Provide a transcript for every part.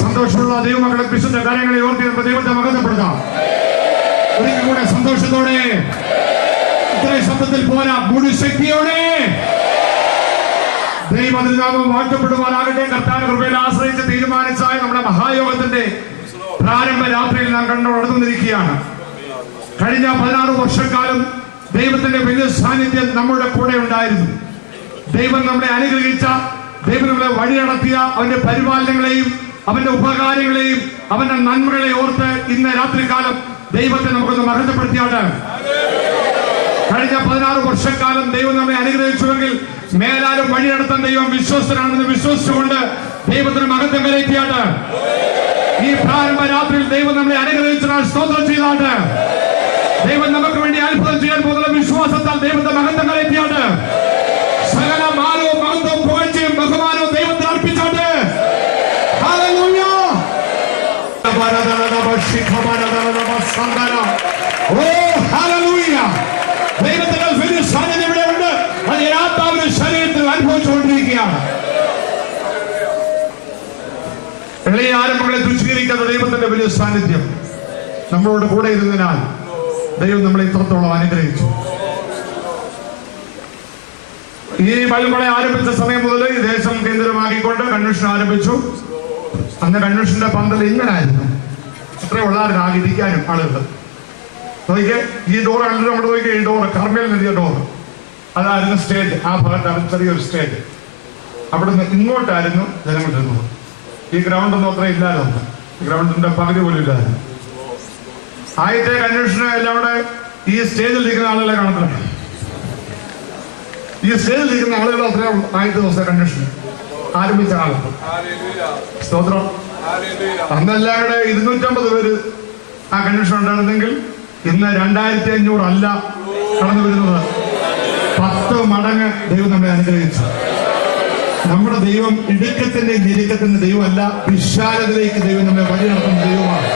സന്തോഷമുള്ള ദൈവമക്കളെ വിശുദ്ധ കാര്യങ്ങളെ ഓർത്തി ദൈവത്തെ മഹത്വപ്പെടുത്താം. ഒരിക്കൽ കൂടെ സന്തോഷത്തോടെ, ഇത്രയും ശബ്ദത്തിൽ പോരാ, മുഴുശക്തിയോടെ ദൈവനാമം വാഴ്ത്തപ്പെടുവാനാകട്ടെ. കർത്താവിന്റെ കൃപയിൽ ആശ്രയിച്ച് തീരുമാനിച്ചായ നമ്മുടെ മഹായോഗത്തിന്റെ പ്രാരംഭ രാത്രിയിൽ നാം കണ്ടുകൊണ്ടിരിക്കുകയാണ്. കഴിഞ്ഞ 16 വർഷക്കാലം ദൈവത്തിന്റെ വലിയ സാന്നിധ്യം നമ്മുടെ കൂടെ ഉണ്ടായിരുന്നു. ദൈവം നമ്മളെ അനുഗ്രഹിച്ച, ദൈവം നമ്മളെ വഴി നടത്തിയ അവന്റെ പരിപാലനങ്ങളെയും അവന്റെ ഉപകാരങ്ങളെയും അവന്റെ നന്മകളെ ഓർത്ത് ഇന്ന് രാത്രികാലം ദൈവത്തെ നമുക്കൊന്ന് മഹത്വപ്പെടുത്തിയാണ്. കഴിഞ്ഞ 16 വർഷക്കാലം ദൈവം നമ്മെ അനുഗ്രഹിച്ചുവെങ്കിൽ മേലാലും വഴി നടത്താൻ ദൈവം വിശ്വസ്തനാണെന്ന് വിശ്വസിച്ചുകൊണ്ട് ദൈവത്തിന് മഹത്വം കരയറ്റിയാണ്. ഈ പ്രാരംഭ രാത്രിയിൽ ദൈവം നമ്മളെ അനുഗ്രഹിച്ചാൽ സ്തോത്രം ചെയ്താണ്. ദൈവം നമുക്ക് വേണ്ടി അത്ഭുതം ചെയ്യാൻ പോകുന്ന വിശ്വാസത്താൽ ദൈവത്തെ മഹത്വം കരയറ്റിയാണ്. സകല മാനവും മഹത്വവും പുകഴ്ചയും ബഹുമാനവും ദൈവത്തിന് അർപ്പിച്ചാണ്. ദൈവത്തിന്റെ വലിയ സാന്നിധ്യം ഇവിടെ ഉണ്ട്. അത് ആത്മാവിന്റെ ശരീരത്തിൽ അനുഭവിച്ചുകൊണ്ടിരിക്കുകയാണ്. എളിയ ആരംഭങ്ങളെ തുച്ഛീകരിക്കാത്ത ദൈവത്തിന്റെ വലിയ സാന്നിധ്യം നമ്മളോട് കൂടെ ഇരുന്നതിനാൽ ദൈവം നമ്മളെ ഇത്രത്തോളം അനുഗ്രഹിച്ചു. ഈ ബൈബിളെ ആരംഭിച്ച സമയം മുതൽ ഈ ദേശം കേന്ദ്രമാക്കിക്കൊണ്ട് കൺവെൻഷൻ ആരംഭിച്ചു. അന്ന് കൺവെൻഷന്റെ പന്തൽ ഇങ്ങനായിരുന്നു. ഇത്ര ഉള്ളായിരുന്നു ആകെ ഇരിക്കാനും ആളുകൾ. നോക്കിയേ, ഈ ഡോർ കണ്ടിട്ട് നമ്മൾ നോക്കിയേ, ഈ ഡോർ കർമ്മയിൽ നിന്നിയ ഡോർ, അതായിരുന്നു സ്റ്റേജ്. ആ ഭാഗത്തായിരുന്നു ചെറിയൊരു സ്റ്റേജ്. അവിടുന്ന് ഇങ്ങോട്ടായിരുന്നു ജനങ്ങൾ ഇരുന്നത്. ഈ ഗ്രൗണ്ടൊന്നും അത്ര ഇല്ലായിരുന്നു. ഗ്രൗണ്ടിന്റെ പകുതി പോലും ഇല്ലായിരുന്നു. ആദ്യത്തെ കൺവെൻഷന് എല്ലാം കൂടെ ഈ സ്റ്റേജിൽ ഇരിക്കുന്ന ആളുകളെ കാണത്തില്ല. ഈ സ്റ്റേജിൽ ഇരിക്കുന്ന ആളുകൾ അത്രയും ആദ്യത്തെ ദിവസത്തെ കൺവെൻഷൻ ആരംഭിച്ച ആളുകൾ. സ്തോത്രം. അന്നെല്ലാം കൂടെ 250 പേര് ആ കൺവെൻഷൻ ഉണ്ടായിരുന്നെങ്കിൽ ഇന്ന് 2500 അല്ല കടന്നു വരുന്നത്. 10 മടങ്ങ് ദൈവം നമ്മളെ അനുഗ്രഹിച്ചു. നമ്മുടെ ദൈവം ഇടുക്കത്തിന്റെ ഞെരുക്കത്തിന്റെ ദൈവമല്ല, വിശാലതയിലേക്ക് ദൈവം നമ്മളെ വഴി നടത്തുന്ന ദൈവമാണ്.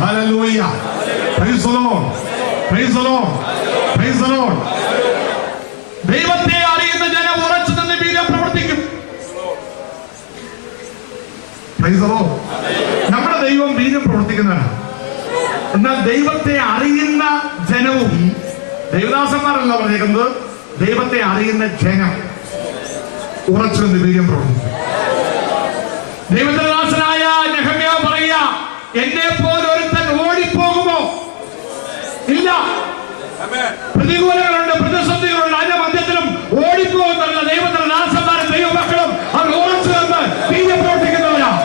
Hallelujah. Praise the Lord. Praise the Lord. Praise the Lord. ദൈവത്തെ അറിയുന്ന ജനം ഉറച്ചു നിന്ന് വീര്യം പ്രവർത്തിക്കും. Praise the Lord. നമ്മുടെ ദൈവം വീര്യം പ്രവർത്തിക്കുന്നവനാണ്. എന്നാൽ ദൈവത്തെ അറിയുന്ന ജനവും, ദൈവദാസന്മാരല്ല പറഞ്ഞേക്കുന്നത്, ദൈവത്തെ അറിയുന്ന ജനം ഉറച്ചു നിന്ന് വീര്യം പ്രവർത്തിക്കും. ദൈവത്തിന്റെ ദാസനായ നെഹമ്യാവ് പറയുക, എന്നെ പോലെ ഒരുത്തൻ ഓടിപ്പോകുമോ? ഇല്ല. പ്രതികൂലങ്ങളുണ്ട്, പ്രതിസന്ധികളുണ്ട്, അതിന്റെ മധ്യത്തിലും ഓടിപ്പോകുന്നല്ല. ദൈവത്തിന്റെ ദാസന്മാരും ദൈവമക്കളും അവർ ഉറച്ചു നിന്ന് വീര്യം പ്രവർത്തിക്കുന്നവരാണ്.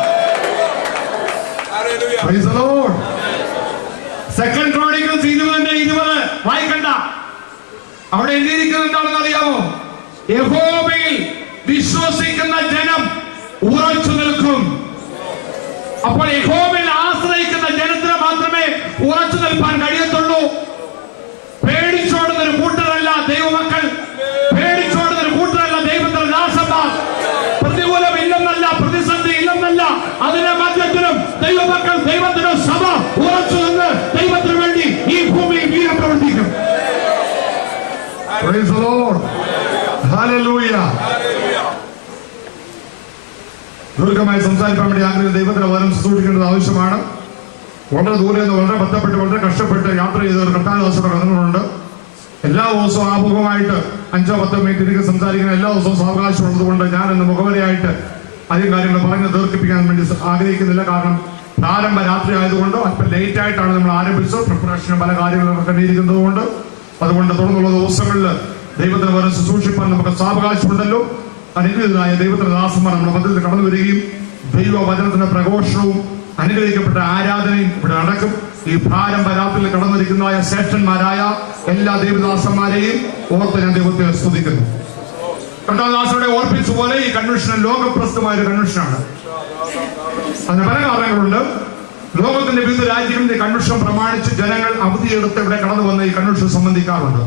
Second Chronicles 20:20 വായിക്കണ്ട. അവിടെ എഴുതിയിരിക്കുന്നത് എന്താണെന്ന് അറിയാമോ? യഹോവയിൽ വിശ്വസിക്കുന്ന ജനം ഉറച്ചു നിൽക്കും. അപ്പോൾ യഹോവയിൽ ആശ്രയിക്കുന്ന ജനത്തിന് മാത്രമേ ഉറച്ചു നിൽക്കാൻ കഴിയത്തുള്ളൂ. പേടിച്ചോടുന്നൊരു കൂട്ടരല്ല ദൈവമക്കൾ, പേടിച്ചോടുന്നൊരു കൂട്ടരല്ല ദൈവത്തിന്റെ ദാസന്മാർ. പ്രതികൂലം ഇല്ലെന്നല്ല, പ്രതിസന്ധി ഇല്ലെന്നല്ല, അതിന്റെ മധ്യത്തിലും ദൈവമക്കൾ, ദൈവത്തിന്റെ സഭ ഉറച്ചു നിന്ന് ദൈവത്തിന് വേണ്ടി ഈ ഭൂമിയിൽ വീരം പ്രവർത്തിക്കും. Praise the Lord. Hallelujah. ദീർഘമായി സംസാരിക്കാൻ വേണ്ടി ആഗ്രഹിക്കുന്ന ദൈവത്തിന്റെ വചനം ശുശ്രൂഷിക്കേണ്ടത് ആവശ്യമാണ്. വളരെ ദൂരെ നിന്ന് വളരെ ബന്ധപ്പെട്ട് വളരെ കഷ്ടപ്പെട്ട് യാത്ര ചെയ്ത ഒരു കർത്താദാസയുടെ കഥകളുണ്ട്. എല്ലാ ദിവസവും ആമുഖമായിട്ട് 5-10 മിനിറ്റ് എനിക്ക് സംസാരിക്കുന്ന എല്ലാ ദിവസവും സാവകാശം ഉള്ളതുകൊണ്ട് ഞാൻ ഇന്ന് മുഖവരയായിട്ട് അധികം കാര്യങ്ങൾ പറഞ്ഞ് ദീർഘിപ്പിക്കാൻ വേണ്ടി ആഗ്രഹിക്കുന്നില്ല. കാരണം പ്രാരംഭ രാത്രി ആയതുകൊണ്ട് അല്പം ലേറ്റ് ആയിട്ടാണ് നമ്മൾ ആരംഭിച്ചത്. പ്രിപ്പറേഷനും പല കാര്യങ്ങളും കണ്ടിരിക്കുന്നത് കൊണ്ട്, അതുകൊണ്ട് തുടർന്നുള്ള ദിവസങ്ങളിൽ ദൈവത്തിന് വരെ ശുശ്രൂഷിപ്പാൻ നമുക്ക് സാവകാശമുണ്ടല്ലോ. അനുഗ്രഹീതനായ ദൈവത്തിന്റെ ദാസന്മാർ നമ്മുടെ മധ്യത്തിൽ കടന്നു വരികയും ദൈവവചനത്തിന്റെ പ്രഘോഷണവും അനുഗ്രഹിക്കപ്പെട്ട ആരാധനയും ഇവിടെ നടക്കും. ഈ പ്രാരംഭ രാത്രിയിൽ കടന്നിരിക്കുന്നതായ ശ്രേഷ്ഠന്മാരായ എല്ലാ ദൈവദാസന്മാരെയും ഓർത്ത് ഞാൻ ദൈവത്തെ സ്തുതിക്കുന്നു. കർത്താദാസരുടെ ഓർപ്പിച്ചതുപോലെ ഈ കൺവെൻഷൻ ലോകപ്രസിദ്ധമായ ഒരു കൺവെൻഷനാണ്. അതിന് പല കാരണങ്ങളുണ്ട്. ലോകത്തിന്റെ വിവിധ രാജ്യങ്ങളുടെ കൺവെൻഷൻ പ്രമാണിച്ച് ജനങ്ങൾ അവധിയെടുത്ത് ഇവിടെ കടന്നു വന്ന് ഈ കൺവെൻഷൻ സംബന്ധിക്കാറുണ്ട്.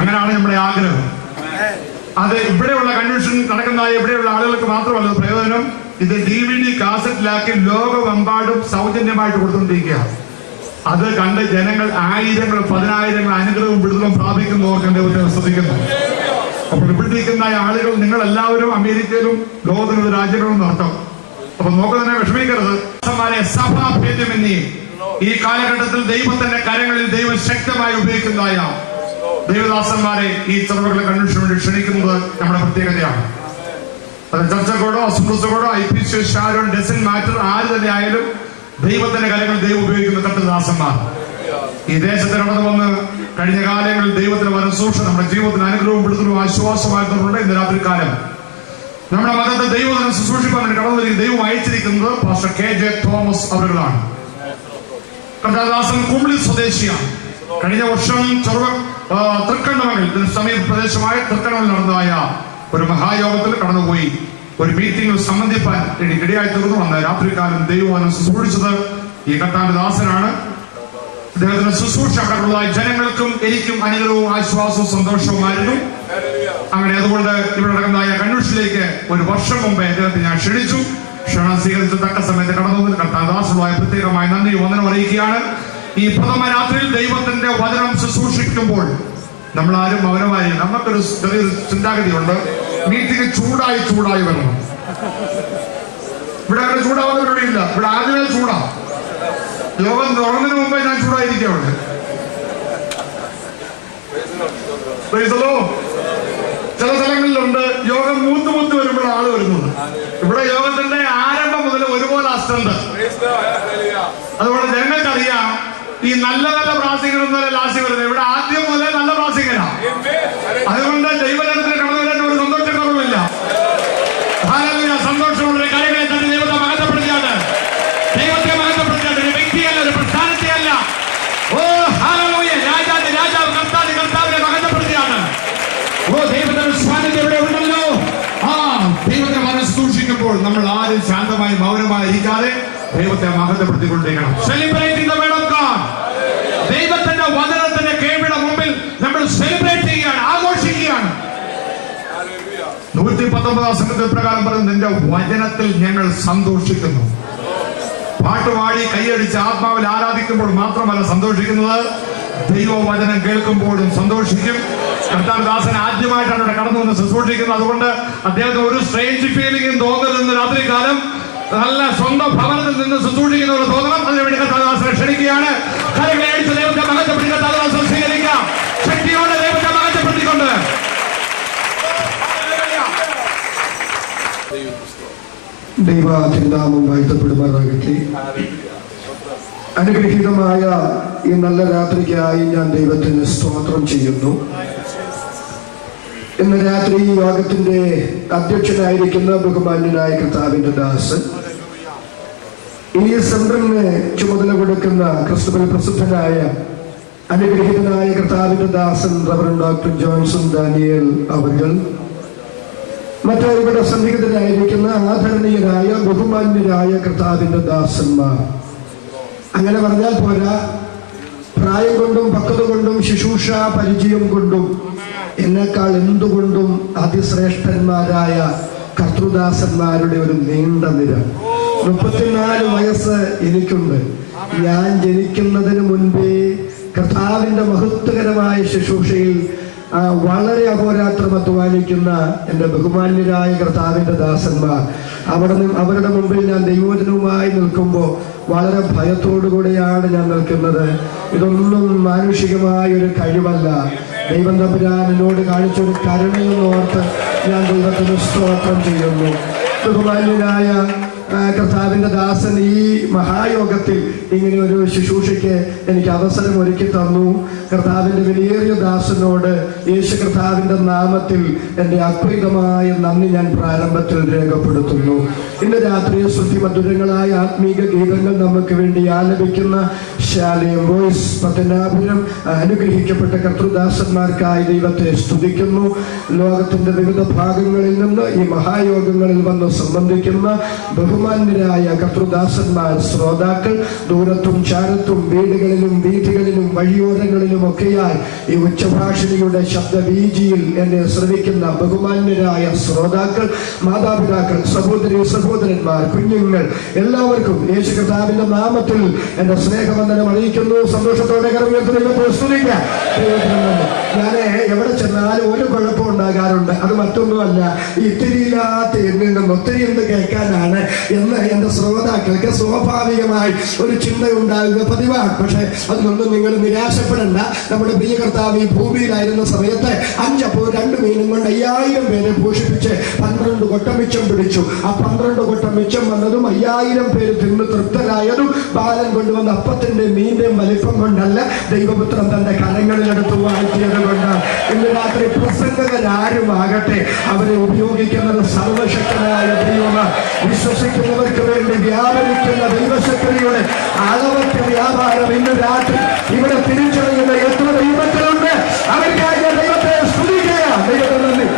അങ്ങനെയാണ് നമ്മുടെ ആഗ്രഹം. അത് ഇവിടെയുള്ള കൺവെൻഷൻ നടക്കുന്നതായ ഇവിടെയുള്ള ആളുകൾക്ക് മാത്രമല്ല പ്രയോജനം. ഇത് DVD കാസറ്റിലാക്കി ലോകമെമ്പാടും സൗജന്യമായിട്ട് കൊടുത്തുകൊണ്ടിരിക്കുകയാണ്. അത് കണ്ട് ജനങ്ങൾ 1000-10,000 അനുഗ്രഹവും വിടുതലും പ്രാപിക്കുന്നവർക്ക് ദൈവത്തെ ശ്രദ്ധിക്കുന്നു. അപ്പോൾ ഇവിടെ ഇരിക്കുന്ന ആളുകൾ നിങ്ങൾ എല്ലാവരും അമേരിക്കയിലും ലോകത്തിലുള്ള രാജ്യങ്ങളും നടത്തും. അപ്പൊ നോക്കുന്നതിനെ വിഷമിക്കരുത്. സഭാഭേദ്യമെന്നീ ഈ കാലഘട്ടത്തിൽ ദൈവത്തിന്റെ കരങ്ങളിൽ ദൈവം ശക്തമായി ഉപയോഗിക്കുന്നതായ ദൈവദാസന്മാരെ ഈ ചെറുപകളെ കൺവെൻഷന് വേണ്ടി ക്ഷണിക്കുന്നത് നമ്മുടെ പ്രത്യേകതയാണ്. അത് ചർച്ചകോടോ അസുഖോടോ IPC ഷാരോൺ ഡസൻ മാറ്റർ ആര് തന്നെ ആയാലും ദൈവത്തിന്റെ കരങ്ങളിൽ ദൈവം ഉപയോഗിക്കുന്ന കർത്തദാസന്മാർ ഈ ദേശത്ത് കടന്നു വന്ന് കഴിഞ്ഞ കാലങ്ങളിൽ ദൈവത്തിന് വരും സൂക്ഷ്മം നമ്മുടെ ജീവിതത്തിന് അനുഗ്രഹവും വിടുതലും ആശ്വാസമായിരുന്നുണ്ട്. ഇന്ന് രാത്രികാലം നമ്മുടെ മതത്തെ ദൈവത്തിന് ശുശ്രൂഷിക്കാൻ വേണ്ടി കടന്നു വരിക ദൈവം അയച്ചിരിക്കുന്നത് പാസ്റ്റർ KJ തോമസ് അവരുകളാണ്. കർത്തദാസൻ കുമിളി സ്വദേശിയാണ്. കഴിഞ്ഞ വർഷം തൃക്കണ്ണമംഗൽ സമീപ പ്രദേശമായ തൃക്കണ്ണമംഗൽ നടന്നതായ ഒരു മഹായോഗത്തിൽ കടന്നുപോയി ഒരു മീറ്റിംഗിൽ സംബന്ധിപ്പാൻ ഇടയായി തീർന്നു. വന്ന രാത്രികാലം ദൈവം ശുശ്രൂഷിച്ചത് ഈ കർത്താവിന്റെ ദാസനാണ്. അദ്ദേഹത്തിന്റെ ശുശ്രൂഷ അവിടെയുള്ള ജനങ്ങൾക്കും എനിക്കും അനുഗ്രഹവും ആശ്വാസവും സന്തോഷവുമായിരുന്നു. അങ്ങനെ അതുകൊണ്ട് ഇവിടെ നടക്കുന്നതായ കൺവെൻഷനിലേക്ക് ഒരു വർഷം മുമ്പേ അദ്ദേഹത്തെ ഞാൻ ക്ഷണിച്ചു. ക്ഷണം സ്വീകരിച്ച് തക്ക സമയത്ത് കടന്നു കർത്താദാസുകളായ പ്രത്യേകമായ നന്ദി വന്ദനം അറിയിക്കുകയാണ്. ഈ പ്രഥമ രാത്രിയിൽ ദൈവത്തിന്റെ വചനം ശുശ്രൂഷിക്കുമ്പോൾ നമ്മൾ ആരും മൗനമായി നമുക്കൊരു ചെറിയൊരു ചിന്താഗതിയുണ്ട്. മീറ്റിംഗ് ചൂടായി വരണം. ഇവിടെ അങ്ങനെ ചൂടാവുന്നവരില്ല. ഇവിടെ ആദ്യമേ ചൂടാ. യോഗം തുറന്നതിന് മുമ്പേ ഞാൻ ചൂടായിരിക്കുന്നുണ്ട്. ചില സ്ഥലങ്ങളിലുണ്ട് യോഗം മൂത്ത് വരുമ്പോൾ ആള് വരുന്നുണ്ട്. ഇവിടെ യോഗത്തിന്റെ ആരംഭം മുതൽ ഒരുപോലെ അസ്തുണ്ട്. അതുകൊണ്ട് ജനങ്ങൾക്കറിയാം ഈ നല്ല പ്രാസികരൊന്നും ലാസ്റ്റ് വരുന്നത്. ഇവിടെ ആദ്യം മുതലേ നല്ല പ്രാസികരാണ്. അതുകൊണ്ട് ദൈവജനത്തിന് കടന്നു വരാൻ ഒരു സന്തോഷക്കുറവില്ല. സന്തോഷമുള്ള കാര്യങ്ങളെ തന്നെ ദൈവത്തെ മഹത്വപ്പെടുത്തിയാണ്. ദൈവത്തെ മഹത്വപ്പെടുത്തിയാണ്. ഒരു വ്യക്തിയല്ല, ഒരു പ്രസ്ഥാനത്തെയല്ല. ഓ ഹല്ലേലൂയ! രാജാവ് കർത്താവിനെ മഹത്വപ്പെടുത്തിയാണ്. ഓ ദൈവത്തിന്റെ സ്വാധീനം ഇവിടെ ഉണ്ടല്ലോ. ദൈവത്തെ മനസ്സ് സൂക്ഷിക്കുമ്പോൾ നമ്മൾ ആരും ശാന്തമായി മൗനമായി ഇരിക്കാതെ ദൈവത്തെ മഹത്വപ്പെടുത്തിക്കൊണ്ടിരിക്കണം. Celebrating the word of God. ദൈവത്തിന്റെ വചനത്തിന്റെ കേൾവിയുടെ മുമ്പിൽ നമ്മൾ സെലിബ്രേറ്റ് ചെയ്യുകയാണ്, ആഘോഷിക്കുകയാണ്. 119 സംഘത്തിൽ പ്രകാരം പറയുന്നത് നിന്റെ വചനത്തിൽ ഞങ്ങൾ സന്തോഷിക്കുന്നു. പാട്ടുപാടി കൈയടിച്ച് ആത്മാവിൽ ആരാധിക്കുമ്പോൾ മാത്രമല്ല സന്തോഷിക്കുന്നത്, ദൈവവചനം കേൾക്കുമ്പോഴും സന്തോഷിക്കും. കർത്താവദാസൻ ആദ്യമായിട്ടാണ് ഇവിടെ കടന്നു വന്ന് ശുശ്രൂഷിക്കുന്നത്. അതുകൊണ്ട് അദ്ദേഹത്തിന് ഒരു സ്ട്രേഞ്ച് ഫീലിംഗും തോന്നരുതെന്ന് രാത്രികാലം നല്ല സ്വന്തം ഭവനത്തിൽ നിന്ന് ശുശ്രൂഷിക്കുന്നവർ തോന്നണം. അതിനുവേണ്ടി കർത്താവദാസനെ ക്ഷണിക്കുകയാണ്. കരങ്ങളെ അടിച്ച് ദൈവത്തെ മഹത്വപ്പെടുത്തി കർത്താവദാസൻ സ്വീകരിക്കാം. ശക്തിയോടെ ദൈവത്തെ മഹത്വപ്പെടുത്തിക്കൊണ്ട് ദൈവനാമം വാഴ്ത്തപ്പെടുമാറാകട്ടെ. അനുഗ്രഹീതമായ ഈ നല്ല രാത്രിക്കായി ഞാൻ ദൈവത്തിന് സ്തോത്രം ചെയ്യുന്നു. ഇന്ന് രാത്രി ഈ യോഗത്തിന്റെ അധ്യക്ഷനായിരിക്കുന്ന ബഹുമാന്യനായ കർത്താവിന്റെ ദാസൻ, ഈ സെന്ററിന് ചുമതല കൊടുക്കുന്ന ക്രിസ്തുവിൽ പ്രസിദ്ധനായ അനുഗ്രഹീതനായ കർത്താവിന്റെ ദാസൻ റവറൻഡ് ഡോക്ടർ ജോൺസൺ ഡാനിയേൽ അവർ, മറ്റു ഇവിടെ സന്നിഹിതരായിരിക്കുന്ന ആദരണീയരായ ബഹുമാന്യരായ കർത്താവിന്റെ ദാസന്മാർ, അങ്ങനെ പറഞ്ഞാൽ പോരാ, പ്രായം കൊണ്ടും പക്വത കൊണ്ടും ശുശ്രൂഷ പരിചയം കൊണ്ടും എന്നെക്കാൾ എന്തുകൊണ്ടും അതിശ്രേഷ്ഠന്മാരായ കർത്തൃദാസന്മാരുടെ ഒരു നീണ്ട നിര. 34 വയസ്സ് എനിക്കുണ്ട്. ഞാൻ ജനിക്കുന്നതിന് മുൻപേ കർത്താവിന്റെ മഹത്വകരമായ ശുശ്രൂഷയിൽ വളരെ അഹോരാത്രം അധ്വാനിക്കുന്ന എൻ്റെ ബഹുമാന്യരായ കർത്താവിന്റെ ദാസന്മാർ, അവരുടെ മുമ്പിൽ ഞാൻ ദൈവവചനവുമായി നിൽക്കുമ്പോൾ വളരെ ഭയത്തോടുകൂടിയാണ് ഞാൻ നിൽക്കുന്നത്. ഇതൊന്നും മാനുഷികമായ ഒരു കഴിവല്ല, ദൈവം തമ്പുരാൻ എന്നോട് കാണിച്ചൊരു കരുണയെന്നോർത്ത് ഞാൻ ദൈവത്തിന് സ്തോത്രം ചെയ്യുന്നു. ബഹുമാന്യനായ കർത്താവിന്റെ ദാസൻ ഈ മഹായോഗത്തിൽ ഇങ്ങനെ ഒരു ശുശ്രൂഷയ്ക്ക് എനിക്ക് അവസരം ഒരുക്കി തന്നു. കർത്താവിന്റെ വിലയേറിയ ദാസനോട് യേശു കർത്താവിന്റെ നാമത്തിൽ എൻ്റെ അദ്ഭുതമായ നന്ദി ഞാൻ പ്രാരംഭത്തിൽ രേഖപ്പെടുത്തുന്നു. ഇന്ന് രാത്രി ശ്രുതിമധുരങ്ങളായ ആത്മീക ഗീതങ്ങൾ നമുക്ക് വേണ്ടി ആലപിക്കുന്ന ശാലയം വോയിസ് പത്തനാപുരം അനുഗ്രഹിക്കപ്പെട്ട കർത്തൃദാസന്മാർക്കായി ദൈവത്തെ സ്തുതിക്കുന്നു. ലോകത്തിന്റെ വിവിധ ഭാഗങ്ങളിൽ നിന്ന് ഈ മഹായോഗങ്ങളിൽ വന്ന് സംബന്ധിക്കുന്ന ബഹുമാന്യരായ കർത്തൃദാസന്മാർ, ശ്രോതാക്കൾ, ദൂരത്തും ചാരത്തും വീടുകളിലും വീഥികളിലും വഴിയോരങ്ങളിലും ഒക്കെയായി ഈ ഉച്ചഭാഷിണിയുടെ ശബ്ദവീജിയിൽ എന്നെ ശ്രവിക്കുന്ന ബഹുമാന്യരായ ശ്രോതാക്കൾ, മാതാപിതാക്കൾ, സഹോദരന്മാർ, കുഞ്ഞുങ്ങൾ, എല്ലാവർക്കും യേശു കർത്താവിന്റെ നാമത്തിൽ എന്റെ സ്നേഹവന്ദനം അറിയിക്കുന്നു. സന്തോഷത്തോടെ കരമുയർത്തി ദൈവത്തെ സ്തുതിക്കാം. ഞാന് എവിടെ ചെന്നാലും ഒരു കുഴപ്പം ഉണ്ടാകാറുണ്ട്. അത് മറ്റൊന്നുമല്ല, ഇത്തിരിയില്ലാത്ത എന്നിൽ നിന്ന് ഒത്തിരി എന്ത് കേൾക്കാനാണ് എന്ന് എൻ്റെ ശ്രോതാക്കൾക്ക് സ്വാഭാവികമായി ഒരു ചിന്ത ഉണ്ടാകുക പതിവാണ്. പക്ഷെ അതിനൊന്നും നിങ്ങൾ നിരാശപ്പെടേണ്ട. നമ്മുടെ പ്രിയ കർത്താവ് ഈ ഭൂമിയിലായിരുന്ന സമയത്ത് 5 അപ്പോൾ 2 മീനും കൊണ്ട് 5000 പേരെ പോഷിപ്പിച്ച് 12 കൊട്ട മിച്ചം പിടിച്ചു. ആ 12 കൊട്ട മിച്ചം വന്നതും 5000 പേര് തിന്ന് തൃപ്തരായതും ബാലൻ കൊണ്ടുവന്ന അപ്പത്തിന്റെ മീന്റെയും വലിപ്പം കൊണ്ടല്ല, ദൈവപുത്രൻ തന്റെ കരങ്ങളിലെടുത്ത് വാഴ്ത്തിയത് കൊണ്ട്. ഇന്ന് രാത്രി പ്രസംഗകരാരുമാകട്ടെ, അവരെ ഉപയോഗിക്കുന്നത് സർവശക്തനായ ദൈവമാണ്. വിശ്വസിക്കുന്നവർക്ക് വേണ്ടി വ്യാപരിക്കുന്ന ദൈവശക്തിയുടെ അളവറ്റ വ്യാപാരം ഇന്ന് രാത്രി ഇവിടെ തിരിച്ചറിയുന്ന എത്ര ദൈവത്തിലുണ്ട്. അവർക്കായി ദൈവത്തെ സ്തുതിക്കുക. ദൈവത്തെ നന്ദി.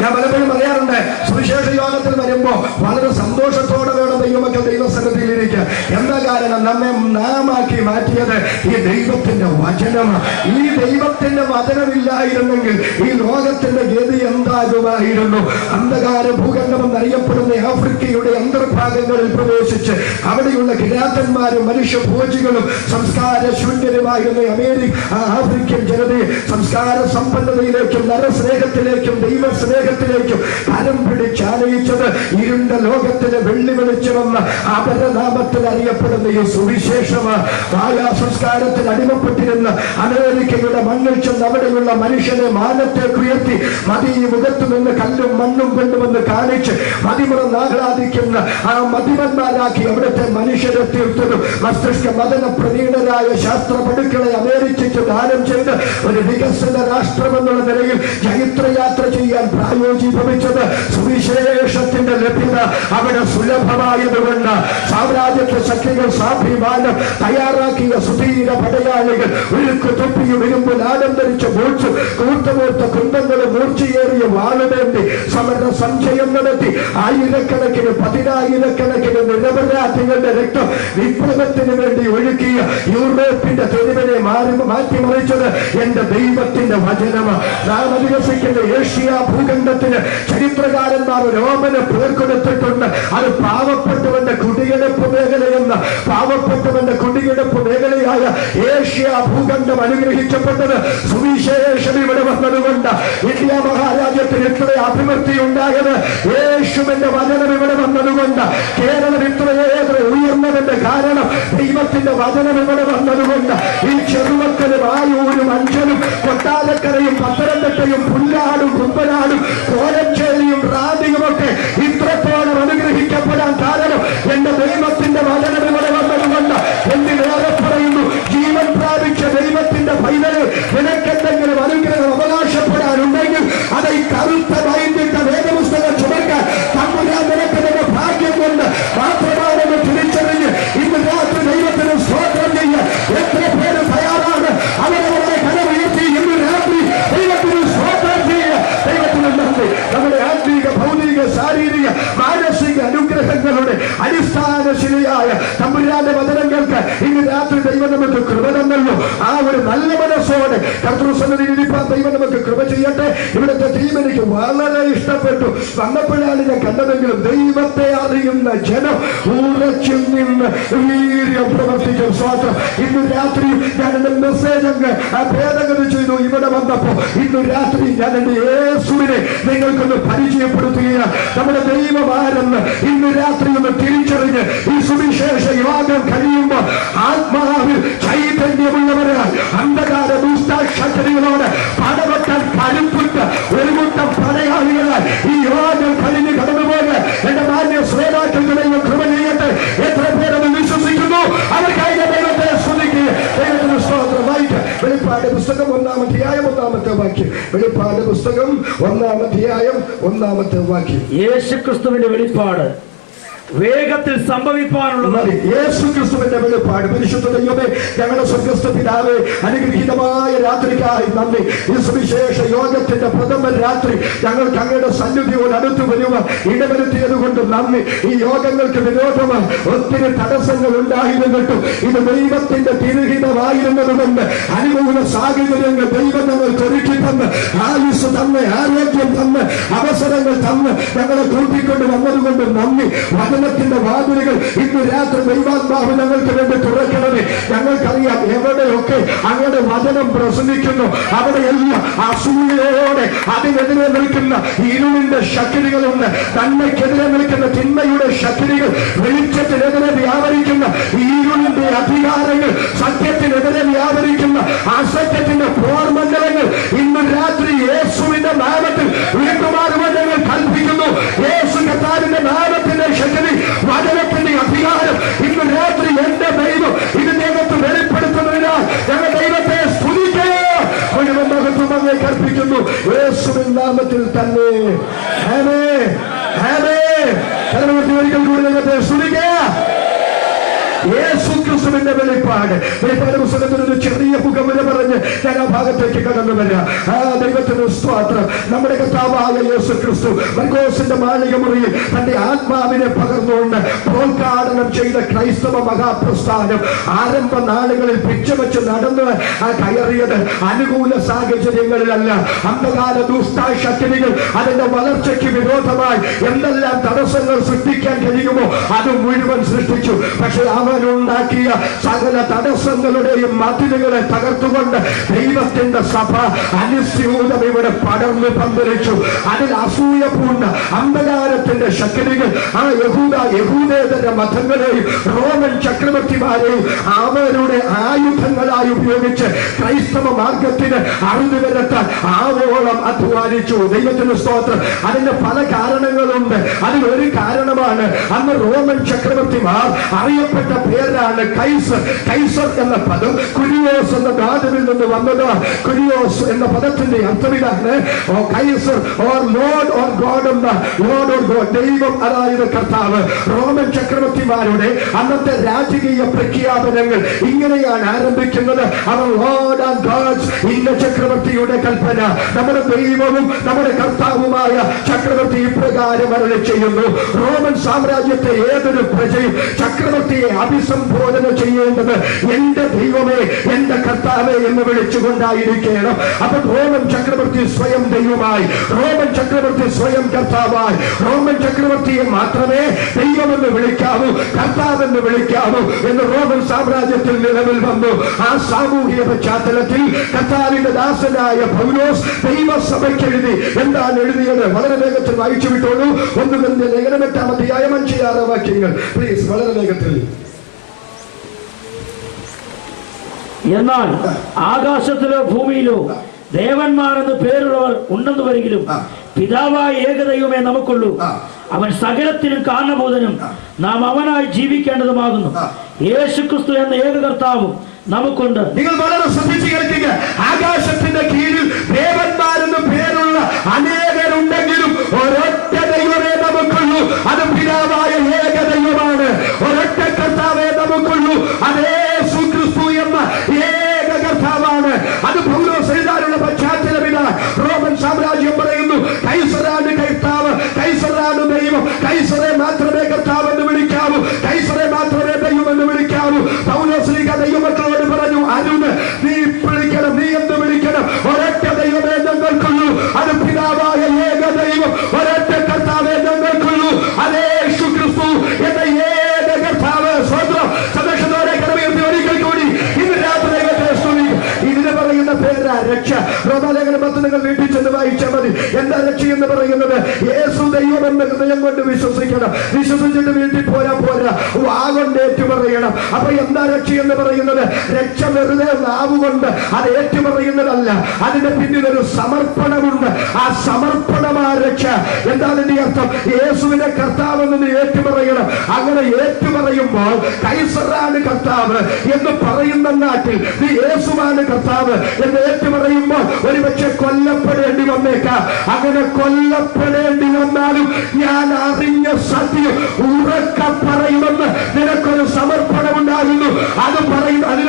ഞാൻ പലപ്പോഴും പറയാറുണ്ട്, സുവിശേഷ യോഗത്തിൽ വരുമ്പോ വളരെ സന്തോഷത്തോടെ വേണം ദൈവമക്കൾ ദൈവസന്നിധിയിലിരിക്കുക. എന്താ കാരണം? നമ്മെ നാമാക്കി മാറ്റിയത് ഈ ദൈവത്തിന്റെ വചനമാണ്. ഈ ദൈവത്തിന്റെ വചനമില്ലായിരുന്നെങ്കിൽ ഈ ലോകത്തിന്റെ ഗതി എന്താകുമായിരുന്നു? അന്ധകാര ഭൂഖണ്ഡം എന്നറിയപ്പെടുന്ന ആഫ്രിക്കയുടെ അന്തർഭാഗങ്ങളിൽ പ്രവേശിച്ച് അവിടെയുള്ള കിരാതന്മാരും മനുഷ്യഭോജികളും സംസ്കാര ശൂന്യരുമായിരുന്ന ആഫ്രിക്കൻ ജനതയെ സംസ്കാര സമ്പന്നതയിലേക്കും നരസ്നേഹത്തിലേക്കും ദൈവസ്നേഹത്തിലേക്കും കരം പിടിച്ചാനയിച്ചത് ഇരുണ്ട ലോകത്തിലെ വെള്ളി വെളിച്ചമെന്ന അപരനാമത്തിൽ അറിയപ്പെടുന്ന ഈ സുവിശേഷമാണ്. മായാ സംസ്കാരത്തിൽ അടിമപ്പെട്ടിരുന്ന അമേരിക്കയുടെ മണ്ണിൽ ചെന്ന് അവിടെയുള്ള മനുഷ്യനെ മാനത്തേക്ക് ഉയർത്തി മതി മുഖത്തു നിന്ന് കല്ലും മണ്ണും കൊണ്ടുവന്ന് കാണിച്ച് മതിമറന്ന് ആഹ്ലാദിക്കുന്ന ആ മതിമന്മാരാക്കി അവിടുത്തെ മനുഷ്യരെ തീർത്തതും മസ്തിഷ്ക മദന പ്രവീണരായ ശാസ്ത്ര പടുക്കളെ അമേരിക്കയ്ക്ക് ദാനം ചെയ്ത് ഒരു വികസന രാഷ്ട്രമെന്നുള്ള നിലയിൽ ചരിത്രയാത്ര ചെയ്യാൻ പ്രായോജിഭവിച്ചത് സുവിശേഷത്തിന്റെ ലഭ്യത അവിടെ സുലഭമായതുകൊണ്ട് സാമ്രാജ്യത്വ ശക്തികൾ സ്വാഭിമാനം തയ്യാറാക്കിയ സുധീര പടയാളികൾ ഉരുക്ക് തൊപ്പിയും ഇരുമ്പിൽ ആനന്ദരിച്ച മൂർച്ചു കൂർത്തമൂർത്ത കുന്തങ്ങളും മൂർച്ചയേറിയ വാളുവേണ്ടി സമര സഞ്ചയം നടത്തി ആയിരക്കണക്കിന് 10000കണക്കിന് നിരപരാധികളുടെ രക്തം വിപ്ലവത്തിന് വേണ്ടി ഒഴുക്കിയ യൂറോപ്പിന്റെ തെരുവിനെ മാറ്റിമറിച്ചത് എന്റെ ദൈവത്തിന്റെ വചനമാണ്. നാം അധിവസിക്കുന്ന ഏഷ്യ ഭൂഖണ്ഡത്തിന് ചരിത്രകാരന്മാർ രോമന പേർ കൊടുത്തിട്ടുണ്ട്. അത് പാവപ്പെട്ടവന്റെ കുടിയെടുപ്പ് മേഖലയെന്ന പാവപ്പെട്ടവന്റെ കുടിയെടുപ്പ് മേഖലയായ ഏഷ്യ ഭൂഖണ്ഡം അനുഗ്രഹിക്കപ്പെട്ടത് സുവിശേഷം ഇവിടെ വന്നതുകൊണ്ട്. ഇന്ത്യ മഹാരാജ്യത്തിന് ഇത്ര അഭിവൃദ്ധി ഉണ്ടായത് യേശുവിന്റെ വചനം ഇവിടെ വന്നതുകൊണ്ട്. കേരളം ഇത്രയേറെ ഉയർന്നതിന്റെ കാരണം ദൈവത്തിന്റെ വചനം ഇവിടെ വന്നതുകൊണ്ട്. ഈ ചെറുമക്കലും ആയൂരും അഞ്ചലും കൊട്ടാരക്കരയും പത്തനംതിട്ടയും പുല്ലാടും കുമ്പനാടും കോലഞ്ചേരിയും റാന്നിയുമൊക്കെ ഇത്രത്തോളം അനുഗ്രഹിക്കപ്പെടാൻ കാരണം എന്റെ ദൈവത്തിന്റെ വചനം ഇവിടെ വന്നതുകൊണ്ട്. എന്തിനേറെ പറയുന്നു, ജീവൻ പ്രാപിച്ച ദൈവത്തിന്റെ പൈതല് നിനക്കെന്തെങ്കിലും അനുഗ്രഹം അവകാശപ്പെടാനുണ്ടെങ്കിൽ അത് ഈ കറുത്ത വൈദ്യുത വേദപുസ്തകം ചുമക്കാൻ തമ്പുരാൻ നിനക്ക് തന്നെ ഭാഗ്യം കൊണ്ട് മാത്രമാണെന്ന് തിരിച്ചറിഞ്ഞ് ഇന്ന് രാത്രി ദൈവത്തിന് സ്തോത്രം ചെയ്യാൻ എത്ര പേര് തയ്യാറാണ്? അവരവരുടെ കരമുയർത്തി ഇന്ന് രാത്രി ദൈവത്തിന് സ്തോത്രം ചെയ്യുക. ദൈവത്തിന് നന്ദി. നമ്മുടെ ആത്മീക ഭൗതിക ശാരീരിക മാനസിക അനുഗ്രഹങ്ങളുടെ അടിസ്ഥാന ശിലയായ തമ്പുരാന്റെ വചനങ്ങൾക്ക് ഇന്ന് രാത്രി ദൈവം നമുക്ക് കൃപ തന്നല്ലോ. ആ ഒരു നല്ല മനസ്സോടെ കർത്തൃസന്നിധിയിൽ ഇരിപ്പാൻ ദൈവം നമുക്ക് കൃപ ചെയ്യട്ടെ. ഇവിടുത്തെ ടീം എനിക്ക് വളരെ ഇഷ്ടപ്പെട്ടു. വന്നപ്പോഴാണ് ഞാൻ കണ്ടതെങ്കിലും ദൈവത്തെ അറിയുന്ന ജനം ഉറച്ചു നിന്ന് വീര്യം പ്രവർത്തിക്കും. സ്വാതന്ത്ര്യം. ഇന്ന് രാത്രി ഞാൻ എന്റെ മെസ്സേജ് അങ്ങ് ഭേദഗതി ചെയ്തു. ഇവിടെ വന്നപ്പോ ഇന്ന് രാത്രി ഞാൻ എന്റെ യേശുവിനെ നിങ്ങൾക്കൊന്ന് പരിചയപ്പെടുത്തുകയാണ്. നമ്മുടെ ദൈവം ആരെന്ന് ഇന്ന് രാത്രി ഒന്ന് തിരിച്ചറിഞ്ഞ് ഈ സുവിശേഷ യോഗം കഴിയുമ്പോൾ ആത്മാവിൽ ചൈതന്യമുള്ളവരാൽ അന്ധകാര ദുഷ്ടശക്തികളോട് പടവെട്ടാൻ കരുത്തുണ്ട് ഒരു കൂട്ടം പടയാളികളാൽ ഈ യോഗം കഴിഞ്ഞ് കടന്നുപോയത് എന്റെ മാന്യ ശ്രോതാക്കൾക്ക് ദൈവം കൃപ ചെയ്യട്ടെ. എത്ര പേരത് വിശ്വസിക്കുന്നു അവർക്കായി ദൈവത്തെ സ്തുതിക്കുക. ദൈവത്തിന് സ്തോത്രം. വായിക്കാം. വെളിപ്പാട് പുസ്തകം 1-ാം അധ്യായം 1-ാമത്തെ വാക്യം. വെളിപ്പാട് പുസ്തകം 1-ാം അധ്യായം 1-ാമത്തെ വാക്യം. യേശുക്രിസ്തുവിന്റെ വെളിപ്പാട് വേഗത്തിൽ സംഭവിക്കാനുള്ളത്. യേശുക്രിസ്തുവിന്റെ വെളിപ്പാട്. പരിശുദ്ധ ദൈവമേ, ഞങ്ങളുടെ സ്വർഗ്ഗസ്ഥ പിതാവേ, അനുഗ്രഹീതമായ രാത്രിക്കായി നന്ദി. ഈ സുവിശേഷ യോഗത്തിന്റെ പ്രഥമ രാത്രി ഞങ്ങൾക്ക് അങ്ങയുടെ സന്നിധിയോട് അടുത്തു വരുവാൻ ഇടവരുത്തിയത് കൊണ്ട് നന്ദി. ഈ യോഗങ്ങൾക്ക് വിരോധമായി ഒത്തിരി തടസ്സങ്ങൾ ഉണ്ടായിരുന്നിട്ടും ഇത് ദൈവത്തിന്റെ തിരുഹിതമായിരുന്നത് കൊണ്ട് അനുകൂല സാഹചര്യങ്ങൾ ദൈവം ഞങ്ങൾക്ക് ഒരുക്കി തന്ന് ആയുസ് തന്ന് ആരോഗ്യം തന്ന് അവസരങ്ങൾ തന്ന് ഞങ്ങളെ കൂട്ടിക്കൊണ്ട് വന്നതുകൊണ്ട് നന്ദി. വചനത്തിന്റെ വാതിലുകൾ ഇന്ന് രാത്രി ദൈവാത്മാവ് ഞങ്ങൾക്ക് വേണ്ടി തുറക്കണമേ. ഞങ്ങൾക്കറിയാം എവിടെയൊക്കെ അങ്ങയുടെ വചനം പ്രസംഗിക്കുന്നു അവിടെയെല്ലാം അസൂയയോടെ അതിനെതിരെ നിൽക്കുന്ന ഇരുളിന്റെ ശക്തികളുണ്ട്. നന്മയ്ക്കെതിരെ നിൽക്കുന്ന തിന്മയുടെ ശക്തികൾ, വെളിച്ചത്തിനെതിരെ വ്യാപരിക്കുന്ന ഇരുളിന്റെ അധികാരങ്ങൾ, സത്യത്തിനെതിരെ വ്യാപരിക്കുന്ന അസത്യത്തിന്റെ പോർമണ്ഡലങ്ങൾ ഇന്ന് രാത്രി യേശുവിന്റെ നാമത്തിൽ വീട്ടുമാറുവാൻ ഞങ്ങൾ കൽപ്പിക്കുന്നു. യേശു കർത്താവിന്റെ നാമത്തിന്റെ ശക്തി, വചനത്തിന്റെ അധികാരം ഇന്ന് രാത്രി എന്റെ ദൈവം ഇതിനകത്ത് വെളിപ്പെടുത്തുന്നതിനാൽ ഞങ്ങൾ ദൈവത്തെ സ്തുതിക്കുക. മഹത്വമേ കൽപ്പിക്കുന്നു യേശുവിൻ നാമത്തിൽ തന്നെ. ആമേൻ, ആമേൻ. ഒരിക്കൽ കൂടി ദൈവത്തെ സ്തുതിക്കുക. യേശു ക്രിസ്തുവിന്റെ വെളിപ്പാട് പുസ്തകത്തിൽ ഒരു ചെറിയ മുഖമുര പറഞ്ഞ് ഞാൻ ആ ഭാഗത്തേക്ക് കടന്നു വരാം. ദൈവത്തിന് സ്തോത്രം. നമ്മുടെ കർത്താവായ യേശു ക്രിസ്തു മർക്കോസിന്റെ മാളിക മുറിയിൽ തന്റെ ആത്മാവിനെ പകർന്നുകൊണ്ട് പ്രോദ്ഘാടനം ചെയ്ത ക്രൈസ്തവ മഹാപ്രസ്ഥാനം ആരംഭ നാളുകളിൽ പിച്ചവെച്ച് നടന്ന് കയറിയത് അനുകൂല സാഹചര്യങ്ങളിലല്ല. അന്ധകാര ദുഷ്ടാശക്തികൾ അതിന്റെ വളർച്ചയ്ക്ക് വിരോധമായി എന്തെല്ലാം തടസ്സങ്ങൾ സൃഷ്ടിക്കാൻ കഴിയുമോ അത് മുഴുവൻ സൃഷ്ടിച്ചു. പക്ഷെ അവനുണ്ടാക്കിയ സകല തടസ്സങ്ങളുടെയും മതിലുകളെ തകർത്തുകൊണ്ട് ദൈവത്തിന്റെ സഭ അനുസ്യൂതം ഇവിടെ പടർന്നു പന്തലിച്ചു. അതിൽ അസൂയ പൂണ്ട അന്ധകാരത്തിന്റെ ശക്തികൾ ആ യഹൂദേതര മതങ്ങളെയും റോമൻ ചക്രവർത്തിമാരെയും അവരുടെ ആയുധങ്ങളായി ഉപയോഗിച്ച് ക്രൈസ്തവ മാർഗത്തിന് അറുതി വരുത്താൻ ആവോളം അധ്വാനിച്ചു. ദൈവത്തിന് സ്തോത്രം. അതിന്റെ പല കാരണങ്ങളുണ്ട്. അതിലൊരു കാരണമാണ് അന്ന് റോമൻ ചക്രവർത്തിമാർ അറിയപ്പെട്ട പേരാണ് കൈസർ. കൈസർ എന്ന പദം കുരിയോസ് എന്ന ധാതുവിൽ നിന്ന് വന്നതാണ്. കുരിയോസ് എന്ന പദത്തിന്റെ അർത്ഥം ഇതാണ്, Kaiser or Lord or God എന്ന ലോർഡ് ഓർ ഗോഡ്, ദൈവം അതായത് കർത്താവ്. റോമൻ ചക്രവർത്തിമാരുടെ അന്നത്തെ രാജകീയ പ്രഖ്യാപനങ്ങൾ ഇങ്ങനെയാണ് ആരംഭിക്കുന്നത്. അവർ ലോർഡ് ആൻഡ് ഗോഡ്സ്. ഇന്ന ചക്രവർത്തിയുടെ കൽപ്പന നമ്മുടെ ദൈവവും നമ്മുടെ കർത്താവുമായ ചക്രവർത്തി ഇപ്രകാരം അരുളി ചെയ്യുന്നു. റോമൻ സാമ്രാജ്യത്തെ ഏതൊരു പ്രജയും ചക്രവർത്തിയെ അഭിസംബോധന ചെയ്യേണ്ടത് എന്റെ ദൈവമേ, എന്റെ കർത്താവേ എന്ന് വിളിച്ചുകൊണ്ടായിരിക്കണം. അപ്പൊ റോമൻ ചക്രവർത്തി സ്വയം ദൈവമായി, റോമൻ ചക്രവർത്തി സ്വയം കർത്താവായി, റോമൻ ചക്രവർത്തിയെ മാത്രമേ ദൈവമെന്ന് വിളിക്കാവൂ, കർത്താവെന്ന് വിളിക്കാവൂ എന്ന് റോമൻ സാമ്രാജ്യത്തിൽ നിലവിൽ വന്നു. ആ സാമൂഹിക പശ്ചാത്തലത്തിൽ കർത്താവിന്റെ ദാസനായ പൗലോസ് ദൈവസഭയ്ക്ക് എഴുതി. എന്താണ് എഴുതിയത്? വളരെ വേഗത്തിൽ വായിച്ചു വിട്ടോളൂ. 1 Corinthians ലേഖനം 8-ാം അധ്യായം 5-6 വാക്യങ്ങൾ പ്ലീസ്, വളരെ വേഗത്തിൽ. എന്നാൽ ആകാശത്തിലോ ഭൂമിയിലോ ദേവന്മാരെന്ന് പേരുള്ളവർ ഉണ്ടെന്ന് വരെങ്കിലും പിതാവായ ഏകദൈവമേ നമുക്കുള്ളൂ. അവൻ സകലത്തിനും കാരണഭൂതനും നാം അവനായി ജീവിക്കേണ്ടതുമാകുന്നു. യേശുക്രിസ്തു എന്ന ഏക കർത്താവും നമുക്കുണ്ട്. നിങ്ങൾ വളരെ ശ്രദ്ധിച്ചു കേൾക്കുക. ആകാശത്തിന്റെ കീഴിൽ ദേവന്മാരെന്ന് പേരുള്ള അനേകരുണ്ടെങ്കിലും ഒരൊറ്റ ദൈവമേ നമുക്കുള്ളൂ. അത് പിതാവായ ഏകദൈവമാണ്. ഒരൊറ്റ കർത്താവേ നമുക്കുള്ളൂ. അത് യേശു ക്രിസ്തു എന്ന ഏക കർത്താവാണ്. അത് പൗലോസ് എഴുതാനുള്ള പശ്ചാത്തലം ഇതാണ്. റോമൻ സാമ്രാജ്യം പറയുന്നു കൈസറാണ് കർത്താവ്, കൈസറാണ് ദൈവം, കൈസറെ മാത്രമേ കർത്താവ് എന്ന് വിളിക്കാവൂ, കൈസറെ മാത്രമേ ദൈവം എന്ന് വിളിക്കാവൂ. പൗലോസ് ദൈവമക്കളോട് പറഞ്ഞു, അരുണ് നീ വിളിക്കണം, നീ എന്ന് വിളിക്കണം. ഒരൊറ്റ ദൈവമേ ഞങ്ങൾക്കുള്ളൂ. അത് പിതാവായ ഏക ദൈവം, ഒരൊറ്റ കർത്താവേ ഞങ്ങൾക്കുള്ളൂ. അതേ യേശു ക്രിസ്തു എന്ന ഏക കർത്താവ്. സ്വന്തം സന്തോഷത്തോടെ കരമുയർത്തി ഒരിക്കൽ കൂടി ഇന്ന് രാത്രി ദൈവത്തെ സ്തുതിക്കും. ഇതിന് പറയുന്ന പേരാ രക്ഷ. റോമാലേഖനം 10 നിങ്ങൾ വീട്ടിൽ ചെന്ന് വായിച്ചാൽ മതി. എന്താ രക്ഷ എന്ന് പറയുന്നത്? യേശു ദൈവം എന്ന ഹൃദയം കൊണ്ട് വിശ്വസിക്കണം. വിശ്വസിച്ചിട്ട് വീട്ടിൽ പോരാ, വാഗൊണ്ട് ഏറ്റുപറയണം. അപ്പൊ എന്താ രക്ഷ എന്ന് പറയുന്നത്? രക്ഷ വെറുതെ നാവുകൊണ്ട് അത് ഏറ്റുപറയുന്നതല്ല. അതിന്റെ പിന്നിൽ ഒരു സമർപ്പണമുണ്ട്. ആ സമർപ്പണമാ രക്ഷ. എന്താ അതിന്റെ അർത്ഥം? യേശുവിനെ കർത്താവെന്ന് നീ ഏറ്റുപറയണം. അങ്ങനെ ഏറ്റുപറയുമ്പോൾ കൈസറാണ് കർത്താവ് എന്ന് പറയുന്ന നാട്ടിൽ നീ യേശുവാണ് കർത്താവ് എന്ന് ഏറ്റുപറയുമ്പോൾ ഒരുപക്ഷെ കൊല്ലപ്പെടേണ്ടി വന്നേക്കാം. അങ്ങനെ കൊല്ലപ്പെടേണ്ടി വന്നാലും ഞാൻ അറിഞ്ഞ സത്യം ഉറക്ക പറയുമെന്ന് നിനക്കൊരു സമർപ്പണം ഉണ്ടാകുന്നു. അതിന്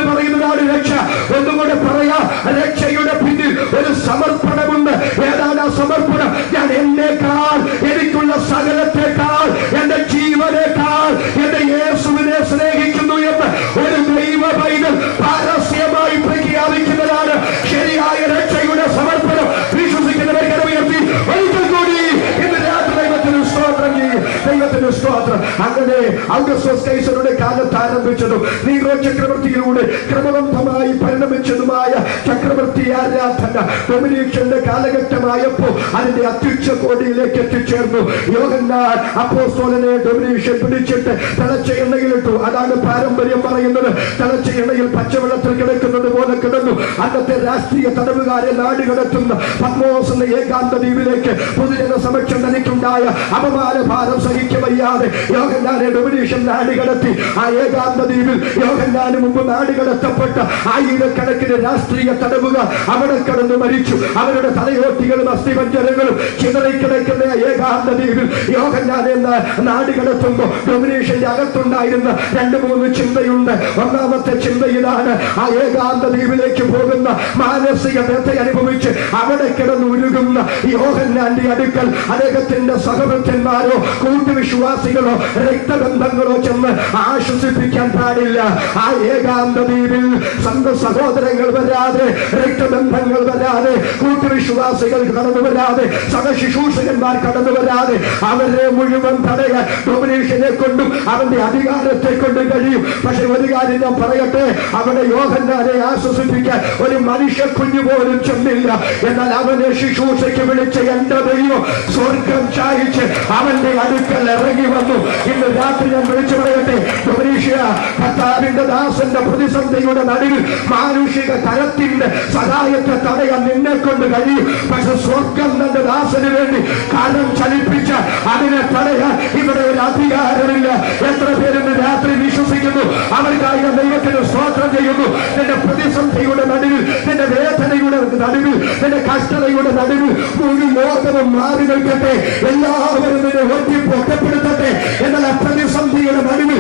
പറയുന്നതാണ് രക്ഷ. ഒന്നുകൂടെ പറയാം, രക്ഷയുടെ പിന്നിൽ ഒരു സമർപ്പണമുണ്ട്. ഏതാണ് ആ സമർപ്പണം? ഞാൻ എന്നേക്കാൾ, എനിക്കുള്ള സകലത്തെക്കാൾ, എന്റെ ജീവനേക്കാൾ എന്റെ യേശുവിനെ സ്നേഹിക്കുന്നു എന്ന് ഒരു ദൈവ പൈതൽ പരസ്യമായി പ്രഖ്യാപിക്കുന്നതാണ് ശരിയായ രക്ഷയുടെ സമർപ്പണം. വിശ്വസിക്കുന്നവരെ കരമുയർത്തി ഒരിക്കൽ കൂടി ഇന്ന് രാത്രി ദൈവത്തിന് സ്തോത്രം ചെയ്യും. ദൈവത്തിന് സ്തോത്രം. അങ്ങനെ ഔഗസ്തസ് കൈസറുടെ കാലത്ത് ആരംഭിച്ചതും നീറോ ചക്രവർത്തിയിലൂടെ ക്രമബദ്ധമായി പരിണമിച്ചതുമായ ചക്രവർത്തി ആരാധന ഡൊമിനിഷ്യന്റെ കാലഘട്ടമായപ്പോൾ അതിന്റെ അത്യുച്ഛ കോടിയിലേക്ക് എത്തിച്ചേർന്നു. യോഹന്നാൻ അപ്പോസ്തലനെ ഡൊമിനിഷ്യൻ പിടിച്ചിട്ട് തിളച്ച എണ്ണയിലിട്ടു. അതാണ് പാരമ്പര്യം പറയുന്നത്. തിളച്ച എണ്ണയിൽ പച്ചവെള്ളത്തിൽ കിടക്കുന്നത് പോലെ കിടന്നു. അന്നത്തെ രാഷ്ട്രീയ തടവുകാരെ നാട് കടത്തുന്ന പത്മോസ് എന്ന ഏകാന്ത ദ്വീപിലേക്ക് പൊതുജന സമക്ഷം തനിക്കുണ്ടായ അപമാന ഭാരം സഹിക്കവയ്യാതെ യോഹന്നാനെ ഡൊമിനിഷ്യൻ നാട് കടത്തി. ആ ഏകാന്ത ദ്വീപിൽ യോഹന്നാന് മുമ്പ് നാട് കടത്തപ്പെട്ട ആയിരക്കണക്കിന് രാഷ്ട്രീയ തടവുകാർ അവിടെ കടന്നു മരിച്ചു. അവരുടെ തലയോട്ടികളും അസ്ഥിപഞ്ജരങ്ങളും ചിതറിക്കിടക്കുന്ന ഏകാന്ത ദ്വീപിൽ യോഹന്നാൻ എന്ന നാട് കടത്തുമ്പോൾ ഡൊമിനിഷ്യന്റെ അകത്തുണ്ടായിരുന്ന 2-3 ചിന്തയുണ്ട്. ഒന്നാമത്തെ ചിന്ത ഇതാണ്: ആ ഏകാന്ത ദ്വീപിലേക്ക് പോകുന്ന മാനസിക വ്യഥ അനുഭവിച്ച് അവിടെ കിടന്നുരുകുന്ന യോഹന്നാന്റെ അടുക്കൽ അദ്ദേഹത്തിന്റെ സഹഭക്തന്മാരോ കൂട്ടുവിശ്വാസികളോ രക്തബന്ധങ്ങളോ ചെന്ന് ആശ്വസിപ്പിക്കാൻ പാടില്ല. ആ ഏകാന്ത ദ്വീപിൽ സ്വന്തം സഹോദരങ്ങൾ വരാതെ, രക്തബന്ധങ്ങൾ വരാതെ, കൂട്ടുവിശ്വാസികൾ കടന്നു വരാതെ, സഹശുശ്രൂഷകന്മാർ കടന്നു വരാതെ അവരെ മുഴുവൻ തടയാൻ ഡൊമിനിഷ്യനെ കൊണ്ടും അവന്റെ അധികാരത്തെ കൊണ്ടും കഴിയും. പക്ഷെ ഒരു കാര്യം ഞാൻ പറയട്ടെ, അവിടെ യോഹന്നാനെ ആശ്വസിപ്പിക്കാൻ ഒരു മനുഷ്യ കുഞ്ഞു പോലും ചെന്നില്ല. എന്നാൽ അവനെ ശുശ്രൂഷയ്ക്ക് വിളിച്ച എന്റെ ദൈവം സ്വർഗം ചായിച്ച് അവന്റെ അടുക്കൽ ഇറങ്ങി വന്നു. ഇന്ന് രാത്രി ഞാൻ വിളിച്ചു പറയട്ടെ, ഡൊമിനിഷ്യ, കർത്താവിന്റെ ദാസന്റെ പ്രതിസന്ധിയുടെ നടുവിൽ മാനുഷിക തലത്തിന്റെ സഹായത്തെ തടയാൻ നിന്നെ കൊണ്ട് കഴിയും. പക്ഷെ സ്വർഗം തന്റെ ദാസന് വേണ്ടി കാലം ചലിപ്പിച്ച അതിനെ തടയാൻ ഇവിടെ ഒരു അധികാരമില്ല. എത്ര പേരെന്ന് രാത്രി വിശ്വസിക്കുന്നു? അവർക്കായി ദൈവത്തിന് സ്തോത്രം ചെയ്യുന്നു. നിന്റെ പ്രതിസന്ധിയുടെ നടുവിൽ, നിന്റെ വേദനയുടെ നടുവിൽ, നിന്റെ കഷ്ടതയുടെ നടുവിൽ മുഴു ലോകവും മാറി നിൽക്കട്ടെ. എല്ലാവരും നിന്നെ ഒറ്റപ്പെടുത്തട്ടെ. എന്നാൽ പ്രതിസന്ധിയുടെ നടുവിൽ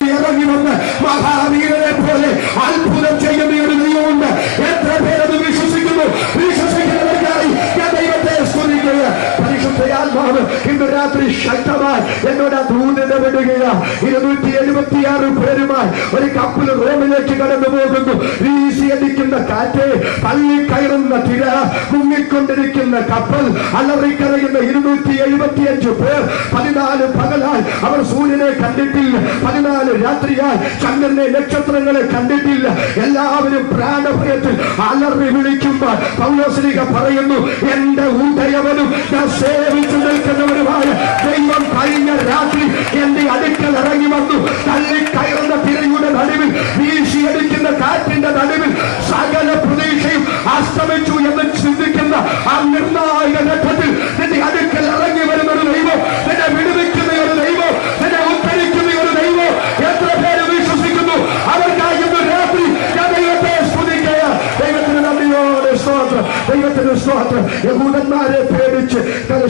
ഇറങ്ങി വന്ന് മഹാവീരനെ പോലെ അത്ഭുതം ചെയ്യുന്ന ഒരു ദൈവമുണ്ട്. എത്ര പേരത് വിശ്വസിക്കുന്നു? വിശ്വസിക്കുന്നവർക്കായി ഞാൻ ദൈവത്തെ സ്തുതിക്കുക. പരിശുദ്ധയാത്മാവ് ഇന്ന് രാത്രി ശക്തമായി എന്നോട് ദൂതനെ വിടുകയാണ്. 276 പേരുമായി ഒരു കപ്പൽ റോമിലേക്ക് കടന്നു പോകുന്നു. വീശിയടിക്കുന്ന കാറ്റ്, പള്ളി കയറുന്ന തിര, മുങ്ങിക്കൊണ്ടിരിക്കുന്ന കപ്പൽ, അലറിക്കറിയുന്ന 275 പേർ. 14 പകലായി അവർ സൂര്യനെ കണ്ടിട്ടില്ല. 14 രാത്രിയായി ചന്ദ്രനെ, നക്ഷത്രങ്ങളെ കണ്ടിട്ടില്ല. എല്ലാവരും പ്രാണഭയത്തിൽ അലറി വിളിക്കുമ്പോൾ പൗലോസ്ലീഹ പറയുന്നു, എന്റെ ഉദയവനും ഞാൻ സേവിച്ചു നിൽക്കുന്നവരുമായ ദൈവം കഴിഞ്ഞ രാത്രി എന്റെ അടുക്കൽ ഇറങ്ങി വന്നു. തള്ളിക്കയറുന്ന തിരയുടെ നടുവിൽ, വീശിയടിക്കുന്ന കാറ്റിന്റെ നടുവിൽ സകല പ്രതീക്ഷയും അസ്തമിച്ചു എന്ന് ചിന്തിക്കുന്ന ആ നിർണായക ഘട്ടത്തിൽ നിന്റെ അടുക്കൽ ഇറങ്ങി വരുന്ന ഒരു ദൈവം, നിന്നെ വിടുവിക്കുന്ന ഒരു ദൈവം, നിന്നെ ഉദ്ധരിക്കുന്ന ഒരു ദൈവം. എത്ര പേര് വിശ്വസിക്കുന്നു? അവർക്കായി ഇന്ന് രാത്രി ഞാൻ ദൈവത്തെ സ്തുതിക്കുക. ദൈവത്തിന് നന്ദിയോടെ സ്തോത്രം, ദൈവത്തിന് സ്തോത്രം. യഹൂദന്മാരെ പേടിച്ച്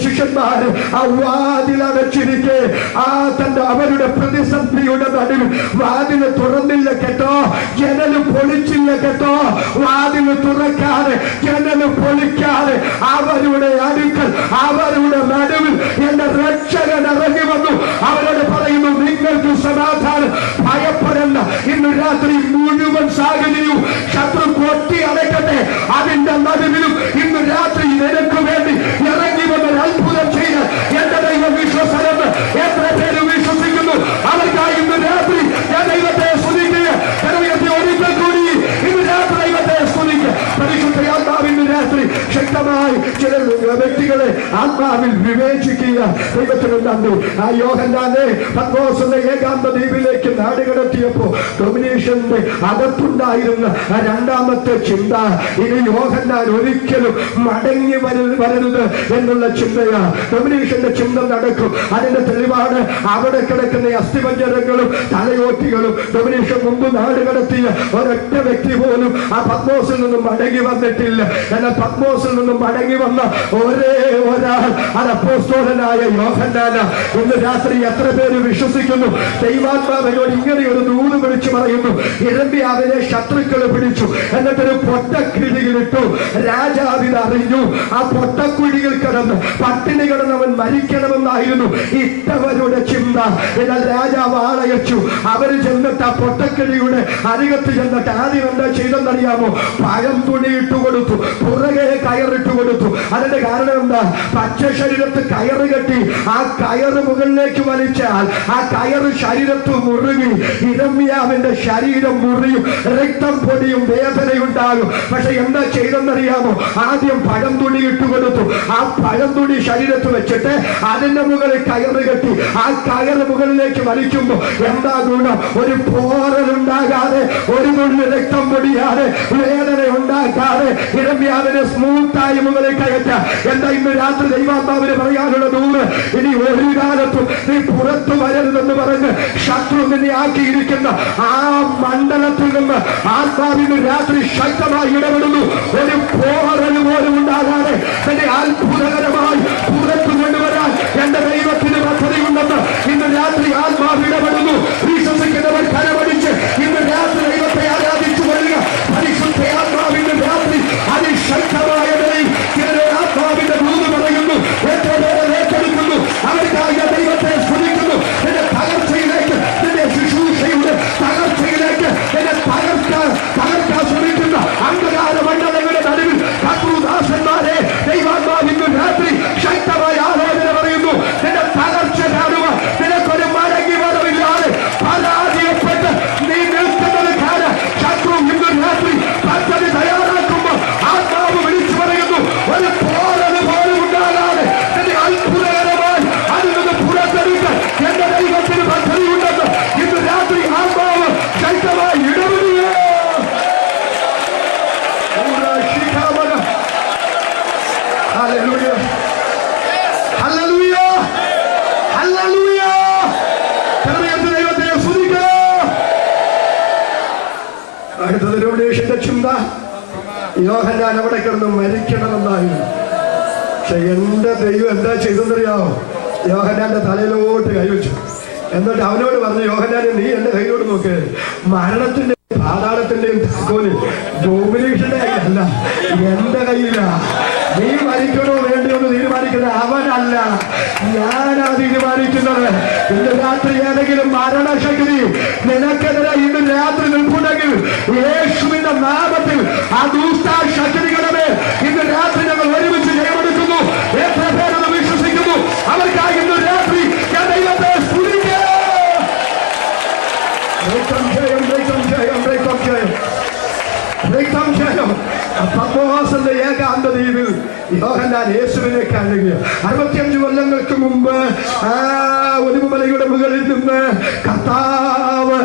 ശിഷ്യന്മാര് ആ വാതിൽ അടച്ചിരിക്കെ അവരുടെ പ്രതിസന്ധിയുടെ നടുവിൽ വാതില് തുറന്നില്ല കേട്ടോ, ജനല് പൊളിച്ചില്ല കേട്ടോ. വാതില് തുറക്കാതെ, ജനല് പൊളിക്കാതെ അവരുടെ അടുക്കൽ, അവരുടെ നടുവിൽ എന്റെ രക്ഷകൻ ഇറങ്ങി വന്നു. അവരോട് പറയുന്നു, നിങ്ങൾക്ക് സമാധാനം, ഭയപ്പെടണ്ട. ഇന്ന് രാത്രി മുഴുവൻ സാഹചര്യവും ശത്രു കൊട്ടി അടയ്ക്കട്ടെ. അതിന്റെ നടുവിലും ഇന്ന് രാത്രി നിനക്ക് വേണ്ടി ഇറങ്ങി വന്നൊരു അത്ഭുതം ചെയ്യാൻ എന്റെ ദൈവം വിശ്വസനെന്ന് എത്ര പേര് വിശ്വസിക്കുന്നു? അവർക്കായി ഇന്ന് രാത്രി ഞാൻ ദൈവത്തെ സ്തുതിക്കുക. ഒരിക്കൽ കൂടി ഇന്ന് രാത്രി ദൈവത്തെ സ്തുതിക്കുക. പരിശുദ്ധ ഇന്ന് രാത്രി ശക്തമായി ചില വ്യക്തികളെ ആത്മാവിൽ വിവേചിക്കുക. ദൈവത്തിന് നന്ദി. ആ യോഹന്നാനെ പത്മോസ് എന്ന ഏകാന്ത ദ്വീപിലേക്ക് നാടുകടത്തിയപ്പോ ഡൊമിനിഷ്യന്റെ അകത്തുണ്ടായിരുന്ന രണ്ടാമത്തെ ചിന്ത, ഇനി യോഹന്നാൻ ഒരിക്കലും മടങ്ങി വരരുത് എന്നുള്ള ചിന്തയാണ്. ഡൊമിനിഷ്യന്റെ ചിന്ത നടക്കും. അതിന്റെ തെളിവാണ് അവിടെ കിടക്കുന്ന അസ്ഥിപഞ്ജരങ്ങളും തലയോട്ടികളും. ഡൊമിനിഷ്യൻ മുമ്പ് നാട് കടത്തിയ ഒരൊറ്റ വ്യക്തി പോലും ആ പത്മോസിൽ നിന്നും മടങ്ങി വന്നിട്ടില്ല. എന്നാൽ പത്മോസിൽ നിന്നും മടങ്ങി വന്ന ഒരേ ഒരാൾ അത് അപ്പോസ്തലനായ യോഹന്നാനാണ്. ഇന്ന് രാത്രി എത്ര പേര് വിശ്വസിക്കുന്നു? ദൈവാത്മാവിനോട് ഇങ്ങനെ ഒരു ദൂത് വിളിച്ചു പറയുന്നു, ഇരമ്യാവിനെ ശത്രുക്കളെ പിടിച്ചു, എന്നിട്ടൊരു പൊട്ടക്കിഴിയിലിട്ടു. രാജാവിന് അറിഞ്ഞു. ആ പൊട്ടക്കുഴിയിൽ കിടന്ന് പട്ടിണി കിടന്നവൻ മരിക്കണമെന്നായിരുന്നു ഇട്ടവരുടെ ചിന്ത. എന്നാൽ രാജാവ് ആളയച്ചു. അവര് ചെന്നിട്ട് ആ പൊട്ടക്കിഴിയുടെ അരികത്ത് ചെന്നിട്ട് ആദ്യം എന്താ ചെയ്തെന്നറിയാമോ? പഴം തുണി ഇട്ടുകൊടുത്തു. പുറകെ കയറിട്ട് കൊടുത്തു. അതിന്റെ കാരണം എന്താ? പച്ച ശരീരത്ത് കയറ് കെട്ടി ആ കയറ് മുകളിലേക്ക് വലിച്ചാൽ ആ കയറ് ശരീരത്ത് മുറുകി യിരെമ്യാവിന്റെ ശരീരം മുറിയും, രക്തം പൊടിയും, വേദനയുണ്ടാകും. പക്ഷെ എന്താ ചെയ്തെന്നറിയാമോ? ആദ്യം പഴം തുണി ഇട്ടുകൊടുത്തു. ആ പഴം തുണി ശരീരത്ത് വെച്ചിട്ട് അതിന്റെ മുകളിൽ കയറ് കെട്ടി ആ കയറ് മുകളിലേക്ക് വലിക്കുമ്പോ എന്താ ഗുണം? ഒരു പോറലുണ്ടാകാതെ, ഒരു തുള്ളി രക്തം പൊടിയാതെ, വേദന ഉണ്ടാക്കാതെ യിരെമ്യാവിനെ സ്മൂത്തായി മുകളിൽ കയറ്റാം. എന്താ ഇന്ന് രാത്രി ദൈവാത്മാവിന് പറയാനുള്ള ദൂത്? ഇനി ഒരു കാലത്തും നീ പുറത്തു വരരുതെന്ന് പറഞ്ഞ് ശത്രു നിന്നെ ആക്കിയിരിക്കുന്ന ആ മണ്ഡലത്തിൽ നിന്ന് ആത്മാവിന് രാത്രി ശക്തമായി ഇടപെടുന്നു. ഒരു പോറൽ പോലും ഉണ്ടാകാതെ തന്നെ അത്ഭുതകരമായി പുറത്തു കൊണ്ടുവരാൻ എന്റെ ദൈവത്തിന് പദ്ധതിയുണ്ടെന്ന് ഇന്ന് രാത്രി ആത്മാവ് ഇടപെടുന്നു. വിശ്വസിക്കുന്നവർ കരമടിച്ച് ഇന്ന് രാത്രി ദൈവത്തെ ആരാധിച്ചു വരിക. പരിശുദ്ധ ആത്മാവിന്റെ രാത്രി അതിശക്തമായ നിലയിൽ ആത്മാവിന്റെ ദൂത് പറയുന്നു. എത്ര പേരെ ഏറ്റെടുക്കുന്നു, അവർക്കായി ദൈവത്തെ സ്തുതിക്കുന്നു. നിന്റെ തകർച്ചയിലേക്ക്, നിന്റെ ശുശ്രൂഷയുടെ തകർച്ചയിലേക്ക് നിന്നെ തകർക്കാൻ ശ്രമിക്കുന്ന അന്ധകാര മണ്ഡലങ്ങളുടെ നടുവിൽ ശത്രുദാസന്മാരെ ദൈവാത്മാവ് ഇന്ന് രാത്രി ശക്തമായ ആലോചന പറയുന്നു. നിന്റെ തകർച്ച കാണുവാൻ നിനക്കൊരു മടങ്ങി വരവില്ലാതെ പരാജയപ്പെട്ട് നീ നിൽക്കുന്നത് കാണാൻ ശത്രു ഇന്ന് രാത്രി പദ്ധതി തയ്യാറാക്കുമ്പോൾ ആത്മാവ് വിളിച്ചു പറയുന്നു. ഒരു പോരത് പോലും ഉണ്ടാകാതെ നിന്നെ അത്ഭുതകരമായി അതിൽ നിന്ന് പുറത്തെടുക്കാൻ എന്റെ ദൈവത്തിന് പദ്ധതിയുണ്ടെന്ന് ഇന്ന് രാത്രി ആത്മാവ് ശക്തമായി ഇടപെടുകയോ. അടുത്ത തിരുവനന്തപുരത്തിന്റെ ചിന്ത യോഹന്നാൻ അവിടെ കിടന്ന് മരിക്കണമെന്നായിരുന്നു. പക്ഷെ എന്റെ ദൈവം എന്താ ചെയ്തെന്നറിയാമോ? യോഹന്നാന്റെ തലയിലോട്ട് കൈവച്ചു. എന്നിട്ട് അവനോട് പറഞ്ഞു, യോഹന്നാനെ നീ എന്റെ കൈയോട് നോക്ക്. മരണത്തിന്റെ പാതാളത്തിന്റെയും താക്കോല് ഡോമിനേഷന്റെ കയ്യിലല്ല, എന്റെ കയ്യിലാ. നീ മരിക്കണോ വേണ്ടിയോ എന്ന് തീരുമാനിക്കുന്നത് അവനല്ല, ഞാനാ തീരുമാനിക്കുന്നത്. ഇന്ന് രാത്രി ഏതെങ്കിലും മരണശക്തി നിനക്കെതിരെ ഇന്ന് രാത്രി നിൽപ്പുണ്ടെങ്കിൽ യേശുവിന്റെ നാമത്തിൽ ആ ദുഷ്ടശക്തികളെ ഇന്ന് രാത്രി ഞങ്ങൾ ഒരുമിച്ച് ജയമെടുക്കുന്നു. എത്ര പേരൊന്ന് വിശ്വസിക്കുന്നു? അവർക്കായി ഇന്ന് രാത്രി ഞാൻ ദൈവത്തെ സ്തുതിക്കാം. പത്മോസിന്റെ ഏകാന്ത ദ്വീപിൽ യോഹന്നാൻ യേശുവിനെ കാണുകയാണ്. 65 കൊല്ലങ്ങൾക്ക് മുമ്പ് ഒലിവുമലയുടെ മുകളിൽ നിന്ന് കർത്താവ്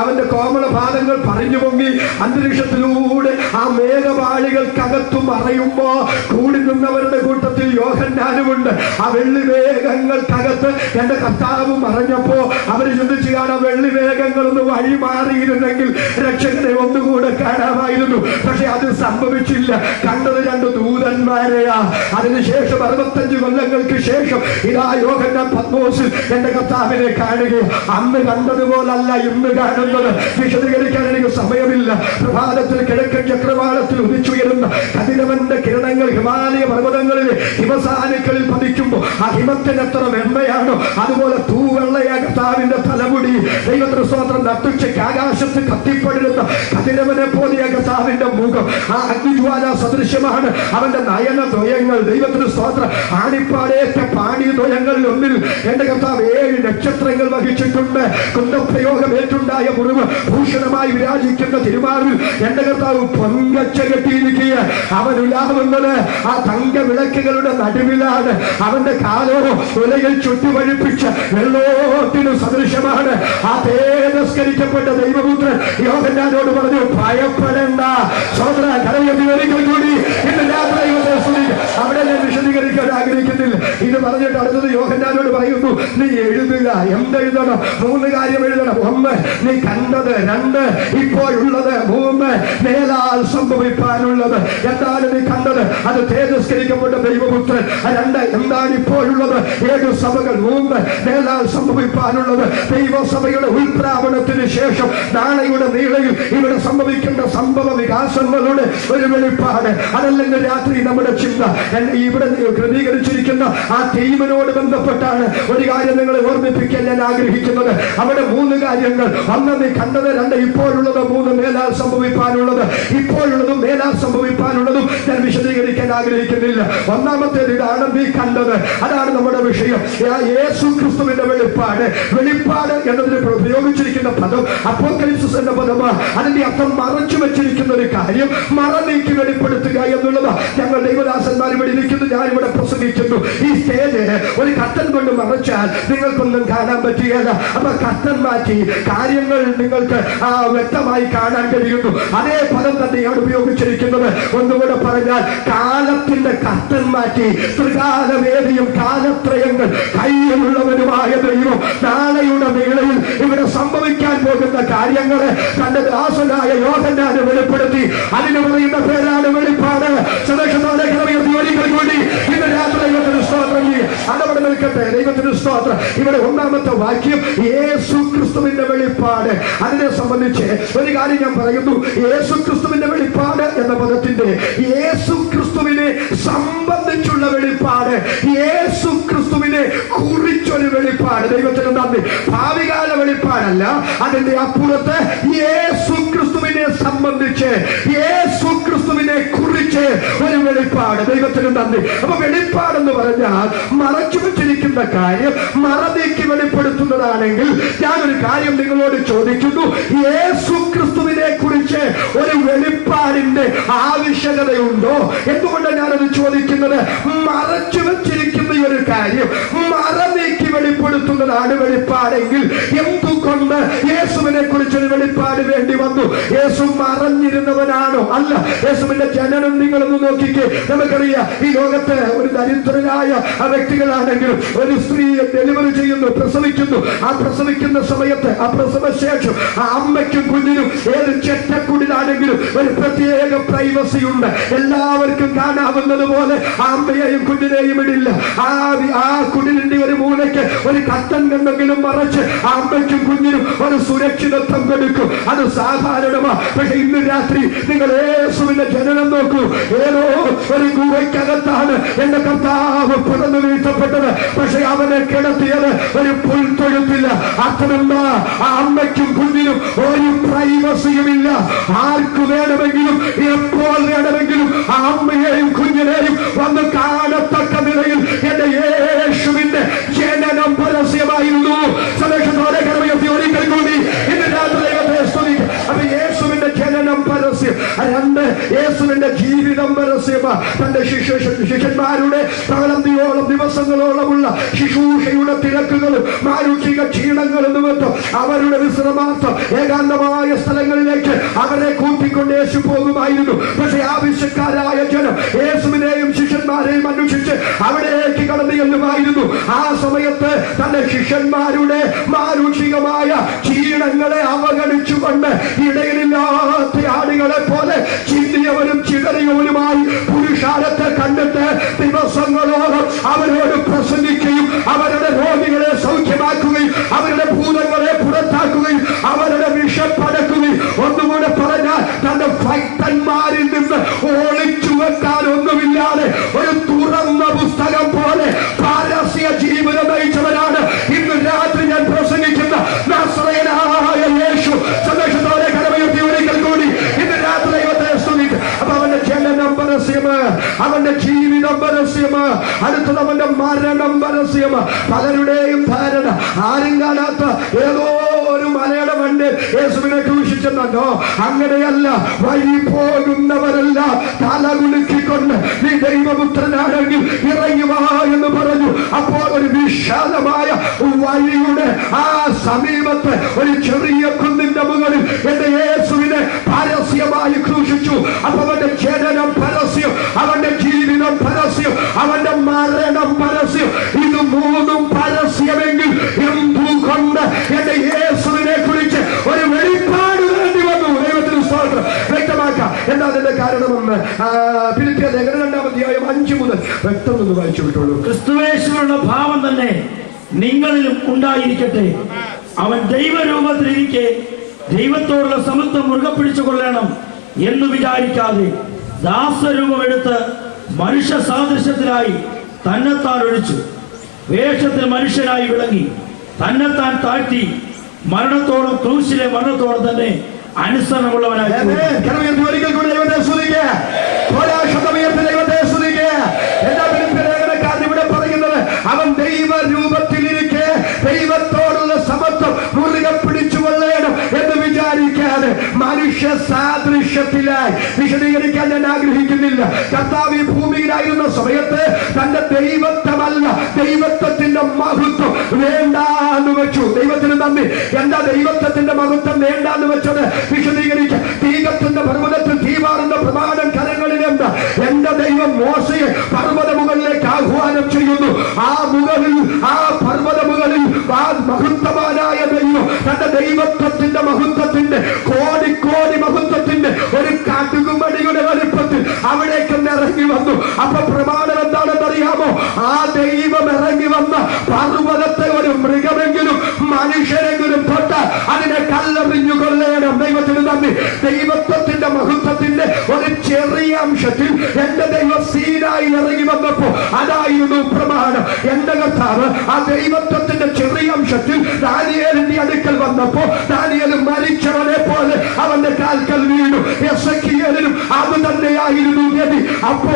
അവന്റെ കോമളപാദങ്ങൾ പറഞ്ഞു പൊങ്ങി അന്തരീക്ഷത്തിലൂടെ ആ മേഘപാളികൾക്കകത്തും മറയുമ്പോ കൂടി നിന്നവരുടെ കൂട്ടത്തിൽ യോഹന്നാനുമുണ്ട്. ആ വെള്ളി മേഘങ്ങൾക്കകത്ത് എന്റെ കർത്താവ് മറഞ്ഞപ്പോ അവര് ചിന്തിച്ചു കാണാം, വെള്ളി മേഘങ്ങളൊന്ന് വഴി മാറിയിരുന്നെങ്കിൽ രക്ഷകനെ ഒന്നുകൂടെ കാണാമായിരുന്നു. പക്ഷെ അത് സംഭവിച്ചില്ല. കണ്ടത് 2 ദൂതന്മാരെയാ. അതിനുശേഷം 65 കൊല്ലങ്ങൾക്ക് ശേഷം ഇതാ യോഹന്നാൻ പത്മോസിൽ എന്റെ കർത്താവിനെ കാണുകയും അന്ന് കണ്ടതുപോലല്ല ഇന്ന് കാണുന്നത്. വിശദീകരിക്കാൻ എനിക്ക് സമയമില്ല. പ്രഭാതത്തിൽ കിഴക്കൻ ചക്രവാളത്തിൽ ഉദിച്ചുയരുന്ന കതിരവന്റെ കിരണങ്ങൾ ഹിമാലയ പർവ്വതങ്ങളിലെ ഹിമസാനുക്കളിൽ പതിക്കുമ്പോൾ ആ ഹിമത്തിന് എത്ര വെണ്മയാണോ അതുപോലെ തൂവെള്ളയ കർത്താവിന്റെ തലമുടി. ദൈവത്തിന് സ്തോത്രം. നട്ടുച്ചയ്ക്ക് ആകാശത്ത് കത്തിപ്പടരുന്ന കതിരവനെ പോലെ കർത്താവിന്റെ മുഖം ആ അഗ്നിജ്വാല സദൃശ്യമാണ്. അവന്റെ നയന ദ്വയങ്ങൾ. ദൈവത്തിന് സ്തോത്രം. ആണിപ്പാടേറ്റ പാണി ദ്വയങ്ങളിൽ ഒന്നിൽ എന്റെ കർത്താവ് 7 നക്ഷത്രങ്ങൾ വഹിച്ചിട്ടുണ്ട്. കുന്തപ്രയോഗം ഏറ്റുണ്ടായ മുറിവ് ഭൂഷണമായി വിരാജിക്കുന്ന തിരുമാറിൽ എന്റെ കർത്താവ് പൊങ്കച്ച കെട്ടിയിരിക്കുക. അവൻ ഉലാവുന്നത് ആ തങ്ക വിളക്കുകളുടെ നടുവിലാണ്. അവന്റെ കാലോ ഉലയിൽ ചുറ്റുവഴിപ്പിച്ച വെള്ളോട്ടിന് സദൃശമാണ്. ആ തേജസ്കരിക്കപ്പെട്ട ദൈവപുത്രൻ യോഹന്നാനോട് പറഞ്ഞു, ഭയപ്പെടേണ്ട. സ്വതന്ത്ര കരയൊരിക്കൽ കൂടി ഇന്ന് രാത്രി അവിടെ ഞാൻ വിശദീകരിക്കാൻ ആഗ്രഹിക്കുന്നില്ല. ഇത് പറഞ്ഞിട്ട് അടുത്തത് യോഹന്നാനോട് പറയുന്നു, നീ എഴുതുക. എന്തെഴുതണം? 3 കാര്യം എഴുതണം. 1 നീ കണ്ടത്, 2 ഇപ്പോഴുള്ളത്, 3 മേലാൽ സംഭവിക്കാനുള്ളത്. എന്താണ് നീ കണ്ടത്? അത് തേജസ്കരിക്കപ്പെട്ട ദൈവപുത്രൻ. 2 എന്താണ് ഇപ്പോഴുള്ളത്? 7 സഭകൾ. 3 മേലാൽ സംഭവിക്കാനുള്ളത്. ദൈവസഭയുടെ ഉത്പ്രാപണത്തിന് ശേഷം നാളെയുടെ നീളയിൽ ഇവിടെ സംഭവിക്കേണ്ട സംഭവ വികാസങ്ങളുടെ ഒരു വെളിപ്പാട്. അതല്ലെങ്കിൽ രാത്രി നമ്മുടെ ചിന്ത ഇവിടെ ക്രമീകരിച്ചിരിക്കുന്ന ആ തീമിനോട് ബന്ധപ്പെട്ടാണ് ഒരു കാര്യം നിങ്ങളെ ഓർമ്മിപ്പിക്കാൻ ഞാൻ ആഗ്രഹിക്കുന്നത്. അവിടെ 3 കാര്യങ്ങൾ. 1 നീ കണ്ടത്, 2 ഇപ്പോഴുള്ളത്, 3 മേലാൽ സംഭവിക്കാനുള്ളത്. ഇപ്പോഴുള്ളതും മേലാൽ സംഭവിക്കാൻ പഠിപ്പാനുള്ളതും ഞാൻ വിശദീകരിക്കാൻ ആഗ്രഹിക്കുന്നില്ല. ഒന്നാമത്തേത് ഇതാണ് നീ കണ്ടത്, അതാണ് നമ്മുടെ വിഷയം. യേശു ക്രിസ്തുവിന്റെ വെളിപ്പാട്. വെളിപ്പാട് എന്നതിന് പ്രയോഗിച്ചിരിക്കുന്ന പദം അപ്പോക്കലിപ്സിസ് എന്ന പദമാണ്. അതിന്റെ അർത്ഥം മറച്ചു വെച്ചിരിക്കുന്ന ഒരു കാര്യം മറനീക്കി വെളിപ്പെടുത്തുക എന്നുള്ളത്. ഞങ്ങൾ ദൈവദാസന്മാർ ഇവിടെ ഇരിക്കുന്നു, ഞാനിവിടെ പ്രസംഗിക്കുന്നു. ഈ സ്റ്റേജ് ഒരു കർട്ടൻ കൊണ്ട് മറച്ചാൽ നിങ്ങൾക്കൊന്നും കാണാൻ പറ്റുകയില്ല. അപ്പൊ കർട്ടൻ മാറ്റി കാര്യങ്ങൾ നിങ്ങൾക്ക് വ്യക്തമായി കാണാൻ കഴിയുന്നു. അതേ പദം തന്നെയാണ് ഉപയോഗിച്ചിരിക്കുന്നത്. ഒന്നുകൂടെ പറഞ്ഞാൽ കാലത്തിന്റെ കർട്ടൻ മാറ്റി ത്രികാലവേദിയും കാലത്രയങ്ങൾ കയ്യിലുള്ളവനുമായ ദൈവം നാളെയുടെ വേളയിൽ ഇവിടെ സംഭവിക്കാൻ പോകുന്ന കാര്യങ്ങളെ തന്റെ ദാസനായ യോഹന്നാന് വെളിപ്പെടുത്തി. അതിന് പറയുന്ന പേരാണ് വെളിപ്പാട്. സന്തോഷത്തോടെ ഒരിക്കൽ കൂടി ഇന്ന് രാത്രി ദൈവത്തിന് സ്തോത്രം. അതവിടെ നിൽക്കട്ടെ, ദൈവത്തിന് സ്തോത്രം. ഇവിടെ ഒന്നാമത്തെ വാക്യം യേശു ക്രിസ്തുവിന്റെ വെളിപ്പാട്. അതിനെ സംബന്ധിച്ച് ഒരു കാര്യം ഞാൻ പറയുന്നു. യേശു ക്രിസ്തുവിന്റെ വെളിപ്പാട് എന്ന പദത്തിന്റെ യേശു ക്രിസ്തുവിനെ സംബന്ധിച്ചുള്ള വെളിപ്പാട്, യേശു ക്രിസ്തുവിനെ കുറിച്ചൊരു വെളിപ്പാട്. ദൈവത്തിന് നന്ദി. ഭാവികാല വെളിപ്പാടല്ല, അതിന്റെ അപ്പുറത്ത് യേശു ക്രിസ്തുവിനെ സംബന്ധിച്ച് യേശു ക്രിസ്തുവിനെ കുറിച്ച് ഒരു വെളിപ്പാട്. ദൈവത്തിന് നന്ദി. അപ്പൊ വെളിപ്പാടെന്ന് പറഞ്ഞാൽ മറച്ചു വെച്ചിരിക്കുന്ന കാര്യം മറനീക്കി വെളിപ്പെടുത്തുന്നതാണെങ്കിൽ ഞാനൊരു കാര്യം നിങ്ങളോട് ചോദിക്കുന്നു. യേശു ക്രിസ്തുവിനെ കുറിച്ച് ഒരു വെളിപ്പാടിന്റെ ആവശ്യകതയുണ്ടോ? എന്തുകൊണ്ടാണ് ഞാനത് ചോദിക്കുന്നത്? മറച്ചു വെച്ചിരിക്കുന്ന ഒരു കാര്യം മറനീക്കി വെളിപ്പെടുത്തുന്നതാണ് വെളിപ്പാടെങ്കിൽ എന്തുകൊണ്ട് യേശുവിനെ കുറിച്ചൊരു വെളിപ്പാട് വേണ്ടി വന്നു? യേശു മറഞ്ഞിരുന്നവനാണോ? അല്ല. യേശുവിന്റെ ജനനം നിങ്ങളൊന്ന് നോക്കിക്കേ. നമുക്കറിയാം, ഈ ലോകത്ത് ഒരു ദരിദ്രനായ വ്യക്തികളാണെങ്കിലും ഒരു സ്ത്രീ ഡെലിവറി ചെയ്യുന്നു, പ്രസവിക്കുന്നു. ആ പ്രസവിക്കുന്ന സമയത്ത് ആ പ്രസവശേഷം ആ അമ്മയ്ക്കും കുഞ്ഞിനും ഏത് ചെറ്റക്കുടിലാണെങ്കിലും ഒരു പ്രത്യേക പ്രൈവസി ഉണ്ട്. എല്ലാവർക്കും കാണാവുന്നത് പോലെ ആ അമ്മയെയും കുഞ്ഞിനെയും ഇടില്ല. ആ കുടിലിന്റെ ഒരു മൂലയ്ക്ക് ഒരു കട്ടൻ കണ്ടെങ്കിലും മറച്ച് ആ അമ്മയ്ക്കും കുഞ്ഞിനും ഒരു സുരക്ഷിതത്വം കൊടുക്കും. അത് സാധാരണമാണ്. പക്ഷെ ഇന്ന് രാത്രി നിങ്ങൾ യേശുവിന്റെ ജനനം നോക്കൂ. ഏതോ ഒരു ഗുഹയ്ക്കകത്താണ് എന്റെ കർത്താവ് പിറന്നു വീഴ്ത്തപ്പെട്ടത്. പക്ഷെ അവനെ കിടത്തിയത് ഒരു പുൽത്തൊഴുത്തില്ല. അർത്ഥമെന്താ? ആ അമ്മയ്ക്കും കുഞ്ഞിനും ഒരു പ്രൈവസിയുമില്ല. ആർക്ക് വേണമെങ്കിലും എപ്പോൾ വേണമെങ്കിലും ആ അമ്മയെയും കുഞ്ഞിനെയും വന്ന് കാണത്തക്ക നിലയിൽ എന്റെ യേശുവിന്റെ ജനനം പരസ്യമായിരുന്നു. സന്തോഷത്തോടെ കരമയത്തി ഒരിക്കൽ കൂടി ഇന്ന് രാത്രി അപ്പൊ യേശുവിന്റെ ജനനം പരസ്യം. രണ്ട്, യേശുവിന്റെ ജീവിതം പരസ്യമാ. തന്റെ ശിഷ്യന്മാരുടെ പകലന്തിയോളം ദിവസങ്ങളോളമുള്ള ശുശ്രൂഷയുടെ തിരക്കുകളും മാനുഷിക ക്ഷീണങ്ങളും നിമിത്തം അവരുടെ വിശ്രമാർത്ഥം ഏകാന്തമായ സ്ഥലങ്ങളിലേക്ക് അവരെ കൂട്ടിക്കൊണ്ട് യേശു പോകുമായിരുന്നു. പക്ഷെ ആവശ്യക്കാരായ ജനം യേശുവിനെയും ശിഷ്യന്മാരെയും അന്വേഷിച്ച് അവിടേക്ക് കടന്നു ചെല്ലുമായിരുന്നു. ആ സമയത്ത് തന്റെ ശിഷ്യന്മാരുടെ മാനുഷികമായ ക്ഷീണങ്ങളെ അവഗണിച്ചുകൊണ്ട് ഇടയിലില്ലാത്ത ആടുകളെ പോലെ ചിന്തിയവരും ചിതറിയവരുമായി പുരുഷാരത്തെ കണ്ടിട്ട് ദിവസങ്ങളോളം അവരോട് പ്രസംഗിക്കുകയും അവരുടെ രോഗികളെ സൗഖ്യമാക്കുകയും അവരുടെ ഭൂതങ്ങളെ പുറത്താക്കുകയും അവരുടെ വിഷപ്പടക്കുകയും ഒന്നുകൂടെ പറഞ്ഞാൽ തന്റെ ഭക്തന്മാരിൽ നിന്ന് ഒളിച്ചു വെക്കാൻ ഒന്നുമില്ലാതെ ഒരു തുറന്ന പുസ്തകം പോലെ പാരസ്യ ജീവിതം നയിച്ചവരാണ് ഇന്ന് രാത്രി ഞാൻ പ്രസംഗിക്കുന്ന നസറേയനായ യേശു. സന്തോഷത്തോടെ കരമയുത്തി ഒരിക്കൽ കൂടി ഇന്ന് രാത്രി ദൈവത്തെ സ്തുതിക്കും. അപ്പൊ അവന്റെ ജനനം പരസ്യമ്, അവന്റെ ജീവിതം പരസ്യമ്, അടുത്തത് അവന്റെ മരണം പരസ്യമ്. പലരുടെയും ധാരണ ആരും കാണാത്ത ഏതോ ഒരു മലയുടെ മണ്ട് യേശുവിനെ ക്രൂശിച്ചെന്നോ. അങ്ങനെയല്ല. വഴി പോകുന്നവരെല്ലാം തല കുലുക്കിക്കൊണ്ട് നീ ദൈവപുത്രനാണെങ്കിൽ ഇറങ്ങി വാ എന്ന് പറഞ്ഞു. അപ്പോൾ ഒരു വിശാലമായ വഴിയുടെ ആ സമീപത്ത് ഒരു ചെറിയ കുന്നിന്റെ മുകളിൽ എന്റെ യേശുവിനെ പരസ്യമായി ക്രൂശിച്ചു. അപ്പൊ അവന്റെ ജനനം പരസ്യം, അവന്റെ ജീവിതം പരസ്യം, അവന്റെ മരണം പരസ്യം. ഇത് മൂന്നും പരസ്യമെങ്കിൽ എന്തുകൊണ്ട് എന്റെ യേശുവിനെ കുറിച്ച് ഒരു വെളിപ്പാട് വേണ്ടി വന്നു? ദൈവത്തിന് സ്തോത്രം. വ്യക്തമാക്കാം എന്താ അതിന്റെ കാരണമെന്ന് ഫിലിപ്പിയ ലേഖനം 2-ാം അധ്യായം 5 മുതൽ വ്യക്തമെന്ന് വായിച്ചു വിട്ടോളൂ. ക്രിസ്തുവേശുവിനുള്ള ഭാവം തന്നെ നിങ്ങളിലും ഉണ്ടായിരിക്കട്ടെ. അവൻ ദൈവരൂപത്തിലിരിക്കെ ദൈവത്തോടുള്ള സമത്വം മുറുകെ പിടിച്ചു കൊള്ളണം എന്ന് വിചാരിക്കാതെ ദാസരൂപമെടുത്ത് മനുഷ്യ സാദൃശ്യത്തിലായി തന്നെത്താൻ ഒഴിച്ചു. വേഷത്തിൽ മനുഷ്യനായി വിളങ്ങി തന്നെത്താൻ താഴ്ത്തി മരണത്തോളം ക്രൂശിലെ മരണത്തോളം തന്നെ അനുസരണമുള്ളവനായി. ഒരിക്കൽ കൂടി വിശദീകരിക്കാൻ ഞാൻ ആഗ്രഹിക്കുന്നില്ല. കർത്താവ് ഈ ഭൂമിയിലായിരുന്ന സമയത്ത് തന്റെ ദൈവത്വമല്ല, ദൈവത്വത്തിന്റെ മഹത്വം വേണ്ടാന്ന് വെച്ചു. ദൈവത്തിന് നന്ദി. എന്താ ദൈവത്വത്തിന്റെ മഹത്വം വേണ്ടാന്ന് വെച്ചത്? വിശദീകരിക്കാം. തീകത്തിന്റെ പർവ്വതത്തിൽ തീവാറുന്ന പ്രമാണം കരങ്ങളിലുണ്ട്. എന്റെ ദൈവം മോശയെ പർവ്വത മുകളിലേക്ക് ആഹ്വാനം ചെയ്യുന്നു. ആ പർവ്വത മുകളിൽ ആ മഹത്വവാനായ ദൈവം തന്റെ ദൈവത്വത്തിന്റെ മഹത്വത്തിന്റെ കോടി മഹത്വത്തിന്റെ ഒരു കടുകുമണിയുടെ വലിപ്പത്തിൽ അവിടേക്ക് ഇറങ്ങി വന്നു. അപ്പൊ പ്രമാണം എന്താണെന്ന് അറിയാമോ? ആ ദൈവം ഇറങ്ങി വന്ന പർവ്വതത്തെ ഒരു മൃഗമെങ്കിലും മനുഷ്യരെങ്കിലും തൊട്ട് അതിനെ കല്ലെറിഞ്ഞു കൊള്ളേണം. ദൈവത്തിന് നന്ദി. ദൈവത്വത്തിന്റെ മഹത്വത്തിന്റെ ഒരു ചെറിയ അംശത്തിൽ എന്റെ ദൈവം സീനായിൽ ഇറങ്ങി വന്നപ്പോ അതായിരുന്നു പ്രമാണം. എന്റെ കർത്താവ് ആ ദൈവത്വത്തിന്റെ ചെറിയ അംശത്തിൽ ദാനിയേലിന്റെ അടുക്കൽ വന്നപ്പോ ദാനിയേൽ മരിച്ചവനെ പോലെ അവന്റെ കാൽക്കൽ വീണു. എസെക്കിയേലിനും അത് തന്നെയായിരുന്നു ഗതി. അപ്പോ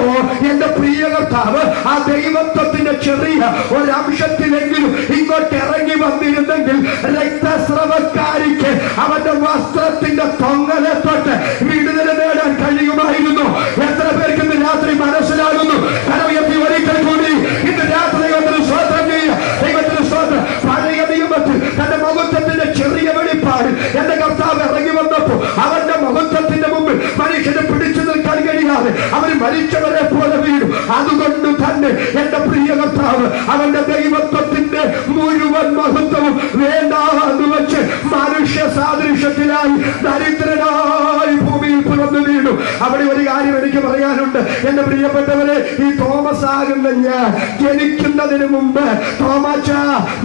എന്റെ പ്രിയ കർത്താവ് ആ ദൈവത്വത്തിന്റെ ചെറിയ ഒരംശത്തിലെങ്കിലും ഇങ്ങോട്ട് ഇറങ്ങി വന്നിരുന്നെങ്കിൽ രക്തസ്രവക്കാരിക്ക് അവന്റെ വസ്ത്രത്തിന്റെ തൊങ്ങലെ തൊട്ട് വിടുതല നേടാൻ കഴിയുമായിരുന്നു. എത്ര പേർക്ക് ഇന്ന് രാത്രി മനസ്സിലാകുന്നു? കരമുയർത്തി ഒരിക്കൽ കൂടി ഇന്ന് രാത്രി ദൈവത്തിന് സ്തോത്രം ചെയ്യുക. ദൈവത്തിന് സ്തോത്രം. പഴയ നിയമത്തിൽ തന്റെ മഹത്വത്തിന്റെ ചെറിയ വെളിപ്പാട് എന്റെ കർത്താവ് ഇറങ്ങി വന്നപ്പോ അവന്റെ മഹത്വത്തിന്റെ മുമ്പിൽ മനുഷ്യനെ പിടിച്ചു നിൽക്കാൻ കഴിയാതെ അവര് മരിച്ചവരെ പോലെ വീണു. അതുകൊണ്ട് തന്നെ എന്റെ പ്രിയ കർത്താവ് അവന്റെ ദൈവത്വത്തിന്റെ മുഴുവൻ മഹത്വവും വേണ്ടാന്ന് വെച്ച് മനുഷ്യ സാദൃശ്യത്തിലായി ദരിദ്രനായി ഭൂമിയിൽ പിറന്നു വീണു. അവിടെ ഒരു കാര്യം എനിക്ക് പറയാനുണ്ട് എന്റെ പ്രിയപ്പെട്ടവരെ. ഈ തോമസ് ആകുന്ന ഞാൻ ജനിക്കുന്നതിന് മുമ്പ് തോമാച്ച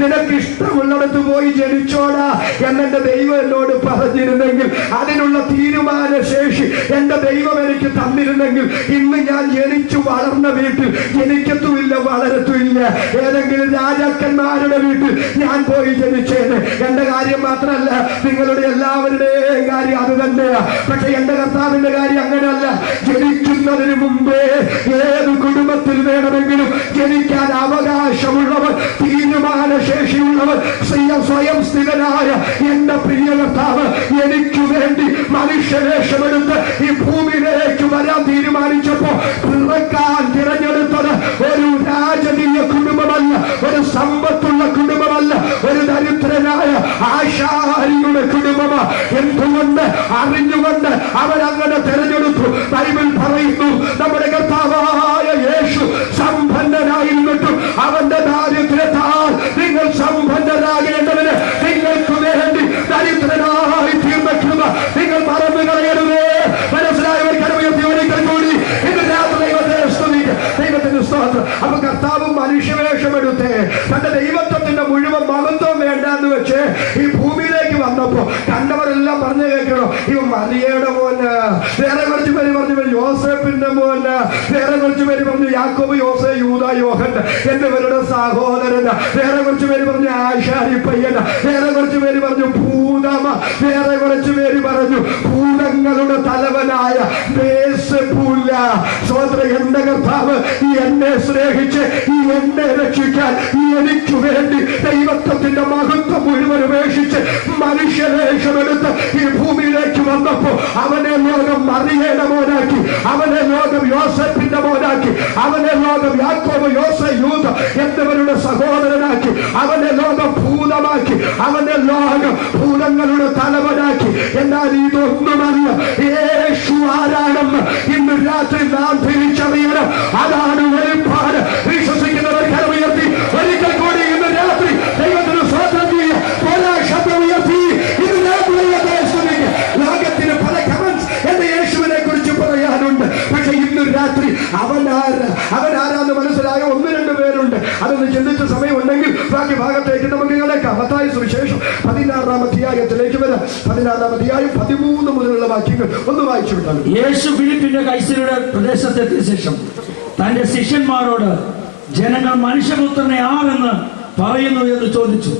നിനക്ക് ഇഷ്ടമുള്ളിടത്ത് പോയി ജനിച്ചോടാ എന്നെ ദൈവം എന്നോട് പറഞ്ഞിരുന്നെങ്കിൽ, അതിനുള്ള തീരുമാന ശേഷി എന്റെ ദൈവം എനിക്ക് തന്നിരുന്നെങ്കിൽ, ഇന്ന് ഞാൻ ജനിച്ചു വളർന്ന വീട്ടിൽ ജനിക്കത്തുമില്ല, വളരത്തുമില്ല. ഏതെങ്കിലും രാജാക്കന്മാരുടെ വീട്ടിൽ ഞാൻ പോയി ജനിച്ചേനെ. എന്റെ കാര്യം മാത്രമല്ല, നിങ്ങളുടെ എല്ലാവരുടെയും കാര്യം അത് തന്നെയാ. പക്ഷെ എന്റെ കർത്താവിന്റെ കാര്യം അങ്ങനെയല്ല. ജനിക്കുന്നതിന് മുമ്പേ ഏത് കുടുംബത്തിൽ വേണമെങ്കിലും ജനിക്കാൻ അവകാശമുള്ളവർ, തീരുമാന ശേഷിയുള്ളവർ, സ്വയം സ്ഥിരനായ എന്റെ പ്രിയ കർത്താവ് എനിക്ക് വേണ്ടി മനുഷ്യവേഷമെടുത്ത് ഈ ഭൂമിയിലേക്ക് വരാൻ തീരുമാനിച്ചപ്പോ പിറക്കാൻ തിരഞ്ഞെടുത്തത് ഒരു രാജകീയ കുടുംബമല്ല, ഒരു സമ്പത്തുള്ള കുടുംബമല്ല, ഒരു ദരിദ്രനായ ആശാരിയുടെ കുടുംബമാ. എന്തുകൊണ്ട്? അറിഞ്ഞുകൊണ്ട് അവരങ്ങനെ തിരഞ്ഞെടുത്തു. ബൈബിൾ പറയുന്നു നമ്മുടെ കർത്താവായ യേശു സമ്പന്നനായിരുന്നിട്ടും അവന്റെ ദാരിദ്ര്യത്താൽ നിങ്ങൾ സമ്പന്നരാകേണ്ടതിന് നിങ്ങൾക്ക് വേണ്ടി ദരിദ്രനായി തീർന്ന കൃപ നിങ്ങൾ മറന്നു കളയരുതേ. മനസ്സിലായവർ കരമുയർത്തി ഒരിക്കൽ കൂടി ഇന്ന് രാത്രി ദൈവത്തിന് സ്തോത്രം. അപ്പൊ കർത്താവ് മനുഷ്യവേഷമെടുത്ത് തന്റെ ദൈവത്വത്തിന്റെ മുഴുവൻ മഹത്വം വേണ്ടാന്ന് വെച്ച് ഈ ഭൂമിയിലേക്ക് വന്നപ്പോ കണ്ടവരെല്ലാം പറഞ്ഞു കേൾക്കണോ, ഇവൻ മറിയയുടെ മോന്. വേറെ കുറച്ച് പേര് പറഞ്ഞു യോസേപ്പിന്റെ മോന്. വേറെ കുറച്ച് പേര് പറഞ്ഞു യാക്കോബ്, യോസേ, യൂദ, യോഹൻ എന്നിവരുടെ സഹോദരന്. വേറെ കുറച്ച് പേര് പറഞ്ഞു ആശാരി പയ്യന്. വേറെ കുറച്ച് പേര് പറഞ്ഞു ഭൂതമ. വേറെ കുറച്ച് പേര് പറഞ്ഞു ഭൂതങ്ങളുടെ തലവനായ ബേൽസെബൂല. സ്വതന്ത്ര എന്റെ കർത്താവ് എന്നെ സ്നേഹിച്ച് എന്നെ രക്ഷിക്കാൻ എനിക്ക് വേണ്ടി ദൈവത്വത്തിന്റെ മഹത്വം മുഴുവൻ ഉപേക്ഷിച്ച് മനുഷ്യവേഷമെടുത്ത് ഈ ഭൂമിയിലേക്ക് വന്നപ്പോ അവനെ ലോകം മറിയയുടെ മോനാക്കി, അവനെ ലോകം യോസേപ്പിന്റെ മോനാക്കി, അവനെ ലോകം യാക്കോബ്, യോസേ, യൂദ എന്നിവരുടെ സഹോദരനാക്കി, അവനെ ലോകം ഭൂതമാക്കി, അവനെ ലോകം ഭൂതങ്ങളുടെ തലവനാക്കി. എന്നാൽ ഇതൊന്നുമല്ല, യേശു ആരാണെന്ന് ഇന്ന് രാത്രി നാം തിരിച്ചറിയണം. അതാണ് വെളിപ്പാട്. വിശ്വസിക്കുന്നവർ കരമുയർത്തി ഒരിക്കൽ കൂടി ഇന്ന് രാത്രി ദൈവത്തിന് സ്തോത്രം ചെയ്യുക. ശബ്ദം ഉയർത്തി ഇന്ന് രാത്രി ലോകത്തിന് പല കമന്റ്സ് എന്റെ യേശുവിനെ കുറിച്ച് പറയാനുണ്ട്. പക്ഷെ ഇന്ന് രാത്രി അവനാരാന്ന് മനസ്സിലായ 1-2 പേരുണ്ട്. അതൊന്ന് ചിന്തിച്ച സമയമുണ്ടെങ്കിൽ ബാക്കി ഭാഗത്തേക്ക് നമുക്ക് കിടക്കാം. മത്തായി സുവിശേഷം 16-ാം അധ്യായത്തിലേക്ക് വരാം. 16-ാം അധ്യായം 13 മുതലുള്ള വാക്യങ്ങൾ ഒന്ന് വായിച്ചു വിട്ടാൽ. യേശു ഫിലിപ്പിന്റെ കൈസരുടെ പ്രദേശത്തെത്തിയ ശേഷം തന്റെ ശിഷ്യന്മാരോട് ജനങ്ങൾ മനുഷ്യപുത്രനെ ആരെന്ന് പറയുന്നു എന്ന് ചോദിച്ചു.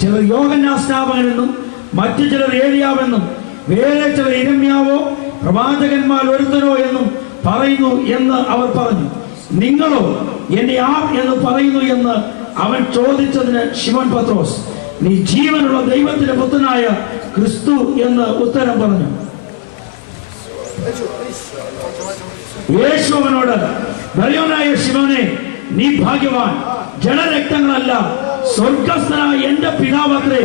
ചിലർ യോഹന്നാൻ സ്നാപകനെന്നും മറ്റു ചിലർ ഏലിയാവെന്നും വേറെ ചിലർ ഇരമ്യാവോ പ്രവാചകന്മാർ ഒരുത്തനോ എന്നും പറയുന്നു എന്ന് അവർ പറഞ്ഞു. നിങ്ങളോ എന്നെ ആർ എന്ന് പറയുന്നു എന്ന് അവൻ ചോദിച്ചതിന് ശിമോൻ പത്രോസ്, നീ ജീവനുള്ള ദൈവത്തിന്റെ പുത്രനായ ക്രിസ്തു എന്ന് ഉത്തരം പറഞ്ഞു. യേശു അവനോട്, ബറിയോനായ ശിമോനെ, നീ ഭാഗ്യവാൻ. ജഡരക്തങ്ങളല്ല, സ്വർഗസ്ഥനായ എന്റെ പിതാവത്രേ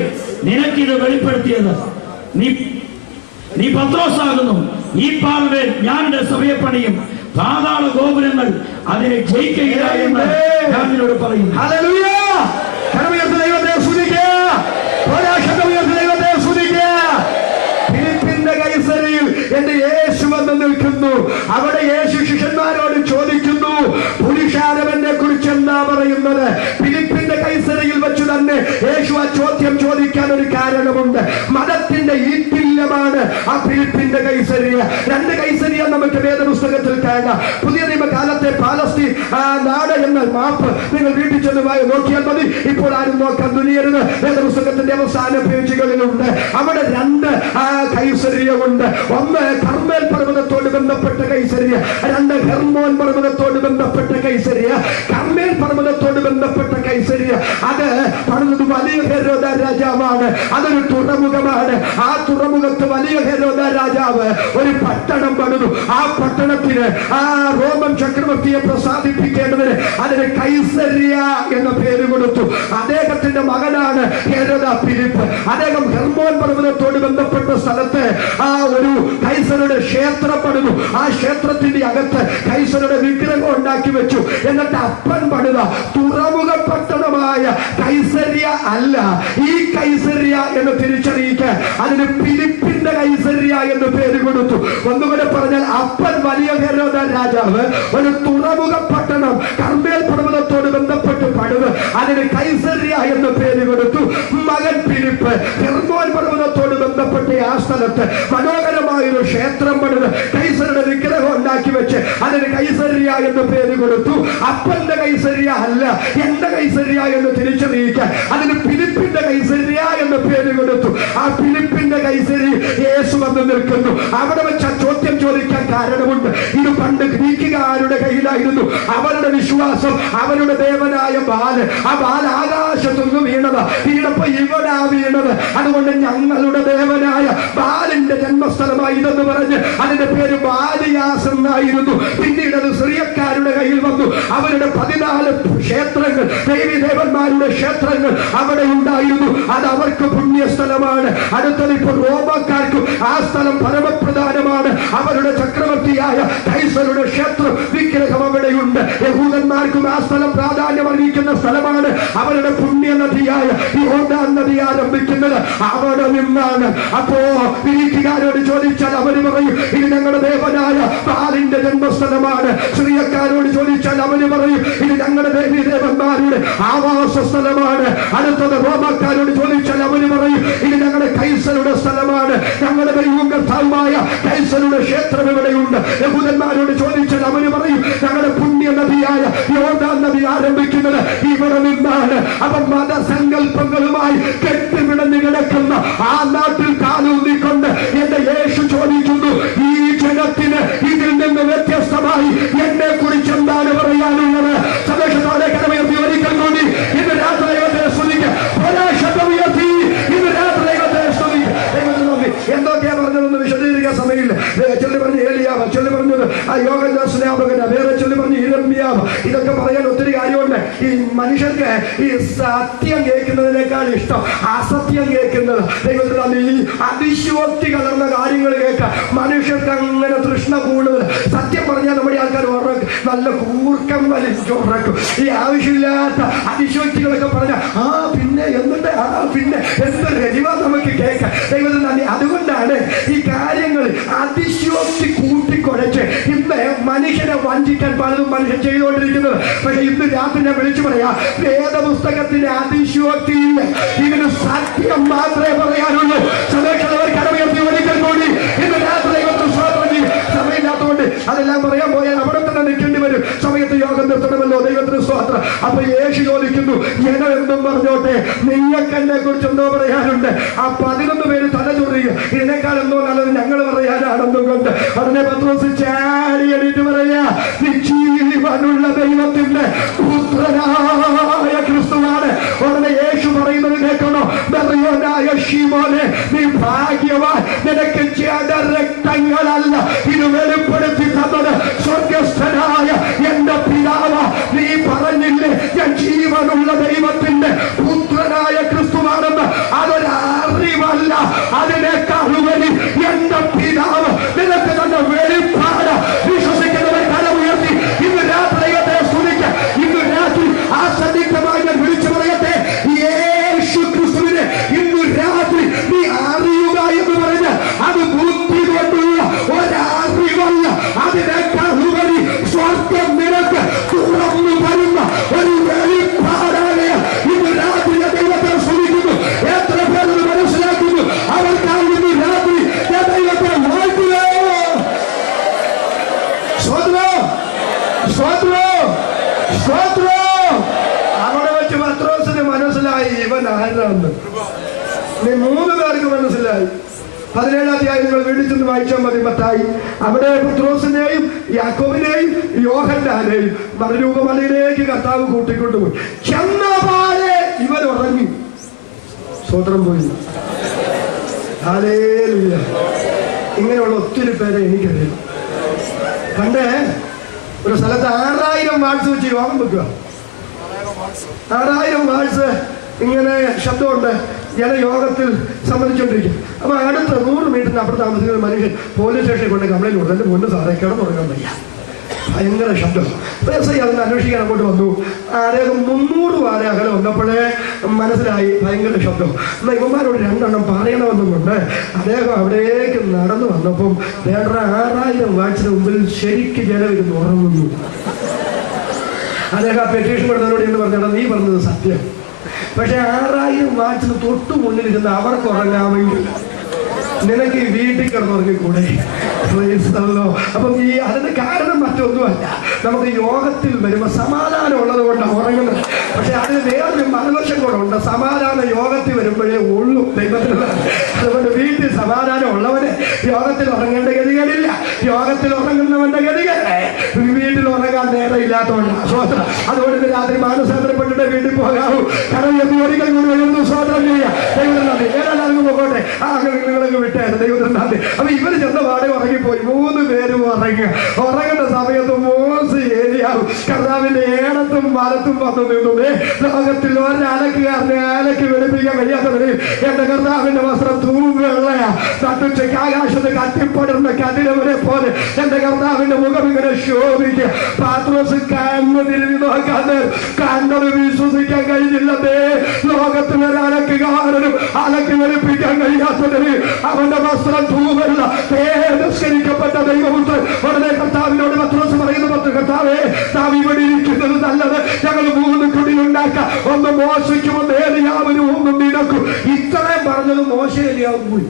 നിനക്കിത് വെളിപ്പെടുത്തിയത്. നീ പത്രോസാകുന്നു. ഈ പാറമേൽ ഞാൻ എന്റെ സഭയെ പണിയും, പാതാള ഗോപുരങ്ങൾ അതിനെ ജയിക്കുകയില്ല എന്ന് ഞാൻ നിന്നോട് പറയും. ഫിലിപ്പിന്റെ കൈസരിയിൽ എന്റെ യേശു വന്ന് നിൽക്കുന്നു. അവിടെ യേശു ശിഷ്യന്മാരോട് ചോദിക്കുന്നു, പുരുഷാരവനെ കുറിച്ച് എന്താ പറയുന്നത്? ഫിലിപ്പിന്റെ കൈസരിയിൽ വെച്ച് തന്നെ യേശു ആ ചോദ്യം ചോദിക്കാൻ ഒരു കാരണമുണ്ട്. മതത്തിന്റെ ഈറ്റില്ലമാണ് ആ ഫിലിപ്പിന്റെ കൈസരിയ. രണ്ട് കൈസരിയ നമുക്ക് വേദപുസ്തകത്തിൽ കാണാം. പുതിയ നിയമകാലത്തെ പാലസ്തീൻ നാട് എന്ന മാപ്പ് നിങ്ങൾ വീട്ടിൽ ചെന്നുമായി നോക്കിയാൽ മതി. ഇപ്പോൾ ആരും നോക്കാൻ തുനിയരുത്. വേദപുസ്തകത്തിന്റെ അവസാന പേജുകളിലുണ്ട്. അവിടെ രണ്ട് കൈസരിയുണ്ട്. ഒന്ന് കർമ്മേൽ പർവ്വതത്തോട് ബന്ധപ്പെട്ട കൈസരിയ, രണ്ട് ഹെർമോൻ പർവ്വതത്തോട് ബന്ധപ്പെട്ട കൈസരിയ. കർമ്മേൽ പർവ്വതത്തോട് ബന്ധപ്പെട്ട കൈസരിയ അത് പണിത് വലിയ ഹെരോദ രാജാവാണ്. അതൊരു തുറമുഖമാണ്. ആ തുറമുഖത്ത് വലിയ ഹെരോദ രാജാവ് ഒരു പട്ടണം പണിതു. ആ പട്ടണത്തിന് ആ റോമൻ ചക്രവർത്തിയെ പ്രസാദിപ്പിക്കേണ്ടതിന് അതിന് കൈസരിയ എന്ന പേര് കൊടുത്തു. അദ്ദേഹത്തിന്റെ മകനാണ് ഹെരോദ ഫിലിപ്പ്. അദ്ദേഹം ഹെർമോൻ പർവ്വതത്തോട് ബന്ധപ്പെട്ട സ്ഥലത്ത് ആ ഒരു കൈസരുടെ ക്ഷേത്രം പണിതു. ആ ക്ഷേത്രത്തിന്റെ അകത്ത് കൈസരുടെ വിഗ്രഹം ഉണ്ടാക്കി വെച്ചു. എന്നിട്ട് അപ്പൻ പണിത തുറമുഖ പട്ടണമായ കൈസരിയ അല്ല, ഈ കൈസരിയ എന്ന് തിരിച്ചറിയിക്കാൻ അതിന് ഫിലിപ്പിന്റെ കൈസരിയ എന്ന് പേര് കൊടുത്തു. ഒന്നുകൂടെ പറഞ്ഞാൽ, അപ്പൻ വലിയ ഹെരോദ രാജാവ് ഒരു തുറമുഖ പട്ടണം കർമ്മേൽ പർവ്വതത്തോട് ബന്ധപ്പെട്ട് പണിത് അതിന് കൈസരിയ എന്ന് പേര് കൊടുത്തു. മകൻ ഫിലിപ്പ് ഹെർമോൻ പർവ്വതത്തോട് ബന്ധപ്പെട്ട ആ സ്ഥലത്ത് മനോഹരമായൊരു ക്ഷേത്രം പണിത് കൈസരുടെ വിഗ്രഹം ഉണ്ടാക്കി വെച്ച് അതിന് കൈസരിയ എന്ന് പേര് കൊടുത്തു. അപ്പന്റെ കൈസരിയ അല്ല, എന്റെ കൈസരിയ എന്ന് തിരിച്ചറിയിക്കാൻ അതിന് ഫിലിപ്പിന്റെ കൈസരിയ എന്ന് പേര് കൊടുത്തു. ആ ഫിലിപ്പിന്റെ കൈസരി യേശു വന്ന് നിൽക്കുന്നു. അവിടെ വെച്ച് ആ ചോദ്യം ചോദിക്കാൻ കാരണമുണ്ട്. ഇത് പണ്ട് ഗ്രീക്കുകാരുടെ കയ്യിലായിരുന്നു. അവരുടെ വിശ്വാസം അവരുടെ ദേവനായ ബാല്, ആ ബാല് ആകാശത്തൊന്നും വീണപ്പോ ഇവിടെ വീണത്. അതുകൊണ്ട് ഞങ്ങളുടെ ദേവനായ ബാലിന്റെ ജന്മസ്ഥലമായി ഇതെന്ന് പറഞ്ഞ് അതിന്റെ പേര് ബാലിയാസ് എന്നായിരുന്നു. പിന്നീട് അത് സിറിയക്കാരുടെ കയ്യിൽ വന്നു. അവരുടെ 14 ക്ഷേത്രങ്ങൾ, ദേവന്മാരുടെ ക്ഷേത്രങ്ങൾ അവിടെ ഉണ്ടായിരുന്നു. അത് അവർക്ക് പുണ്യസ്ഥലമാണ്. അടുത്തത് ഇപ്പോൾ റോമക്കാർക്കും ആ സ്ഥലം പരമപ്രധാനമാണ്. അവരുടെ ചക്രവർത്തിയായ കൈസരുടെ ക്ഷേത്രം വിഗ്രഹം അവിടെയുണ്ട്. യഹൂദന്മാർക്കും ആ സ്ഥലം പ്രാധാന്യം അറിയിക്കുന്ന സ്ഥലമാണ്. അവരുടെ പുണ്യ നദിയായ യോർദാൻ നദി ആരംഭിക്കുന്നത് അവിടെ നിന്നാണ്. അപ്പോ ഗ്രീക്കുകാരോട് ചോദിച്ചാൽ അവര് പറയും ഇത് ഞങ്ങളുടെ ദേവനായ ബാലിന്റെ ജന്മസ്ഥലമാണ്. സിറിയക്കാരോട് ചോദിച്ചാൽ അവര് പറയും ഇത് ഞങ്ങളുടെ ദേവന്മാരുടെ ആവാസ സ്ഥലമാണ്. അടുത്തത് റോമക്കാരോട് ചോദിച്ചാൽ അവര് പറയും ഇത് ഞങ്ങളുടെ കൈസരുടെ സ്ഥലമാണ്. ഞങ്ങളുടെ ദൈവമായ കൈസരുടെ ക്ഷേത്രം ഇവിടെയുണ്ട്. യഹൂദന്മാരോട് ചോദിച്ചാൽ അവര് പറയും ഞങ്ങളുടെ പുണ്യ നദിയായ യോർദാൻ നദി ആരംഭിക്കുന്നത് ഇവിടെ നിന്നാണ്. അപ്പൊ മതസങ്കല്പങ്ങളുമായി കെട്ടിവിടഞ്ഞു കിടക്കുന്ന ആ നാട്ടിൽ കാലൂന്നിക്കൊണ്ട് എന്റെ യേശു ചോദിക്കുന്നു, ഈ ജനത്തിന് ഇതിൽ നിന്ന് വ്യത്യസ്തമായി എന്നെ കുറിച്ച് എന്താണ് പറയാനുള്ളത്? സന്തോഷത്തോടെ കരമുയർത്തി ഒരിക്കൽ കൂടി ഇന്ന് രാത്രി സ്തുതിക്ക്. ഇന്ന് രാത്രി എന്തൊക്കെയാ പറഞ്ഞതെന്ന് വിശദീകരിക്കാൻ സമയമില്ല. ചൊല്ലി പറഞ്ഞ് ഏലിയാവ്, ചൊല്ലി പറഞ്ഞത് ആ യോഹന്നാൻ സ്നാപകൻ, വേറെ ചൊല്ലി പറഞ്ഞ് യിരെമ്യാവ്. ഇതൊക്കെ പറയാൻ ഒത്തിരി കാര്യമുണ്ട്. ഈ മനുഷ്യർക്ക് ഈ സത്യം കേൾക്കുന്നതിനേക്കാൾ ഇഷ്ടം അസത്യം കേൾക്കുന്നത്. ദൈവത്തിൽ ഈ അതിശയോക്തി കലർന്ന കാര്യങ്ങൾ കേൾക്കാൻ മനുഷ്യർക്ക് അങ്ങനെ തൃഷ്ണ കൂടുതൽ. സത്യം പറഞ്ഞാൽ നമ്മുടെ ആൾക്കാർ ഉറക്കും, നല്ല കൂർക്കം വലിച്ചുറക്കും. ഈ ആവശ്യമില്ലാത്ത അതിശയോക്തികളൊക്കെ പറഞ്ഞാൽ പിന്നെ എന്നിട്ട് പിന്നെ എന്ത് രജിവ നമുക്ക് കേൾക്കാം. ദൈവത്തിൽ നന്ദി. അതുകൊണ്ടാണ് ഈ കാര്യങ്ങൾ അതിശയോക്തി കൂട്ടിക്കുഴച്ച് ഇന്ന് മനുഷ്യനെ വഞ്ചിക്കാൻ പലതും മനുഷ്യൻ ചെയ്തുകൊണ്ടിരിക്കുന്നത്. പക്ഷെ ഇന്ന് രാത്രി ഞാൻ വിളിച്ചു പറയാ, വേദപുസ്തകത്തിന്റെ അതിശയോക്തിയില്ല, ഇതിന് സത്യം മാത്രമേ പറയാനുള്ളൂ. സന്തോഷമുള്ളവർ കരമുയർത്തി ഒരിക്കൽ കൂടി ഇന്ന് രാത്രി സമയമില്ലാത്തതുകൊണ്ട് അതെല്ലാം പറയാൻ പോയാൽ അവിടെ തന്നെ നിൽക്കേണ്ടി വരും. സമയത്ത് യോഗം നിർത്തണമല്ലോ. ദൈവത്തിന് സ്തോത്രം. അപ്പൊ യേശു ചോദിക്കുന്നു, ജനം എന്തും പറഞ്ഞോട്ടെ, നിങ്ങൾക്ക് എന്നെ കുറിച്ച് എന്തോ പറയാനുണ്ട്? ആ 11 പേര് തല ചൊറിയുക, ഇതിനേക്കാൾ എന്തോ നല്ലത് ഞങ്ങൾ പറയാനാണെന്നും കൊണ്ട് ഉടനെ പത്രോസ് ചാടി എണീറ്റ് പറയാ, ജീവനുള്ള ദൈവത്തിന്റെ പുത്രനായ ക്രിസ്തുവാണ്. ഉടനെ യേശു പറയുന്നത് കേൾക്കണോ? ബറിയോനായ ശിമോനെ, നീ ഭാഗ്യ പറയുവാൻ നിനക്ക് ജഡരക്തങ്ങളല്ല ഇത് വെളിപ്പെടുത്തി തന്നത് സ്വർഗസ്ഥനായ എന്റെ പിതാവ്. നീ പറഞ്ഞില്ലേ ഞാൻ ജീവനുള്ള ദൈവത്തിന്റെ പുത്രനായ ക്രിസ്തുവാണെന്ന്? അതൊരറിവല്ല, അതിനേക്കാൾ ഉപരി എന്റെ പിതാവ് നിനക്ക് തന്നെ വെളിപ്പാട്. വിശ്വസിക്കുന്നവർ കല ഉയർത്തി ഇന്ന് രാത്രി സ്തുതിക്ക്. ഇന്ന് രാത്രി ആസന്നിഗ്ധമായി ഞാൻ വിളിച്ചു പറയട്ടെ, യേശു ക്രിസ്തുവിനെ ഇന്ന് രാത്രി നീ അറിയുക എന്ന് പറഞ്ഞ് അത് ബുദ്ധി കൊണ്ടുള്ള ഒരറിവല്ല, അതിനേക്കാൾ ഉപരി സ്വർഗം നിനക്ക് തുറന്നു വരുന്ന ഒരു വെളിപ്പാടാണ്. ഇന്ന് രാത്രി ദൈവത്തെ സ്തുതിക്കുന്നു. എത്ര പേർ മനസ്സിലാക്കുന്നു? അവർക്കായി ഇന്ന് രാത്രി ദൈവത്തെ വാഴ്ത്തുക. അവിടെ വെച്ച് പത്രോസിന് മനസ്സിലായി ഇവൻ ആരാന്ന്. 3 പേർക്ക് മനസ്സിലായി. 17 അധ്യായം നിങ്ങൾ വീട്ടിൽ ചെന്ന് വായിച്ചാൽ മതി. മത്തായി അവിടെ പത്രോസിനെയും യാക്കോബിനെയും യോഹന്നാനെയും മറുരൂപമലയിലേക്ക് കർത്താവ് കൂട്ടിക്കൊണ്ടുപോയി. ചെന്നപാടെ ഇവൻ ഉറങ്ങി. സ്വതന്ത്രം പോയി. ഹല്ലേലൂയ. ഇങ്ങനെയുള്ള ഒത്തിരി പേരെ എനിക്കറിയാം. പണ്ട് ഒരു സ്ഥലത്ത് 6000 വാട്സ് വെച്ച് യോഗം വെക്കുക. 6000 വാട്സ് ഇങ്ങനെ ശബ്ദമുണ്ട്. ജനയോഗത്തിൽ സംബന്ധിച്ചുകൊണ്ടിരിക്കും. അപ്പൊ അടുത്ത 100 മീറ്ററിന് അപ്പുറത്ത് താമസിക്കുന്ന മനുഷ്യൻ പോലീസ് സ്റ്റേഷനിൽ കൊണ്ട് കംപ്ലൈന്റ് കൊടുത്തു, എന്റെ മുന്നേ സാറേ കിടന്നുറങ്ങാൻ വയ്യ, ഭയങ്കര ശബ്ദം. എസ് ഐ അതിന് അന്വേഷിക്കാൻ അങ്ങോട്ട് വന്നു. അദ്ദേഹം 300 വാര അകലെ വന്നപ്പോഴേ മനസ്സിലായി ഭയങ്കര ശബ്ദം. എന്നാൽ ഇവന്മാരോട് 2 എണ്ണം പറയണമെന്നും കൊണ്ട് അദ്ദേഹം അവിടേക്ക് നടന്നു വന്നപ്പം 6000 വാട്സിന് മുമ്പിൽ ശരിക്ക് ജനം ഇരുന്ന് ഉറങ്ങുന്നു. അദ്ദേഹം ആ പെറ്റീഷൻ കൊടുത്തവരോട് എന്ന് പറഞ്ഞാൽ നീ പറഞ്ഞത് സത്യം, പക്ഷെ 6000 വാട്സിന് തൊട്ടു മുന്നിലിരുന്ന് അവർക്ക് ഉറങ്ങാമെങ്കിൽ നിനക്ക് ഈ വീട്ടിൽ കിടന്നുറങ്ങിക്കൂടെ? അപ്പം അതിന് കാരണം മറ്റൊന്നുമല്ല, നമുക്ക് യോഗത്തിൽ വരുമ്പോൾ സമാധാനം ഉള്ളത് കൊണ്ടാണ് ഉറങ്ങുന്നത്. പക്ഷെ അതിന് വേറൊരു മറുവശം കൂടെ ഉണ്ട്. സമാധാനം യോഗത്തിൽ വരുമ്പോഴേ ഉള്ളൂ ദൈവത്തിനുള്ള. അതുകൊണ്ട് വീട്ടിൽ സമാധാനം ഉള്ളവന് യോഗത്തിൽ ഉറങ്ങേണ്ട ഗതികളില്ല. യോഗത്തിൽ ഉറങ്ങുന്നവന്റെ ഗതികളെ വീട്ടിൽ ഉറങ്ങാൻ നേരം ഇല്ലാത്തതുകൊണ്ടാണ്. സ്വോത്രം. അതുകൊണ്ട് രാത്രി മാനസാന്തരപ്പെട്ടിട്ട് വീട്ടിൽ പോകാവൂ. കാരണം ഒരിക്കൽ കൂടി വരുന്നു. സ്വോത്രം ചെയ്യാം. ദൈവത്തിന് നന്ദി. ഏതായാലും പോകട്ടെ. ആ നിങ്ങളൊക്കെ വിട്ടായിരുന്നു. ദൈവത്തിന് നന്ദി. അപ്പൊ ഇവര് ചെന്ന പാടെ ഉറങ്ങിപ്പോയി. 3 പേരും ഉറങ്ങുന്ന സമയത്ത് മോശ ഏരിയാവും കർത്താവിന്റെ ഏടത്തും വലത്തും വന്നു നിന്നേ. ലോകത്തിൽ ഒരലക്കുകാരനെ അലക്ക് വെളുപ്പിക്കാൻ കഴിയാത്തവര് എന്റെ കർത്താവിന്റെ വസ്ത്രം തൂവെള്ളയാ. നട്ടുച്ചയ്ക്ക് ആകാശത്ത് കത്തിപ്പടർന്ന കതിരവരെ പോലെ എന്റെ കർത്താവിന്റെ മുഖം ഇങ്ങനെ ശോഭിക്കുക. പാത്രോസ് കണ്ണു തിരിഞ്ഞു നോക്കാൻ കണ്ണത് വിശ്വസിക്കാൻ കഴിഞ്ഞില്ലതേ. ലോകത്തിൽ ഒരു അലക്കുകാരനും അലക്ക് വെളുപ്പിക്കാൻ കഴിയാത്തവര് അവന്റെ വസ്ത്രം തൂവെള്ള തേജസ്കരിക്കപ്പെട്ട ദൈവപുത്രൻ. ഉടനെ കർത്താവിനോട് പത്രോസ് പറയുന്നു, കർത്താവേ നാം ഇവിടെ ഇരിക്കുന്നത് നല്ലത്. ഞങ്ങൾ 3 കുടിലുണ്ടാക്കാം. ഒന്ന് മോശയ്ക്കും ഒന്ന് ഏലിയാവിനും ഒന്നും നിനക്കും. ഇത്രയും പറഞ്ഞത് മോശ ഏലിയാവും പോയി.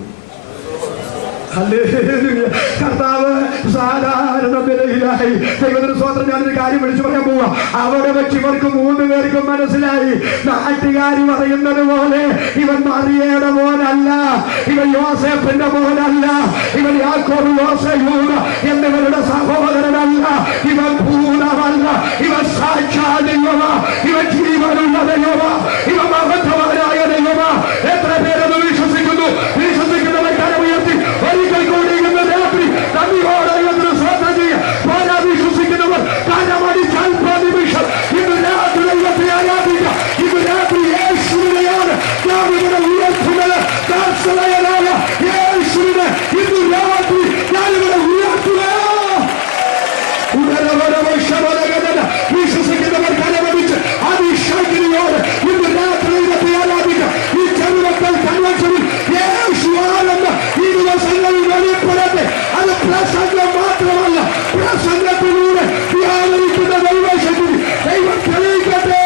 കർത്താവ് സാധാരണ നിലയിലായി. ദൈവത്തിന് സ്വന്തം ഞാനൊരു കാര്യം വിളിച്ചു പറയാൻ പോവാ. അവിടെ വെച്ച് ഇവർക്ക് 3 പേർക്കും മനസ്സിലായി. നാട്ടുകാരി പറയുന്നത് പോലെ ഇവൻ മറിയയുടെ മോനല്ല, ഇവൻ യോസേഫിന്റെ മോനല്ല, ഇവൻ യാക്കോബ് യോസയൂദ എന്നിവരുടെ സഹോദരനല്ല, ഇവൻ ഭൂതമല്ല, ഇവൻ സാക്ഷാൽ ദൈവമാ, ഇവൻ ജീവനുള്ള ദൈവമാ, ഇവൻ മഹത്വവാനായ ദൈവമാ. എത്ര പേരത് വിശ്വസിക്കുന്നു? വിശ്വസിക്കുന്നവർ കരമുയർത്തി ഒരിക്കൽ കൂടി ഇന്ന് രാത്രി നന്ദിയോടെ സ്വന്തം ചെയ്യുക. വിശ്വസിക്കുന്നവർ കരമടിച്ചാൽ നിമിഷം ഇന്ന് രാത്രി ദൈവത്തെ ആരാധിക്കുക. ഇന്ന് രാത്രി യേശുവിനെയാണ് നാം ഇവിടെ ഉയർത്തുന്നത്. യേശുവിനെ ഇന്ന് രാത്രി ഞാനിവിടെ ഉയർത്തുക. വിശ്വസിക്കുന്നവർ കരമടിച്ച് അതിശക്തിയോട് ഇന്ന് രാത്രി ദൈവത്തെ ആരാധിക്കുക. ഈ ചെറുമക്കൾ കൺവെൻഷനിൽ യേശുവാണെന്ന് ഈ ദിവസങ്ങളിൽ വെളിപ്പെടട്ടെ. അത് പ്രസംഗം മാത്രമല്ല, പ്രസംഗത്തിലൂടെ ധ്യാനിക്കുന്ന ദൈവശക്തി ദൈവം തെളിയിക്കട്ടെ.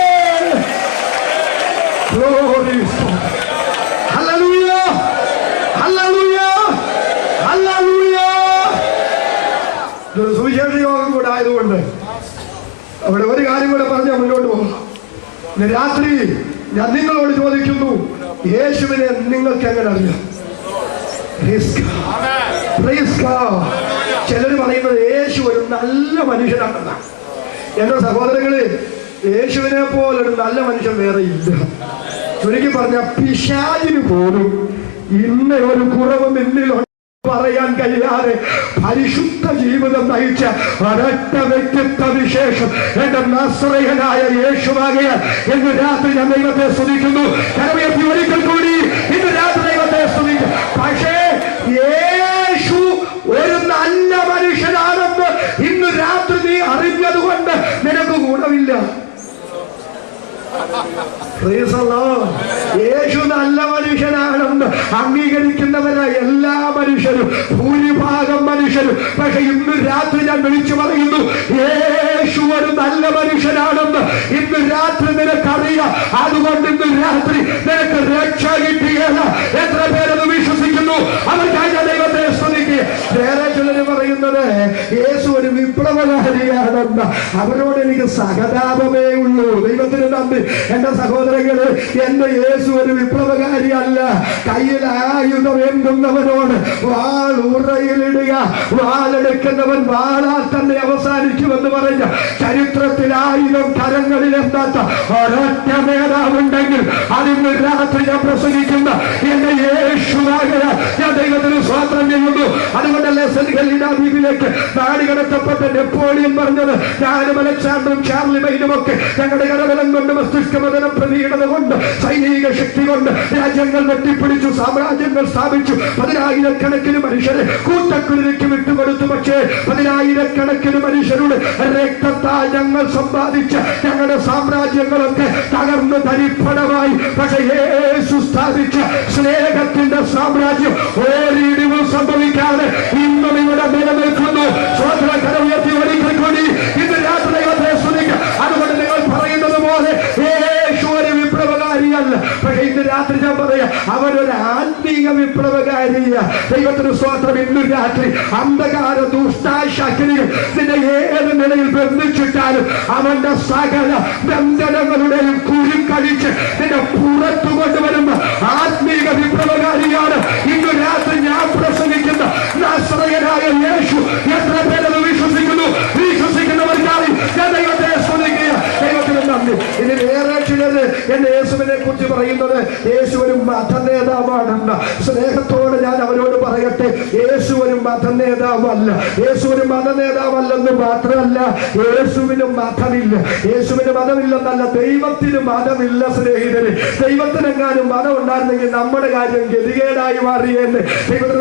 സുവിശേഷ യോഗം കൂടെ ആയതുകൊണ്ട് അവിടെ ഒരു കാര്യം കൂടെ പറഞ്ഞാൽ മുന്നോട്ട് പോകും. രാത്രി ഞാൻ നിങ്ങളോട് ചോദിക്കുന്നു, യേശുവിനെ നിങ്ങൾക്ക് എങ്ങനെ അറിയാം? ചിലർ പറയുന്നത് യേശു ഒരു നല്ല മനുഷ്യനാണെന്നാണ്. എന്റെ സഹോദരങ്ങളെ, യേശുവിനെ പോലൊരു നല്ല മനുഷ്യൻ വേറെ ഇല്ല. ചുരുക്കി പറഞ്ഞ പിശാചിന് പോലും ഇന്ന് ഒരു കുറവ് നിന്നിലുണ്ട് പറയാൻ കഴിയാതെ പരിശുദ്ധ ജീവിതം നയിച്ച ഒരൊറ്റ വ്യക്തിത്വ വിശേഷം എന്റെ നസ്രയനായ യേശുവാകയാൽ ഇന്ന് രാത്രി ഞാൻ ദൈവത്തെ സ്തുതിക്കുന്നു. കരമുയർത്തി ഒരിക്കൽ കൂടി ഇന്ന് രാത്രി ദൈവത്തെ സ്തുതിക്കും. പക്ഷേ യേശു ഒരു നല്ല മനുഷ്യനാണെന്ന് ഇന്ന് രാത്രി നീ അറിഞ്ഞതുകൊണ്ട് നിനക്ക് ഗുണമില്ല. യേശു നല്ല മനുഷ്യനാണെന്ന് അംഗീകരിക്കുന്നവരായ എല്ലാ മനുഷ്യരും, ഭൂരിഭാഗം മനുഷ്യരും. പക്ഷെ ഇന്ന് രാത്രി ഞാൻ വിളിച്ചു പറയുന്നു, യേശു ഒരു നല്ല മനുഷ്യനാണെന്ന് ഇന്ന് രാത്രി നിനക്കറിയാം. അതുകൊണ്ട് ഇന്ന് രാത്രി നിനക്ക് രക്ഷ കിട്ടിയത് എത്ര പേരത് വിശ്വസിക്കുന്നു? അവർക്കായി ഞാൻ ദൈവത്തെ സ്തുതിക്കുക. വേറെ ചിലര് പറയുന്നത് യേശു ഒരു വിപ്ലവകാരിയാണെന്ന്. അവരോട് എനിക്ക് സഹതാപമേ ഉള്ളൂ. ദൈവത്തിന് നന്ദി. എന്റെ സഹോദരങ്ങള്, എന്റെ യേശു ഒരു വിപ്ലവകാരിയല്ല. കയ്യിൽ ആയുധം എന്തുന്നവനോട് വാൾ ഉറയിലിടുക, വാളെടുക്കുന്നവൻ വാളാൽ തന്നെ അവസാനിക്കുമെന്ന് പറഞ്ഞ ചരിത്രത്തിൽ ആയിരം കരങ്ങളിൽ എത്താത്ത ഒരൊറ്റ നേതാവുണ്ടെങ്കിൽ അതിന്ന് രാത്രി ഞാൻ പ്രസംഗിക്കുന്ന എന്റെ യേശുവാകയാൽ ഞാൻ ദൈവത്തിന് സ്വാതന്ത്ര്യം ചെയ്യുന്നു. അതുകൊണ്ടല്ലേ ദ്വീപിലേക്ക് നാടി കടത്തപ്പെട്ട നെപ്പോളിയൻ പറഞ്ഞത്, ഞാനും അലക്സാണ്ടറും ചാർലിമൈനും ഒക്കെ ഞങ്ങളുടെ കടബലം കൊണ്ട് മസ്തിഷ്കമതനം പ്രതീണത കൊണ്ട് സൈനിക ശക്തി കൊണ്ട് രാജ്യങ്ങൾ വെട്ടിപ്പിടിച്ചു, സാമ്രാജ്യങ്ങൾ സ്ഥാപിച്ചു, പതിനായിരക്കണക്കിന് മനുഷ്യരെ കൂട്ടക്കുരുതിക്ക് വിട്ടുകൊടുത്തു. പക്ഷേ പതിനായിരക്കണക്കിന് മനുഷ്യരുടെ രക്തത്താൽ ഞങ്ങൾ സമ്പാദിച്ച ഞങ്ങളുടെ സാമ്രാജ്യങ്ങളൊക്കെ തകർന്ന് തരിപ്പണമായി. പക്ഷേ യേശു സ്ഥാപിച്ച സ്നേഹത്തിന്റെ സാമ്രാജ്യം ഒരിടിവും സംഭവിക്കാതെ ഇന്നും ഇവിടെ നിലനിൽക്കുന്നു. സ്വതന്ത്ര ഉയർത്തി ഒരിക്കൽ കൂടി ഇന്ന് രാത്രി ദൈവത്തെ സ്തുതിക്കുക. അതുകൊണ്ട് നിങ്ങൾ പറയുന്നത് പോലെ യേശു ഒരു വിപ്ലവകാരിയല്ല. പക്ഷെ ഇന്ന് രാത്രി ഞാൻ പറയാം, അവരൊരു ആത്മീയ വിപ്ലവകാരിയ. ദൈവത്തിന് സ്തോത്രം. ഇന്ന് രാത്രി അന്ധകാര ദുഷ്ടാശക്തികൾ നിന്നെ ഏത് നിലയിൽ ബന്ധിച്ചിട്ടാലും അവന്റെ സകല ബന്ധനങ്ങളുടെയും കുരുക്കഴിച്ച് നിന്നെ പുറത്തു കൊണ്ടുവരുന്ന ആത്മീക വിപ്ലവകാരിയാണ് ഇന്ന് രാത്രി ഞാൻ പ്രസംഗിക്കുന്ന നസ്രയനായ യേശു. എത്ര പേരത് വിശ്വസിക്കുന്നു? വിശ്വസിക്കുന്നവർക്കായി ഞാൻ ദൈവത്തെ സ്തുതിക്കുക. ദൈവത്തിന് നന്ദി. ഇനി വേറെ ചിലര് എന്റെ യേശുവിനെ കുറിച്ച് പറയുന്നത് യേശു ഒരു മത നേതാവാണെന്ന്. സ്നേഹത്തോടെ ഞാൻ അവരോട് പറയട്ടെ, യേശു ഒരു മത നേതാവല്ല. യേശു ഒരു മത നേതാവല്ലെന്ന് മാത്രമല്ല, യേശുവിന് മതമില്ല. യേശുവിന് മതമില്ലെന്നല്ല, ദൈവത്തിന് മതമില്ല. സ്നേഹിതരെ, ദൈവത്തിനെങ്ങാനും മതം ഉണ്ടായിരുന്നെങ്കിൽ നമ്മുടെ കാര്യം ഗതികേടായി മാറിയെന്ന്. ദൈവത്തിന്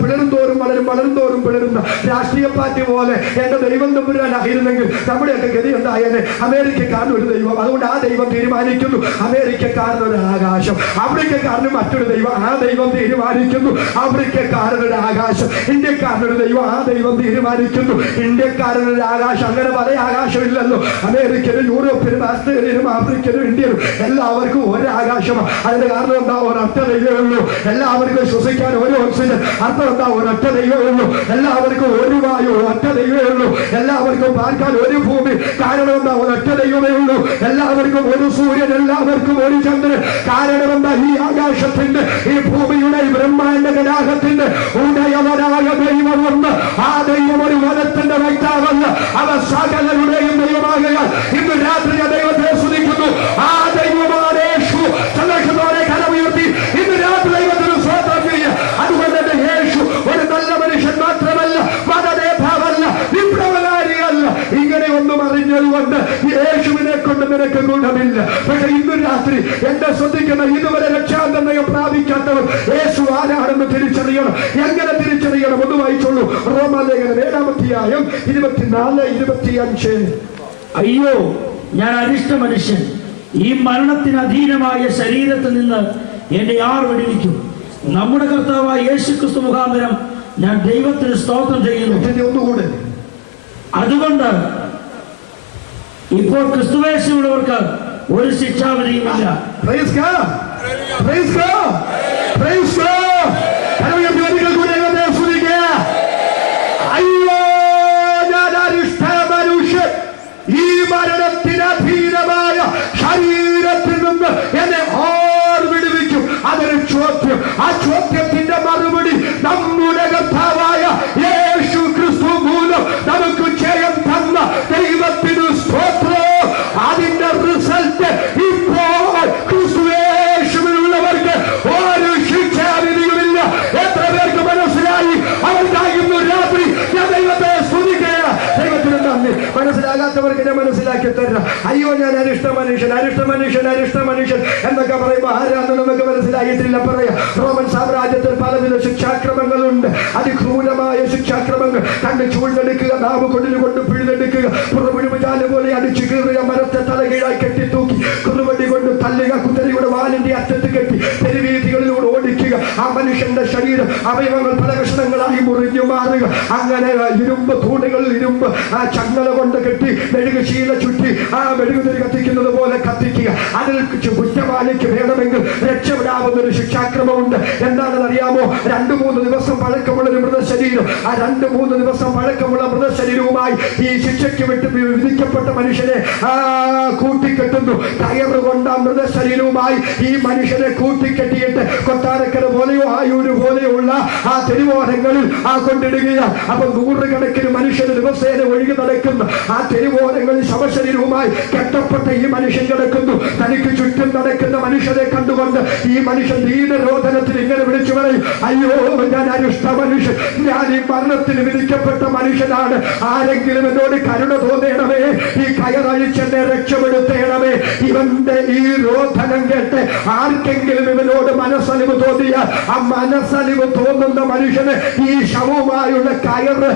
പിളരും തോറും വളരും, വളരും തോറും പിളരുന്ന രാഷ്ട്രീയ പാർട്ടി പോലെ എന്റെ ദൈവം തമ്പുരാനായിരുന്നെങ്കിൽ നമ്മുടെയൊക്കെ ഗതി എന്തായാലും. അമേരിക്കക്കാരൻ ഒരു ദൈവം, അതുകൊണ്ട് ആ ദൈവം തീരുമാനിക്കുന്നു. അമേരിക്കക്കാരനൊരു ആകാശം, ആഫ്രിക്കക്കാരന് മറ്റൊരു ദൈവം, ആ ദൈവം തീരുമാനിക്കുന്നു. ആഫ്രിക്കക്കാരനൊരു ആകാശം, ഇന്ത്യക്കാരനൊരു ദൈവം, ആ ദൈവം തീരുമാനിക്കുന്നു. ഇന്ത്യക്കാരനൊരു ആകാശം, അങ്ങനെ പല ആകാശമില്ലല്ലോ. അമേരിക്കനും യൂറോപ്പിനും ആസ്ട്രേലിയനും ആഫ്രിക്കനും ഇന്ത്യനും എല്ലാവർക്കും ഒരാകാശമാണ്. അതിന്റെ കാരണം എന്താ? ഒരൊറ്റ ദൈവമേ ഉള്ളൂ. എല്ലാവർക്കും ശ്വസിക്കാൻ ഒരു ഓക്സിജൻ. അർത്ഥം എന്താ? ഒരൊറ്റ ദൈവമേ ഉള്ളൂ. എല്ലാവർക്കും ഒരു വായു, ഒറ്റ ദൈവമേ ഉള്ളൂ. എല്ലാവർക്കും പാർക്കാൻ ഒരു ഭൂമി. കാരണം എന്താ? ഒരൊറ്റ ദൈവമേ ഉള്ളൂ. എല്ലാവർക്കും ഒരു സൂര്യൻ, എല്ലാവർക്കും ഒരു ചന്ദ്രൻ. കാരണം എന്താ? ഈ ആകാശത്തിന്റെ, ഈ ഭൂമിയുടെ, ഈ ബ്രഹ്മാണ്ഡ കലാഹത്തിന്റെ ഉടയവനായ ദൈവമെന്ന്. ആ ദൈവം ഒരു വനത്തിന്റെ വ്യക്താവല്ല, അവ സകലരുടെയും ദൈവമാകയാൽ ഇന്ന് രാത്രി ദൈവത്തെ സ്തുതിക്കുന്നു. ആ ദൈവമാണ് യേശു. സന്തോഷത്തോടെ കരമുയർത്തി ഇന്ന് രാത്രി ദൈവത്തിന് സ്തോത്രം ചെയ്യുക. അതുകൊണ്ട് തന്നെ യേശു ഒരു നല്ല മനുഷ്യൻ മാത്രമല്ല, മതനേതാവല്ല, വിപ്ലവകാരിയല്ല. ഇങ്ങനെ ഒന്നും അറിഞ്ഞതുകൊണ്ട് യേശുവിനെ കൊണ്ട് നിനക്ക് ഗുണമില്ല. പക്ഷെ ഇന്ന് രാത്രി എന്നെ ശ്രദ്ധിക്കുന്ന ഇതുവരെ രക്ഷാന്തരം പ്രാപിക്കാത്തവർ യേശു ആരാണെന്ന് തിരിച്ചറിയണം. എങ്ങനെ തിരിച്ചറിയണം? ഒന്ന് വായിച്ചോളൂ. റോമാലേഖനം 7-ാം അധ്യായം 24-25. അയ്യോ, ഞാൻ അരിഷ്ട മനുഷ്യൻ! ഈ മരണത്തിന് അധീനമായ ശരീരത്തിൽ നിന്ന് എന്നെ ആർ വിടുവിക്കും? നമ്മുടെ കർത്താവായ യേശുക്രിസ്തു മുഖാന്തരം ഞാൻ ദൈവത്തിന് സ്തോത്രം ചെയ്യുന്നു. ഒന്നുകൂടെ, അതുകൊണ്ട് ഇപ്പോൾ ക്രിസ്തുവേശുള്ളവർക്ക് ഒരു ശിക്ഷാവിധിയുമില്ല. അയ്യോ, ഞാൻ അരിഷ്ട മനുഷ്യൻ! ഈ മരണത്തിനധീനമായ ശരീരത്തിൽ നിന്ന് എന്നെ ആർ വിടുവിക്കും? അതൊരു ചോദ്യം. ആ ചോദ്യത്തിന്റെ മറുപടി നമ്മുടെ കർത്താവായ യേശു ക്രിസ്തു മൂലം നമുക്ക് ജയം തന്ന ദൈവത്തിന് സ്തോത്രം. അതിന്റെ റിസൾട്ട് ഇപ്പോൾ ക്രിസ്തുവേശുവിനുള്ളവർക്ക് ഒരു ശിക്ഷ മനസ്സിലാകാത്തവർക്ക് ഞാൻ മനസ്സിലാക്കി തരാം. അയ്യോ, ഞാൻ അരിഷ്ട മനുഷ്യൻ എന്നൊക്കെ പറയുമ്പോൾ ആരാന്ന് നമുക്ക് മനസ്സിലായിട്ടില്ല. പറയാം, റോമൻ സാമ്രാജ്യത്തിൽ പലവിധ ശിക്ഷാക്രമങ്ങളുണ്ട്. അതിക്രൂരമായ ശിക്ഷാക്രമങ്ങൾ. കണ്ണ് ചൂഴ്ന്നെടുക്കുക, നാവ് കൊണ്ടിലുകൊണ്ട് പിഴുതെടുക്കുക, പുറമുഴുമുചാല പോലെ അടിച്ചു കീറുക, മരത്തെ തലകീഴായി കെട്ടി തൂക്കി കുറുവടി കൊണ്ട് തല്ലുക, കുതിരയുടെ വാലിന്റെ അറ്റത്ത് കെട്ടി തെരുവീതികളിലൂടെ ഓടിക്കുക. ആ മനുഷ്യന്റെ ശരീരം അവയവങ്ങൾ പല കഷ്ണങ്ങളായി മുറിഞ്ഞു മാറുക. അങ്ങനെ ഇരുമ്പ് തൂണുകളിൽ ഇരുമ്പ് ആ ചങ്ങല കൊണ്ട് കെട്ടി മെഴുകുശീല ചുറ്റി ആ മെഴുകുതിരി കത്തിക്കുന്നത് പോലെ കത്തിക്കുക. അതിൽ കുറ്റവാളിക്ക് വേണമെങ്കിൽ രക്ഷപ്പെടാവുന്ന ഒരു ശിക്ഷാക്രമമുണ്ട്. എന്താണെന്ന് അറിയാമോ? 2-3 ദിവസം പഴക്കമുള്ള ഒരു മൃതശരീരം, ആ 2-3 ദിവസം പഴക്കമുള്ള മൃതശരീരവുമായി ഈ ശിക്ഷയ്ക്ക് വിധിക്കപ്പെട്ട മനുഷ്യനെ കൂട്ടിക്കെട്ടുന്നു. കയറ് കൊണ്ട മൃതശരീരവുമായി ഈ മനുഷ്യനെ കൂട്ടിക്കെട്ടിയിട്ട് കൊട്ടാരക്കര പോലെയോ ആയൂര് പോലെയുള്ള ആ തെരുവോരങ്ങളിൽ കൊണ്ടിടുകയാണ്. അപ്പൊ 100 കണക്കിന് മനുഷ്യന് ദിവസേന ഒഴുകി നടക്കുന്ന ആ തെരുവോരങ്ങളിൽ ശവശരീരവുമായി കെട്ടപ്പെട്ട ഈ മനുഷ്യൻ കിടക്കുന്നു. തനിക്ക് ചുറ്റും നടക്കുന്ന മനുഷ്യരെ കണ്ടുകൊണ്ട് ഈ മനുഷ്യൻ ദീനരോധനത്തിൽ ഇങ്ങനെ വിളിച്ചു പറയും, അയ്യോ, ഞാൻ അരിഷ്ട മനുഷ്യൻ, ഞാൻ ഈ മരണത്തിന് വിധിക്കപ്പെട്ട മനുഷ്യനാണ്. ആരെങ്കിലും എന്നോട് കരുണ തോന്നണമേ, ഈ കയറഴിച്ചെന്നെ രക്ഷപ്പെടുത്തേണമേ. ഇവന്റെ ഈ രോധനം കേട്ട് ആർക്കെങ്കിലും ഇവനോട് മനസ്സലിവ് തോന്നിയാൽ ആ മനസ്സലിവ് തോന്നുന്ന മനുഷ്യന് ഈ ശവവുമായുള്ള കയറ്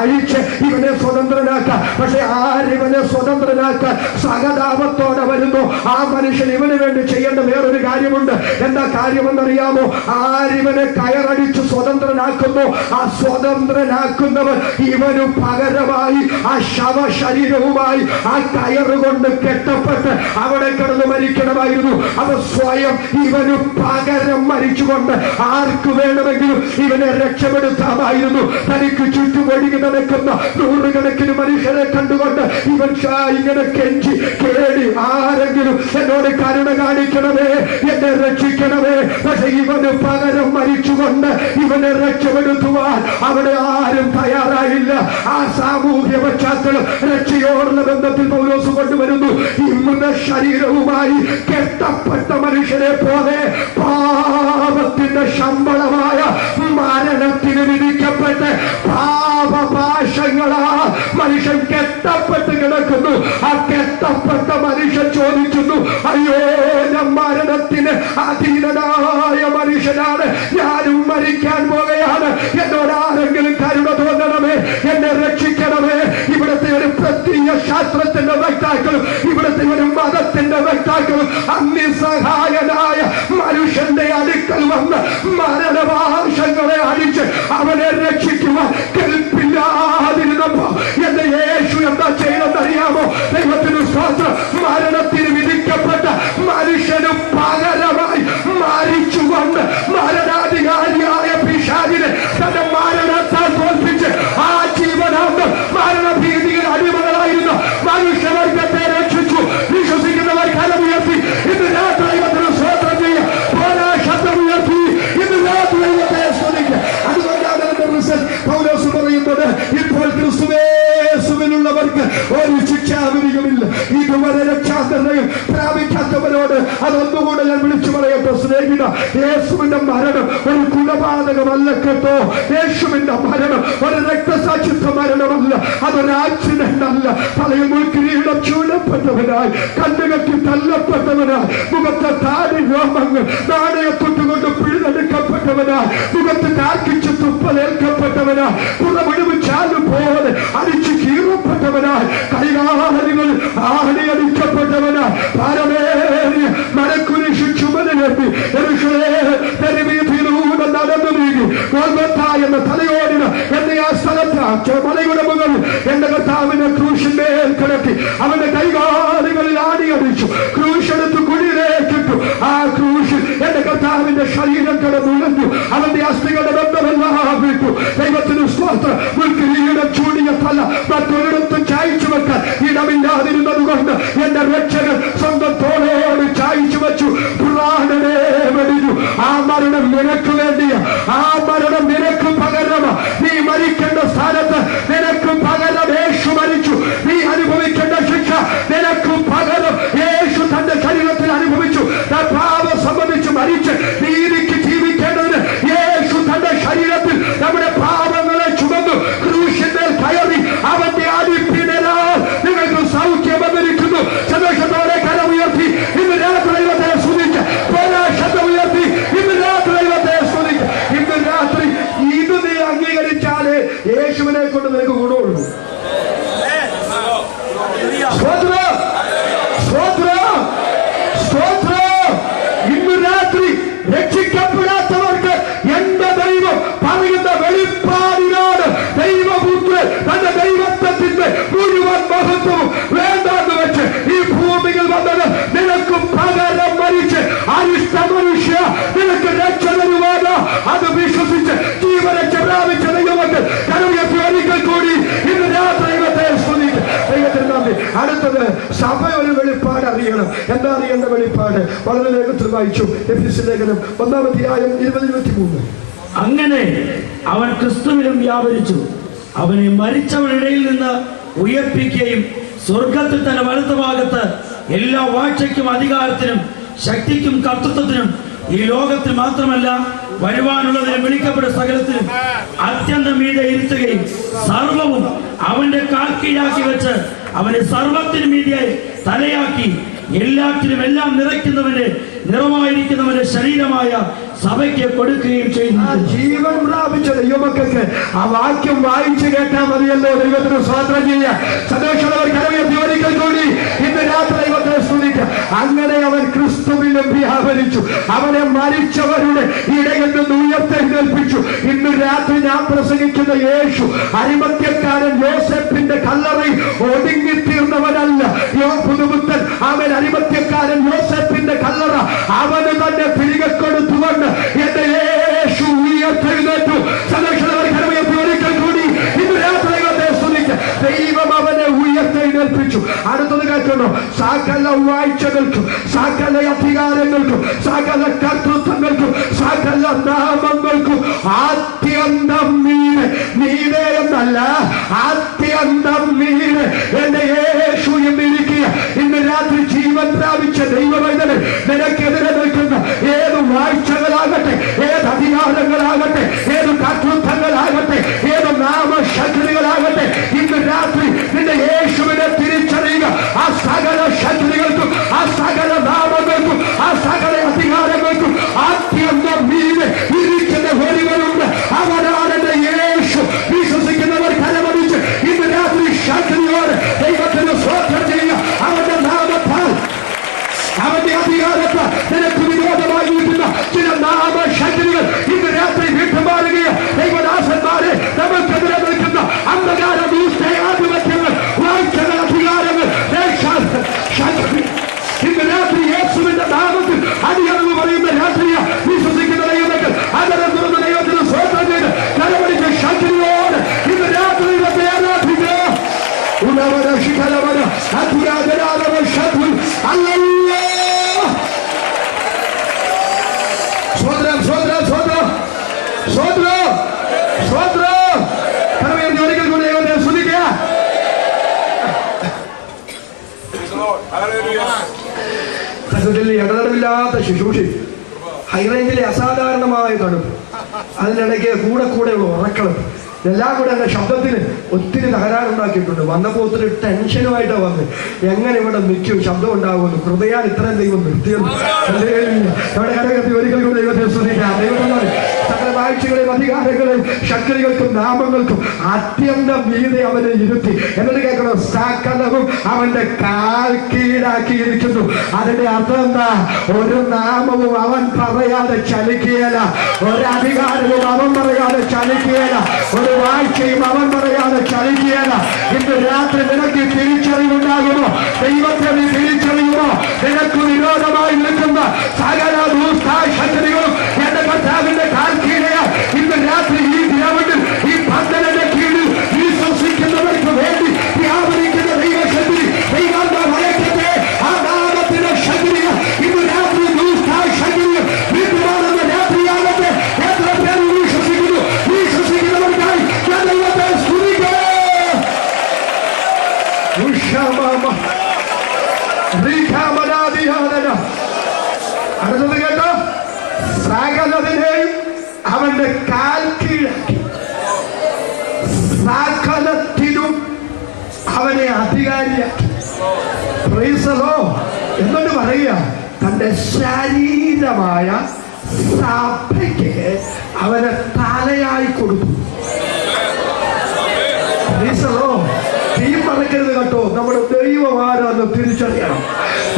അഴിച്ച് ഇവനെ സ്വതന്ത്രനാക്കാം. പക്ഷെ ആരിവനെ സ്വതന്ത്രനാക്കാൻ സഹതാപത്തോടെ വരുന്നു ആ മനുഷ്യൻ ഇവന് വേണ്ടി ചെയ്യേണ്ട വേറൊരു കാര്യമുണ്ട്. എന്താ കാര്യമെന്നറിയാമോ? ആരിവനെ കയറടിച്ച് സ്വതന്ത്രനാക്കുന്നു, ആ സ്വതന്ത്രനാക്കുന്നവർ ഇവനു പകരമായി ആ ശവശരീരവുമായി ആ കയറുകൊണ്ട് കെട്ടപ്പെട്ട് അവിടെ കിടന്ന് മരിക്കണമായിരുന്നു. അവ സ്വയം ഇവനു പകരം മരിച്ചുകൊണ്ട് ആർക്ക് വേണമെങ്കിലും ഇവനെ രക്ഷപ്പെടുത്താമായിരുന്നു. തനിക്ക് ചുറ്റും ഒഴുകി നടക്കുന്ന 100 കണക്കിന് മനുഷ്യരെ കണ്ടുകൊണ്ട് ഇവൻ ഇങ്ങനെ കെഞ്ചി കേടി, ആരെങ്കിലും എന്നോട് കരുണ കാണിക്കണമേ, എന്നെ രക്ഷിക്കണമേ. പക്ഷെ ഇവന് പകരം മരിച്ചുകൊണ്ട് ഇവനെ രക്ഷപ്പെടുത്തുവാൻ അവിടെ ആരും തയ്യാറായില്ല. ആ സാമൂഹ്യ പശ്ചാത്തലം രക്ഷയോടുള്ള ബന്ധത്തിൽ പൗലോസ് കൊണ്ടുവരുന്നു. ഈ മൃതശരീരവുമായി കെട്ടപ്പെട്ട മനുഷ്യരെ പോലെ പാപത്തിന്റെ ശമ്പളമായ മരണത്തിന് വിധിക്കപ്പെട്ട് പാപപാശങ്ങളാ മനുഷ്യൻ കെട്ടപ്പെട്ട് കിടക്കുന്നു. ആ കെട്ടപ്പെട്ട മനുഷ്യൻ ചോദിക്കുന്നു, അയ്യോ, ഞാൻ മരണത്തിന് അധീനനായ മനുഷ്യനാണ്, ഞാനും മരിക്കാൻ പോകുകയാണ്, എന്നോട് ആരെങ്കിലും കരുണ തോന്നണമേ, എന്നെ രക്ഷിക്കണമേ. ഇവിടുത്തെ ഒരു പ്രത്യയ ശാസ്ത്രത്തിന്റെ വക്താക്കളും ഇവിടുത്തെ ഒരു മതത്തിന്റെ വക്താക്കളും അന്യസഹായനായ മനുഷ്യന്റെ അടുക്കൽ വന്ന് മരണപാശങ്ങളെ അടിച്ച് അവനെ രക്ഷിക്കുവാൻ കെൽപ്പില്ലാതിരുന്നപ്പോ എന്റെ യേശു എന്താ ചെയ്യണമെന്നറിയാമോ? ദൈവത്തിന് സ്തോത്രം. മരണത്തിന് വിധിക്കപ്പെട്ട മനുഷ്യന് പകരമായി മരിച്ചുകൊണ്ട് മരണാധികാരിയായ പിശാചിനെ തന്റെ മരണത്താൽ തോൽപ്പിച്ച് ആ ജീവനാന്തം മരണഭീതിയിൽ അടിമകളായിരുന്ന മനുഷ്യവർഗത്തെ രക്ഷിച്ചു. വിശ്വസിക്കുന്നവർ കരമുയർത്തി ഇന്ന് രാത്രി ദൈവത്തിന് സ്തോത്രം ചെയ്യുക. ശബ്ദം ഉയർത്തി ഇന്ന് രാത്രി ദൈവത്തെ സ്തുതിക്കുക. അതുകൊണ്ടാണ് പൗലോസ് പറയുന്നത്, ഇപ്പോൾ ക്രിസ്തുവേശുവിനുള്ളവർക്ക് ഒരു ശിക്ഷാവിധിയുമില്ല. ഇതുവരെ രക്ഷാനിർണയം പ്രാപിക്കാത്തവരോട് അതൊന്നുകൂടെ ഞാൻ വിളിച്ചു പറയട്ടെ. സ്നേഹിത, യേശുവിന്റെ മരണം ഒരു കുലപാതകമല്ല കേട്ടോ. യേശുവിന്റെ മരണം ഒരു രക്തസാക്ഷിത്വ മരണമല്ല, അതൊരു ആക്സിഡന്റ് അല്ല. തലയിൽ മുൾക്കിരീടം ചൂടപ്പെട്ടവനായി, കണ്ണുകെട്ടി തല്ലപ്പെട്ടവനായി, മുഖത്തെ താടി രോമങ്ങൾ നാണയത്തൊട്ടുകൊണ്ട് പിഴുതെടുക്കപ്പെട്ടവനായി, മുഖത്ത് കാർക്കിച്ച് തുപ്പലേൽക്കപ്പെട്ടവനായി, പുറമുഴുവ് ചാലുപോലെ അടിച്ചു കീറപ്പെട്ടവനായി, കൈകാലുകൾ ആടിയടിക്കപ്പെട്ടവനായി, പാരമേറിയ മരക്കുരിശു ചുമലിലെത്തി തെരുവീതിയിലൂടെ നടന്നു നീങ്ങി ഗോൽഗോഥാ എന്ന തലയോടിന് എന്നെ ആ സ്ഥലത്ത് മലയുടെ മുകളിൽ എന്റെ കർത്താവിനെ ക്രൂശിന്മേൽ കിടത്തി അവന്റെ കൈകാലുകളിൽ ആടിയടിച്ചു. ക്രൂശെടുത്ത് കുഴിയിലേക്കിട്ടു. ആ ക്രൂശിൽ എന്റെ കർത്താവിന്റെ ശരീരം കിടന്നുഴഞ്ഞു. അവന്റെ അസ്ഥികളുടെ ബന്ധമെല്ലാം വിട്ടു. ദൈവത്തിന് സ്തോത്രം. മുൾക്കിരീടം ചൂടിയ തല മറ്റൊരിടത്തും ചായച്ചു വെക്കാൻ ഇടമില്ലാതിരുന്നത് കൊണ്ട് എന്റെ രക്ഷകൻ സ്വന്തം തോളോട് ചായച്ചു വെച്ചു. പ്രാണനെ വെടിഞ്ഞു. ആ മരണം നിനക്ക് വേണ്ടിയ, ആ മരണം നിനക്ക് പകരം, നീ മരിക്കേണ്ട സ്ഥാനത്ത് നിനക്ക് പകരം യേശു മരിച്ചു. നീ അനുഭവിക്കേണ്ട ശിക്ഷ നിനക്ക് പകരം യേശു തന്റെ ശരീരത്തിൽ അനുഭവിച്ചു. പാപം സംബന്ധിച്ച് മരിച്ച് നീതിക്ക് ജീവിക്കേണ്ടതിന് യേശു തന്റെ ശരീരത്തിൽ നമ്മുടെ പാപങ്ങളെ ചുമന്നു ക്രൂശിന്മേൽ കയറി അവന്റെ മഹത്വവും വേണ്ടെന്ന് വെച്ച് ഈ ഭൂമിയിൽ വന്നത് നിനക്ക് പകരം മരിച്ച് അരിഷ്ട മനുഷ്യ നിനക്ക് രക്ഷ തരുവാനോ അത് വിശ്വസിച്ച് ജീവരക്ഷ പ്രാപിച്ച ദൈവമക്കൾ കരുണയ്ക്ക് ഒരിക്കൽ കൂടി ഇന്ന് രാത്രി ദൈവത്തെ സ്തുതിക്കും. ദൈവത്തിന് നന്ദി. അടുത്തത് സഭ ഒരു വെളിപ്പാട് അറിയണം. എന്താ അറിയേണ്ട വെളിപ്പാട്? വളരെ വേഗത്തിൽ വായിച്ചു. എഫെസ്യ ലേഖനം 1-ാം അധ്യായം 20-23. അങ്ങനെ അവൻ ക്രിസ്തുവിലും വ്യാപരിച്ചു, അവനെ മരിച്ചവരുടെ നിന്ന് ഉയർപ്പിക്കുകയും സ്വർഗത്തിൽ തന്നെ വലത്തുഭാഗത്ത് എല്ലാ വാഴ്ചയ്ക്കും അധികാരത്തിനും ശക്തിക്കും കർത്തൃത്വത്തിനും ഈ ലോകത്തിൽ മാത്രമല്ല വരുവാനുള്ളതിനും വിളിക്കപ്പെട്ട സകലത്തിനും അത്യന്തം മീതെ ഇരുത്തുകയും സർവവും അവന്റെ കാൽ കീഴാക്കി വെച്ച് അവനെ സർവത്തിനും മീതിയായി തലയാക്കി എല്ലാറ്റിനും എല്ലാം നിറയ്ക്കുന്നവന്റെ നിറമായിരിക്കുന്നവന്റെ ശരീരമായ സഭയ്ക്ക് കൊടുക്കുകയും ചെയ്യുന്നു. ജീവൻ പ്രാപിച്ച ദൈവമക്കൾക്ക് ആ വാക്യം വായിച്ചു കേട്ടാൽ മതിയല്ലോ. ദൈവത്തിന് സ്വാതന്ത്ര്യം ചെയ്യാം. സന്തോഷമുള്ളവർ കരമുയർത്തി ഒരിക്കൽ കൂടി ഇന്ന് രാത്രി ദൈവത്തെ സ്തുതിക്കാം. അങ്ങനെ അവൻ ക്രിസ്തുവിലും വ്യാപരിച്ചു, അവനെ മരിച്ചവരുടെ ഇടയിൽ നിന്ന് ഉയർത്തെഴുന്നേൽപ്പിച്ചു. ഇന്ന് രാത്രി ഞാൻ പ്രസംഗിക്കുന്ന യേശു അരിമത്യക്കാരൻ യോസേപ്പിന്റെ കല്ലറയിൽ ഒടുങ്ങിത്തീർന്നവനല്ല. പുതുപുത്തൻ അവൻ അരിമത്യക്കാരൻ യോസേപ്പിന്റെ കല്ലറ അവന് തന്നെ തിരികെ കൊടുത്തുകൊണ്ട് എന്റെ യേശു ഉയർത്തെഴുന്നേറ്റു. സന്തോഷമുള്ളവർ കരമുയർത്തി ഒരിക്കൽ കൂടി ഇന്ന് രാത്രി ദൈവത്തെ സ്തുതിക്കാം. ദൈവം അവനെ ഉയർത്തെഴുന്നേൽപ്പിച്ചു. അടുത്തത് കേൾക്കുന്നു. സകല വാഴ്ചകൾക്കും സകല അധികാരങ്ങൾക്കും സകല കർത്തൃത്വങ്ങൾക്കും സകല നാമങ്ങൾക്കും ആദ്യന്തം നീരെ എന്നല്ല, ആദ്യന്തം നീരെ എന്റെ യേശു എന്നിരിക്കുക. ഇന്ന് രാത്രി ജീവൻ പ്രാപിച്ച ദൈവമൈതനെ നിനക്കെതിരെ നിൽക്കുന്ന ഏത് വാഴ്ചകളാകട്ടെ, ഏത് അധികാരങ്ങളാകട്ടെ, ഏത് കർത്തൃത്വങ്ങളാകട്ടെ, ഏത് നാമശക്തികളാകട്ടെ, ഇന്ന് രാത്രി നിന്റെ യേശുവിനെ തിരിച്ചറിയുക. ആ സകല ശക്തികൾക്കും ആ സകല നാമങ്ങൾക്കും ആ സകല അധികാരങ്ങൾക്കും ആദ്യന്തം മീതെ ഇരിക്കുന്ന ഒരുവനുണ്ട്. അവനാണ് എന്റെ യേശു. വിശ്വസിക്കുന്നവർ കരമടിച്ച് ഇന്ന് രാത്രി ശക്തിയോടെ ദൈവത്തിന് സ്തോത്രം ചെയ്യുക. അവന്റെ നാമത്താൽ അവന്റെ അധികാരത്താൽ നിനക്ക് വിരോധമായിരിക്കുന്ന ചില നാമശക്തികൾ ഇന്ന് രാത്രി വിട്ടുമാറുകയോ ദൈവദാസന്മാരെ നമുക്കെതിരെ നിൽക്കുന്ന അന്ധകാര ദൂഷ്ടാധിപത്യങ്ങൾ, വാഴ്ചകൾ, അധികാരങ്ങൾ, ഇന്ന് രാത്രി യേശുവിന്റെ നാമത്തിൽ അടിയറവ് പറയുന്ന രാത്രിയ വിശ്വസിക്കുന്ന ദൈവങ്ങൾ അതരം തുറന്ന ദൈവത്തിന് സ്തോത്രം ചെയ്ത് കരമടിച്ച ശക്തിയോട് ഇന്ന് രാത്രി ആരാധിക്കുക. ഉലവര ശിഖരവര അധുരാധരാധവ ശത്രു അല്ലല്ലോ. സ്വോത്രം സ്വോത്രം സ്വോത്രം സ്വോത്രം സ്വോത്രം. കരമേറി ഒരിക്കൽ കൂടി ദൈവത്തെ സ്തുതിക്കുക. ഇടതടവില്ലാത്ത ശുശ്രൂഷ, ഹൈറേഞ്ചിലെ അസാധാരണമായ തണുപ്പ്, അതിനിടയ്ക്ക് കൂടെയുള്ള ഉറക്കളും എല്ലാം കൂടെ എൻ്റെ ശബ്ദത്തിന് ഒത്തിരി തകരാറുണ്ടാക്കിയിട്ടുണ്ട്. വന്നപ്പോൾ ഒത്തിരി ടെൻഷനുമായിട്ടാണ് വന്നത്. എങ്ങനെ ഇവിടെ നിൽക്കും, ശബ്ദം ഉണ്ടാകുമെന്ന്. കൃപയാൽ ഇത്രയും ദൈവം നിർത്തിയത്. നമ്മുടെ കരകത്തി ഒരിക്കൽ കൂടി ദൈവത്തെ സ്തുതിക്കാം. ദൈവം സകല വാഴ്ചകളെയും അധികാരങ്ങളെയും ശക്തികൾക്കും നാമങ്ങൾക്കും അത്യന്തം മീതെ അവനെ ഇരുത്തി. എന്നിട്ട് കേൾക്കണം, സകലവും അവന്റെ കാൽ കീഴാക്കിയിരിക്കുന്നു. അതിന്റെ അർത്ഥം എന്താ? ഒരു നാമവും അവൻ പറയാതെ ചലിക്കുകയില്ല, ഒരധികാരവും അവൻ പറയാതെ ചലിക്കുകയില്ല, ഒരു വാഴ്ചയും അവൻ പറയാതെ ചലിക്കുകയില്ല. ഇന്ന് രാത്രി നിനക്ക് തിരിച്ചറിവുണ്ടാകുമോ? ദൈവത്തെ നീ തിരിച്ചറിയുമോ? നിനക്ക് വിരോധമായി നിൽക്കുന്ന സകല ദൂഷ്ടാശക്തികളും എന്റെ കർത്താവിന്റെ കാൽ കീഴയാ ഇന്ന് രാത്രി ഈ ഗ്രൗണ്ടിൽ ഈ പന്തലിന്റെ കീഴിൽ വിശ്വസിക്കുന്നവർക്ക് വേണ്ടി വ്യാപരിക്കുന്ന ദൈവശക്തി ദൈവാത്മാവ് അയക്കട്ടെ. ആ നാമത്തിന്റെ ശക്തികൾ ഇന്ന് രാത്രി ദൂഷ്ടാശക്തികൾ വിട്ടുമാറുന്ന രാത്രിയാകട്ടെ. എത്ര പേർ വിശ്വസിക്കുന്നു? വിശ്വസിക്കുന്നവർക്കായി ഞാൻ ദൈവത്തെ സ്തുതിക്കാം. അടുത്തത് കേട്ടോ, സകലതിനെയും അവന്റെ കാൽ കീഴാക്കി, സകലത്തിനും അവനെ അധികാരിയാക്കി. എന്നോട് പറയുക, തന്റെ ശരീരമായ സഭയ്ക്ക് അവനെ തലയായി കൊടുത്തു. തീ മറക്കരുത് കേട്ടോ. നമ്മുടെ ദൈവം ആരാന്ന് തിരിച്ചറിയണം.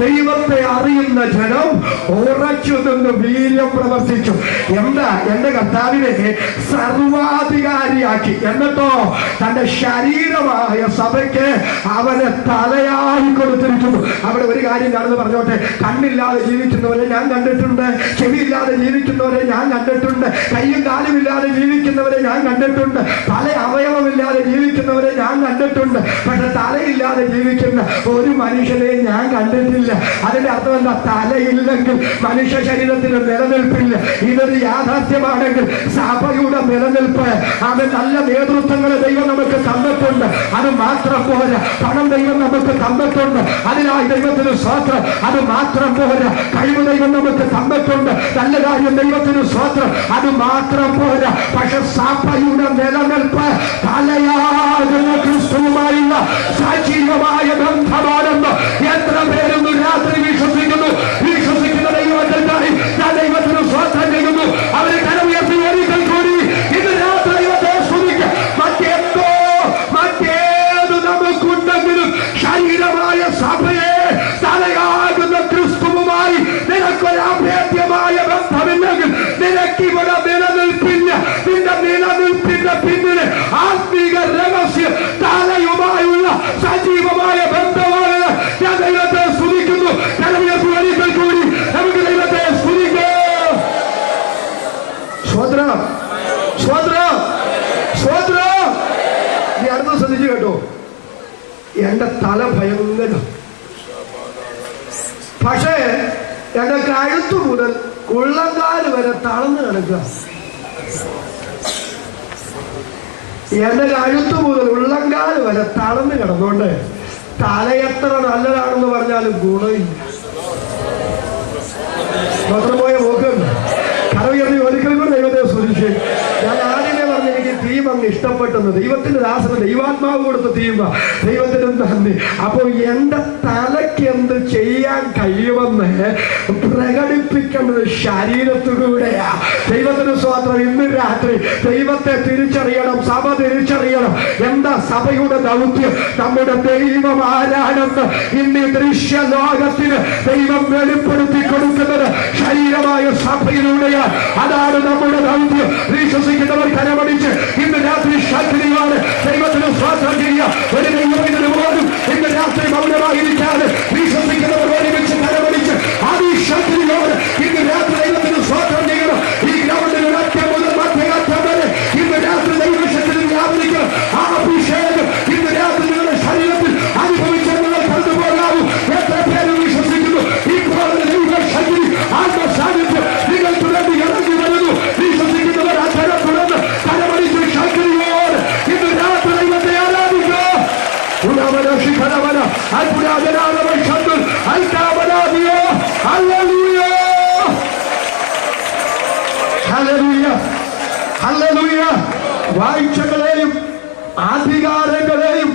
ദൈവത്തെ അറിയുന്ന ജനം ഉറച്ചു നിന്ന് വീര്യം പ്രവർത്തിച്ചു. എന്താ? എന്റെ കർത്താവിനെ സർവാധികാരിയാക്കി. എന്നിട്ടോ തന്റെ ശരീരമായ സഭയ്ക്ക് അവനെ തലയായി കൊടുത്തിരിക്കുന്നു. അവിടെ ഒരു കാര്യം ഞാനെന്ന് പറഞ്ഞോട്ടെ. കണ്ണില്ലാതെ ജീവിക്കുന്നവരെ ഞാൻ കണ്ടിട്ടുണ്ട്, ചെവിയില്ലാതെ ജീവിക്കുന്നവരെ ഞാൻ കണ്ടിട്ടുണ്ട്, കയ്യും കാലുമില്ലാതെ ജീവിക്കുന്നവരെ ഞാൻ കണ്ടിട്ടുണ്ട്, പല അവയവമില്ലാതെ ജീവിക്കുന്നവരെ ഞാൻ കണ്ടിട്ടുണ്ട്. പക്ഷെ തലയില്ലാതെ ജീവിക്കുന്ന ഒരു മനുഷ്യനെ ഞാൻ കണ്ടിട്ടില്ല. അതിന്റെ അർത്ഥം എന്താ? തലയില്ലെങ്കിൽ മനുഷ്യ ശരീരത്തിന് നിലനിൽപ്പില്ല. ഇതൊരു യാഥാർത്ഥ്യമാണെങ്കിൽ സഭയുടെ നിലനിൽപ്പ്, അത് നല്ല നേതൃത്വങ്ങളെ ദൈവം നമുക്ക് തന്നിട്ടുണ്ട്. അത് മാത്രം പോരാ, പണം ദൈവം നമുക്ക് തന്നിട്ടുണ്ട്, അതിനായി ദൈവത്തിന് സ്തോത്രം. അത് മാത്രം പോരാ, കഴിവ് ദൈവം നമുക്ക് തന്നിട്ടുണ്ട്, നല്ല കാര്യം ദൈവത്തിന് സ്തോത്രം. അത് മാത്രം പോരാ, പക്ഷെ സഭയുടെ നിലനിൽപ്പ് തലയാകുന്ന ക്രിസ്തുവുമായുള്ള സജീവമായ ബന്ധമാണെന്ന് എത്ര പേരൊന്ന് രാത്രി വിശ്വസിക്കുന്നു? വിശ്വസിക്കുന്ന ദൈവത്തിനായി ഞാൻ ദൈവത്തിന് സ്തോത്രം ചെയ്യുന്നു. അവരെ കരമുയർത്തി ഒരിക്കൽ കൂടി ഇന്ന് രാത്രി ദൈവത്തെ സ്തുതിക്കുക. മറ്റേത് നമുക്കുണ്ടെങ്കിലും ശരീരമായ സഭയെ തലയാകുന്ന ക്രിസ്തുവുമായി നിനക്കൊരു അഭേദ്യമായ ബന്ധമില്ലെങ്കിൽ നിനക്കിവിടെ നിലനിൽപ്പില്ല. നിന്റെ നിലനിൽപ്പിന്റെ പിന്നില് ആത്മീക രഹസ്യം തലയുമായുള്ള സജീവമായ ബന്ധമാണ്. ഞാൻ ദൈവത്തെ സ്തുതിക്കുന്നു. കരമുയർത്തി ഒരിക്കൽ കൂടി നമുക്ക് ദൈവത്തെ സ്തുതിക്കാം. സ്വോത്രം, സ്വോത്രം, സ്വോത്രം. നീ അടുത്ത ശ്രദ്ധിച്ചു കേട്ടോ. എന്റെ തല ഭയങ്കര, പക്ഷേ എന്റെ കഴുത്തു മുതൽ ഉള്ളങ്കാല് വരെ തളർന്നു കിടക്കുക. എന്റെ കഴുത്തു മുതൽ ഉള്ളങ്കാല് വരെ തളർന്നു കിടന്നുകൊണ്ട് തല എത്ര നല്ലതാണെന്ന് പറഞ്ഞാലും ഗുണമില്ല. മാത്രം പോയ പോക്കുണ്ട്. കരവുയർത്തി ഒരിക്കൽ കൂടി ദൈവത്തെ സ്തുതിച്ച്. ഞാൻ ആദ്യമേ പറഞ്ഞ എനിക്ക് തീം അങ്ങ് ഇഷ്ടപ്പെട്ടെന്ന്. ദൈവത്തിന്റെ ദാസന് ദൈവാത്മാവ് കൊടുത്ത തീമ. ദൈവത്തിന് നന്ദി. അപ്പോൾ എന്റെ തലയ്ക്ക് എന്ത് ചെയ്യാൻ കഴിയുമെന്ന് പ്രകടിപ്പിക്കേണ്ടത് ശരീരത്തിലൂടെയാ. ദൈവത്തിന് സ്തോത്രം. ഇന്ന് രാത്രി ദൈവത്തെ തിരിച്ചറിയണം, സഭ തിരിച്ചറിയണം. എന്താ സഭയുടെ ദൗത്യം? നമ്മുടെ ദൈവം ആരാണെന്ന് ഇന്ന് ദൃശ്യ ലോകത്തിന് ദൈവം വെളിപ്പെടുത്തി കൊടുക്കുന്നത് ശരീരമായ സഭയിലൂടെയാണ്. അതാണ് നമ്മുടെ ദൗത്യം. വിശ്വസിക്കുന്നവർ കരമടിച്ച് ഇന്ന് രാത്രി ശക്തിയാണ് ദൈവത്തിന് സ്തോത്രം ചെയ്യുക. ഒരു ദൈവം ഇതിന് പോലും ഇന്ന് രാത്രി മൗനമായിരിക്കാതെ വിശ്വസിക്കുന്നവർ ഒരുമിച്ച് കരമടിച്ച് അതിശക്തിയോട് ഇന്ന് രാത്രി ദൈവത്തിന് സ്തോത്രം ചെയ്യണം. ഈ ഗ്രൗണ്ടിൽ അറ്റം മുതൽ മധ്യഘട്ടം വരെ ഇന്ന് രാത്രി ദൈവശക്തി വ്യാപരിക്കണം. ആ അഭിഷേകം ഇന്ന് രാത്രി നിങ്ങളുടെ ശരീരത്തിൽ അനുഭവിച്ച് നിങ്ങൾ കണ്ടുപോകാവൂ. എത്ര പേര് വിശ്വസിക്കുന്നു? ഇപ്പോൾ ദൈവശക്തി ആത്മസാന്നിധ്യം നിങ്ങൾ തുടർന്ന് ഇറങ്ങി വരുന്നു. വിശ്വസിക്കുന്നവർ ആ കരം തുടർന്ന് കരമടിച്ച് ശക്തിയോട് ഇന്ന് രാത്രി ദൈവത്തെ ആരാധിക്കുക. വാഴ്ചകളെയും അധികാരങ്ങളെയും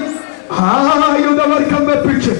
ആയുധവർഗം വെപ്പിച്ച്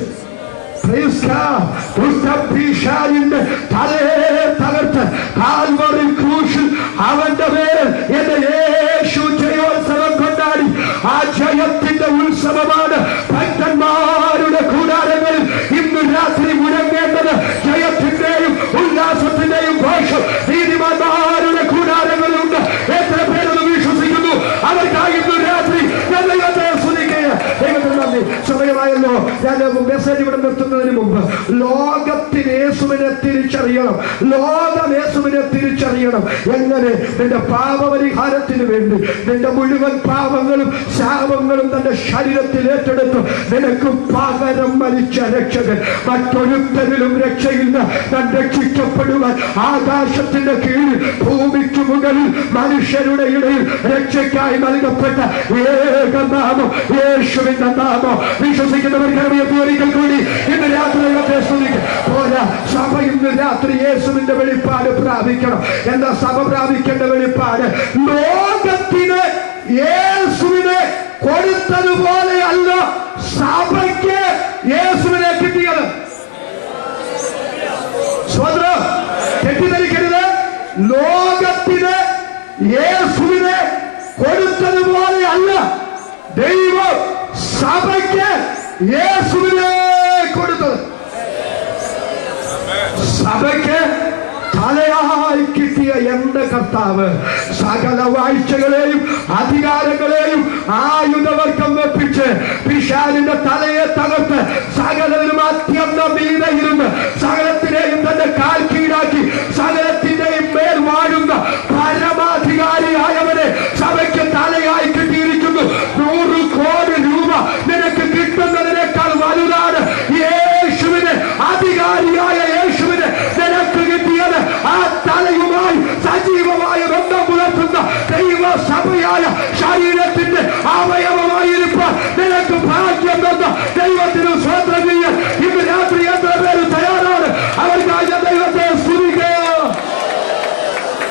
ദുഷ്ടഭീഷാരിന്റെ തലയെ തകർത്ത് കാൽവറി ക്രൂശിൽ അവന്റെ പേരിൽ എന്റെ യേശു ജയോത്സവം കൊണ്ടാടി. ആ ജയത്തിന്റെ ഉത്സവമാണ് ഭക്തന്മാരുടെ കൂടാരങ്ങളിൽ ഇന്ന് രാത്രി മുഴങ്ങേണ്ടത്. ജയത്തിന്റെയും ഉല്ലാസത്തിന്റെയും ഘോഷം നീതിമാന്മാരുടെ കൂടാരങ്ങളിലുണ്ട്. എത്ര പേരൊന്ന് വിശ്വസിക്കുന്നു? അവർക്കായി ഇന്ന് രാത്രി ഞാൻ ദൈവത്തെ സ്തുതിക്കുക. ദൈവത്തിന് നന്ദി. സമയമായല്ലോ. ഞാൻ മെസ്സേജ് ഇവിടെ നിർത്തുന്നതിന് മുമ്പ് ലോകത്തിന് യേശുവിനെ തിരിച്ചറിയണം. ലോകം യേശുവിനെ തിരിച്ചറിയണം. എങ്ങനെ? നിന്റെ പാപപരിഹാരത്തിന് വേണ്ടി നിന്റെ മുഴുവൻ പാപങ്ങളും ശാപങ്ങളും തന്റെ ശരീരത്തിൽ ഏറ്റെടുത്തു നിനക്ക് പകരം മരിച്ച രക്ഷകൻ. മറ്റൊരുത്തരിലും രക്ഷയില്ല. താൻ രക്ഷിക്കപ്പെടുവാൻ ആകാശത്തിന്റെ കീഴിൽ ഭൂമിക്ക് മുകളിൽ മനുഷ്യരുടെ ഇടയിൽ രക്ഷയ്ക്കായി നൽകപ്പെട്ട ഏകനാമം യേശുവിന്റെ നാമം. വിശ്വസിക്കുന്നവർ ഒരിക്കൽ കൂടി ഇന്ന് രാത്രി പോരാ. സഭ ഇന്ന് രാത്രി യേശുവിന്റെ വെളിപ്പാട് പ്രാപിക്കണം. എന്താ സഭ പ്രാപിക്കേണ്ട വെളിപ്പാട്? ലോകത്തിന് യേശുവിനെ കൊടുത്തതുപോലെ അല്ല സഭയ്ക്ക് യേശുവിനെ കിട്ടിയത്. സ്വതന്ത്രം തെറ്റിദ്ധരിക്കരുത്. ലോകത്തിന് യേശുവിനെ കൊടുത്തതുപോലെ അല്ല ദൈവം സഭയ്ക്ക് യേശുവിനെ കൊടുത്തത്. സഭയ്ക്ക് തലയായി കിട്ടിയ എന്റെ കർത്താവ് സകല വാഴ്ചകളെയും അധികാരങ്ങളെയും ആയുധവർക്കം വെപ്പിച്ച് പിശാചിന്റെ തലയെ തകർത്ത് സകലരും അത്യന്തം മീതയിരുന്ന് സകലത്തിനെയും തന്റെ കാൽ കീഴാക്കി സകലത്തിന്റെയും മേൽ വാഴുന്ന പരമാധികാരിയായവനെ സഭയ്ക്ക് തലയായി കിട്ടിയിരിക്കുന്നു. 100 കോടി രൂപ നിനക്ക് കിട്ടുന്നതിനേക്കാൾ വലുതാണ് യേശുവിന്, അധികാരിയായ യേശുവിന് നിനക്ക് കിട്ടിയത്. ആ തലയുമായി സജീവമായ ബന്ധം പുലർത്തുന്ന ദൈവസഭയായ ശരീരത്തിന്റെ അവയവമായിരിക്കാൻ നിനക്ക് ഭാഗ്യം തന്ന ദൈവത്തിന് സ്വതന്ത്രം ചെയ്യാൻ ഇന്ന് രാത്രി എത്ര പേര് തയ്യാറാണ്? അവർക്കായി ദൈവത്തെ സ്തുതിക്കുക.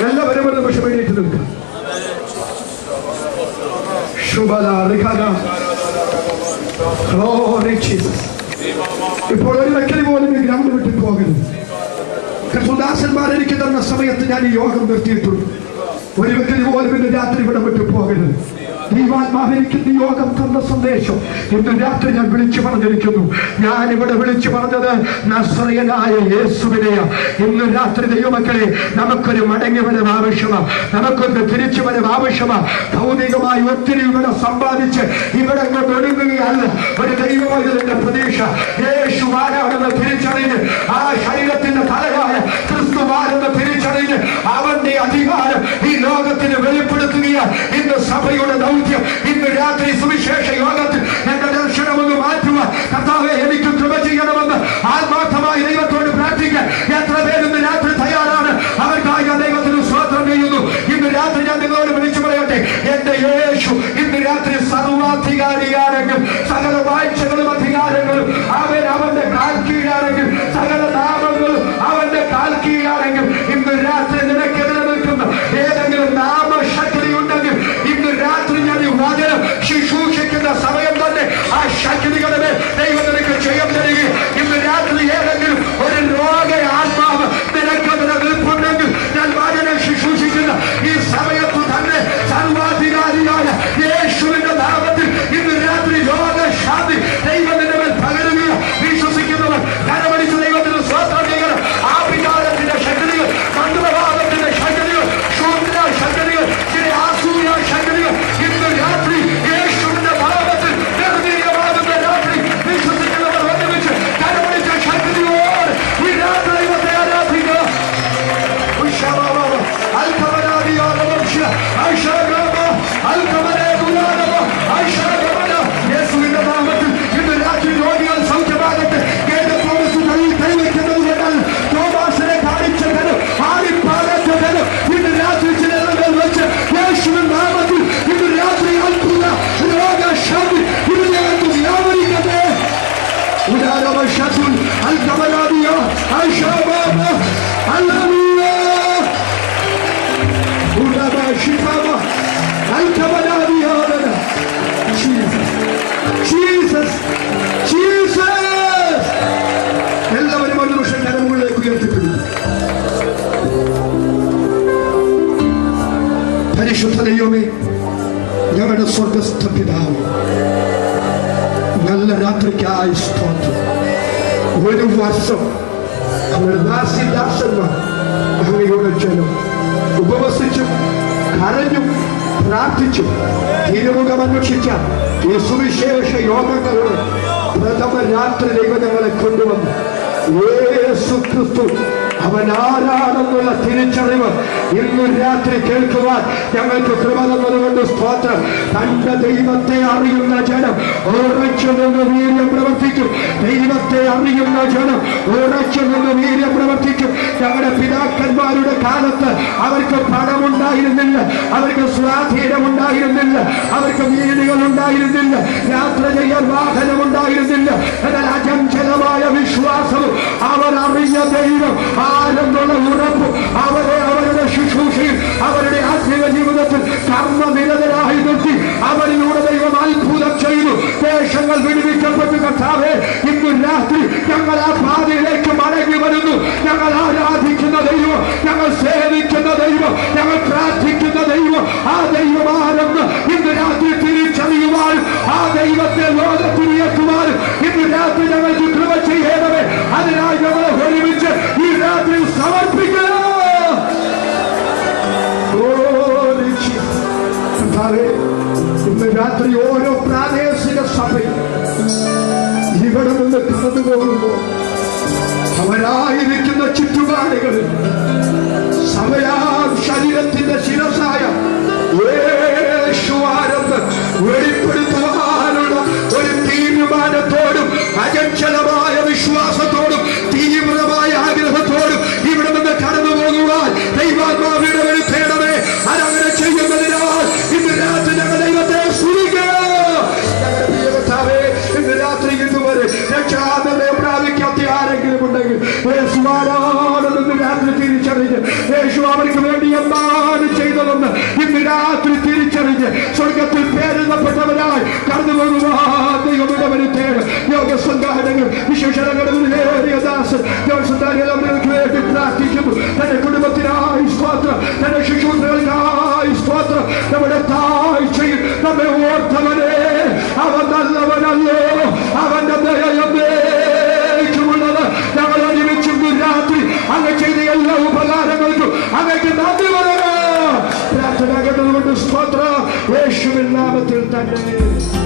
എല്ലാവരും ഒരു നിമിഷം എഴുന്നേറ്റ് നിൽക്കുക. ഇപ്പോൾ ഒരു വ്യക്തി പോലും ഈ ഗ്രൗണ്ട് വിട്ടു പോകരുത്. കർത്തൃദാസന്മാർ എനിക്ക് തന്ന സമയത്ത് ഞാൻ ഈ യോഗം നിർത്തിയിട്ടുണ്ട്. ഒരു വ്യക്തി പോലും ഇന്ന് രാത്രി ഇവിടെ വിട്ടു പോകരുത്. ദൈവാത്മാവിലേക്ക് ഈ യോഗം തന്ന സന്ദേശം ഇന്ന് രാത്രി ഞാൻ വിളിച്ചു പറഞ്ഞിരിക്കുന്നു. ഞാൻ ഇവിടെ വിളിച്ചു പറഞ്ഞത് നസ്രയനായ യേശുവിനെയാ. ഇന്ന് രാത്രി ദൈവമക്കളെ, നമുക്കൊരു മടങ്ങി വരവ് ആവശ്യമാണ്, നമുക്കൊന്ന് തിരിച്ചു വരവ് ആവശ്യമാണ്. ഭൗതികമായി ഒത്തിരി ഇവിടെ സമ്പാദിച്ച് ഇവിടെ ഒടുങ്ങുകയല്ല ഒരു ദൈവമായതിന്റെ പ്രതീക്ഷ. യേശു ആരാണെന്ന് തിരിച്ചറിഞ്ഞ് ആ ശരീരത്തിന്റെ തലയായ ക്രിസ്തുവാരെന്ന് തിരിച്ചറിഞ്ഞ് അവന്റെ അധികാരം ഈ ലോകത്തിന് വെളിപ്പെടുത്തുകയാണ് ഇന്ന് സഭയുടെ ദൗത്യം. ഇന്ന് രാത്രി സുവിശേഷ യോഗത്തിൽ എന്റെ ദർശനമൊന്ന് മാറ്റുവാൻ കർത്താവേ എനിക്ക് കൃപ ചെയ്യണമെന്ന് ആത്മാർത്ഥമായി ദൈവത്തോട് പ്രാർത്ഥിക്കാൻ എത്ര പേര് ഇന്ന് രാത്രി തയ്യാറാണ്? അവർക്കായി ഞാൻ ദൈവത്തിന് സ്തോത്രം ചെയ്യുന്നു. ഇന്ന് രാത്രി ഞാൻ നിങ്ങളോട് വിളിച്ചു പറയട്ടെ, എന്റെ യേശു ഇന്ന് രാത്രി സർവാധികാരിയാണെങ്കിൽ, സകല വാഴ്ചകളും അധികാരങ്ങളും അവന്റെ കാൽ കീഴാണെങ്കിൽ, സകല നാമങ്ങളും അവന്റെ കാൽ കീഴാണെങ്കിൽ, ഇന്ന് രാത്രി നിനക്കെതിരെ നിൽക്കുന്ന ഏതെങ്കിലും നാമശക്തി ഉണ്ടെങ്കിൽ ഇന്ന് രാത്രി ഞാൻ ഈ വചനം ശുശ്രൂഷിക്കുന്ന സമയം തന്നെ ആ ശക്തികളെ ദൈവം നിനക്ക് ജയം തരികയും ഇന്ന് രാത്രി ഏതെങ്കിലും ഒരു രോഗ ആത്മാവ് നിനക്കെതിരെ നിൽപ്പുണ്ടെങ്കിൽ ഞാൻ വചനം ശുശ്രൂഷിക്കുന്ന ഈ സമയത്ത് തന്നെ സർവാധികാരിയായ യേശുവിന്റെ നാമത്തിൽ ഇന്ന് രാത്രി രോഗശാന്തി ദൈവം നിന്റെ മേൽ പകരുകയും വിശ്വസിക്കുന്നവർ കരമടിച്ച് ദൈവത്തിന് സ്തോത്രം ചെയ്യണം. ആ വികാരത്തിന്റെ ശക്തികൾ, മന്ത്രവാദത്തിന്റെ ശക്തികൾ, ശൂദ്ര ശക്തികൾ, ആസൂയ ശക്തികൾ ഇന്ന് രാത്രി യേശുവിന്റെ നാമത്തിൽ നിർവീര്യമാകുന്ന രാത്രി വിശ്വസിക്കുന്നവർ ഒരുമിച്ച് കരമടിച്ച ശക്തിയോട് ഈ രാത്രി ദൈവത്തെ ആരാധിക്കുക. യേശുവിന്റെ നാമത്തിൽ ഇന്ന് രാത്രി രോഗികൾ സൗഖ്യമാകട്ടെ. കൈവയ്ക്കുന്നത് കൊണ്ടാൽ തോമാസിനെ കാണിച്ചതിന് ആടിപ്പാടത്തതിന് ഇന്ന് രാത്രി ചിലകൾ വെച്ച് യേശുവിൻ നാമത്തിൽ ഇന്ന് രാത്രി അത്ഭുത രോഗശാന്തി ഇതിനകത്ത് വ്യാപരിക്കട്ടെ. ഉദാരവശത്തുൽ അൽകമലാദിയ അശബാബ അല്ലമിയ ഉദാരശിഫാബ അൽകമലാദിയ. Jesus Jesus. എല്ലാവരും ഒരു നിമിഷം കരമുകളിലേക്ക് ഉയർത്തിപ്പിടിക്കും. പരിശുദ്ധ ദൈവമേ, ഞങ്ങളുടെ സ്വർഗസ്ഥ പിതാവേ, നല്ല രാത്രിക്കായി സ്തോത്രം. ഒരു വർഷം നമ്മുടെ ദാസന്മാർ അങ്ങയുടെ ജനം ഉപവസിച്ചും കരഞ്ഞും പ്രാർത്ഥിച്ചും തിരുമുഖം അന്വേഷിച്ച ഈ സുവിശേഷ യോഗങ്ങളുടെ പ്രഥമ രാത്രി ദൈവം ഞങ്ങളെ കൊണ്ടുവന്നു. യേശു ക്രിസ്തു അവൻ ആരാണെന്നുള്ള തിരിച്ചറിവ് ഇന്ന് രാത്രി കേൾക്കുവാൻ ഞങ്ങൾക്ക് കൃപ തന്നതുകൊണ്ട് സ്തോത്രം. തന്റെ ദൈവത്തെ അറിയുന്ന ജനം ഉറച്ചു നിന്ന് വീര്യം പ്രവർത്തിക്കും. ദൈവത്തെ അറിയുന്ന ജനം ഉറച്ചു നിന്ന് വീര്യം പ്രവർത്തിക്കും. ഞങ്ങളുടെ പിതാക്കന്മാരുടെ കാലത്ത് അവർക്ക് പണമുണ്ടായിരുന്നില്ല, അവർക്ക് സ്വാധീനമുണ്ടായിരുന്നില്ല, അവർക്ക് വീടുകൾ ഉണ്ടായിരുന്നില്ല, യാത്ര ചെയ്യാൻ വാഹനമുണ്ടായിരുന്നില്ല. എന്നാൽ അചഞ്ചലമായ വിശ്വാസവും അവർ അറിഞ്ഞ ദൈവം ആരെന്നുള്ള ഉറപ്പും അവരുടെ ശുശ്രൂഷയിൽ അവരുടെ ആത്മീയ ജീവിതത്തിൽ കർമ്മനിരതരായി നിർത്തി അവരിലൂടെ ദൈവം അത്ഭുതം ചെയ്തു. ദേശങ്ങൾ വിടുവിക്കപ്പെട്ടു. കർത്താവേ, ഇന്ന് രാത്രി ഞങ്ങൾ ആ പാതയിലേക്ക് മടങ്ങി വരുന്നു. ഞങ്ങൾ ആരാധിക്കുന്ന ദൈവം, ഞങ്ങൾ സേവിക്കുന്ന ദൈവം, ഞങ്ങൾ പ്രാർത്ഥിക്കുന്ന ദൈവം, ആ ദൈവമാണെന്ന് ഇന്ന് രാത്രി തിരിച്ചറിയുവാനും ആ ദൈവത്തെ ലോകത്തിന് എത്തുവാനും ഇന്ന് രാത്രി ഞങ്ങൾക്ക് കൃപ ചെയ്യണമേ. അതിനായി ഞങ്ങളെ ഒരുമിച്ച് ഈ രാത്രി ഇവിടെ നിന്ന് കടന്നു പോകുമ്പോൾ അവരായിരിക്കുന്ന ചുറ്റുപാടുകളിൽ ശരീരത്തിന്റെ ശിരസായ യേശുവാരെന്ന് വെളിപ്പെടുത്തുവാനുള്ള ഒരു തീരുമാനത്തോടും അചഞ്ചലമായ വിശ്വാസത്തോടും തീവ്രമായ ആഗ്രഹത്തോടും ഇവിടെ നിന്ന് കടന്നു പോകുവാൻ ദൈവാത്മാവിനെ വരുത്തേണമേ. അതങ്ങനെ ചെയ്യുന്നതിനാൽ ഇന്ന് രാത്രി ഞങ്ങൾ ദൈവത്തെ സ്തുതിക്കുക. ഇന്ന് രാത്രി ഇതുവരെ രക്ഷാനിർണയം പ്രാപിക്കാത്ത ആരെങ്കിലും ഉണ്ടെങ്കിൽ യേശുവാണെന്ന് രാത്രി തിരിച്ചറിഞ്ഞ് യേശു അവർക്ക് വേണ്ടി എന്താണ് ചെയ്തതെന്ന് ഇന്ന് രാത്രി തിരിച്ചറിഞ്ഞ് സ്വർഗത്തിൽ പേരെഴുതപ്പെട്ടവരായി കടന്നു പോകുവാൻ ദൈവയുടെ വരുത്തേണ്. യോഗസംഘാടകർ വിശേഷങ്ങളുടെ ദാസൻ അവർക്ക് വേണ്ടി പ്രാർത്ഥിക്കുന്നു. തന്റെ കുടുംബത്തിനായി സ്തോത്രം, തന്റെ ശുശ്രൂഷകൾക്കായി സ്തോത്രം. നമ്മുടെ താഴ്ചയിൽ നമ്മെ ഓർത്തവനെ അവൻ നല്ലവനല്ലോ, അവന്റെ ദയയുള്ളത്. ഞങ്ങൾ ഒരുമിച്ച് രാത്രി അങ്ങ് ചെയ്ത എല്ലാ ഉപകാരങ്ങൾക്കും അങ്ങക്ക് നന്ദി പറയുക. പ്രാർത്ഥന കേട്ടതുകൊണ്ട് സ്തോത്രം യേശുവിൻ നാമത്തിൽ തന്നെ.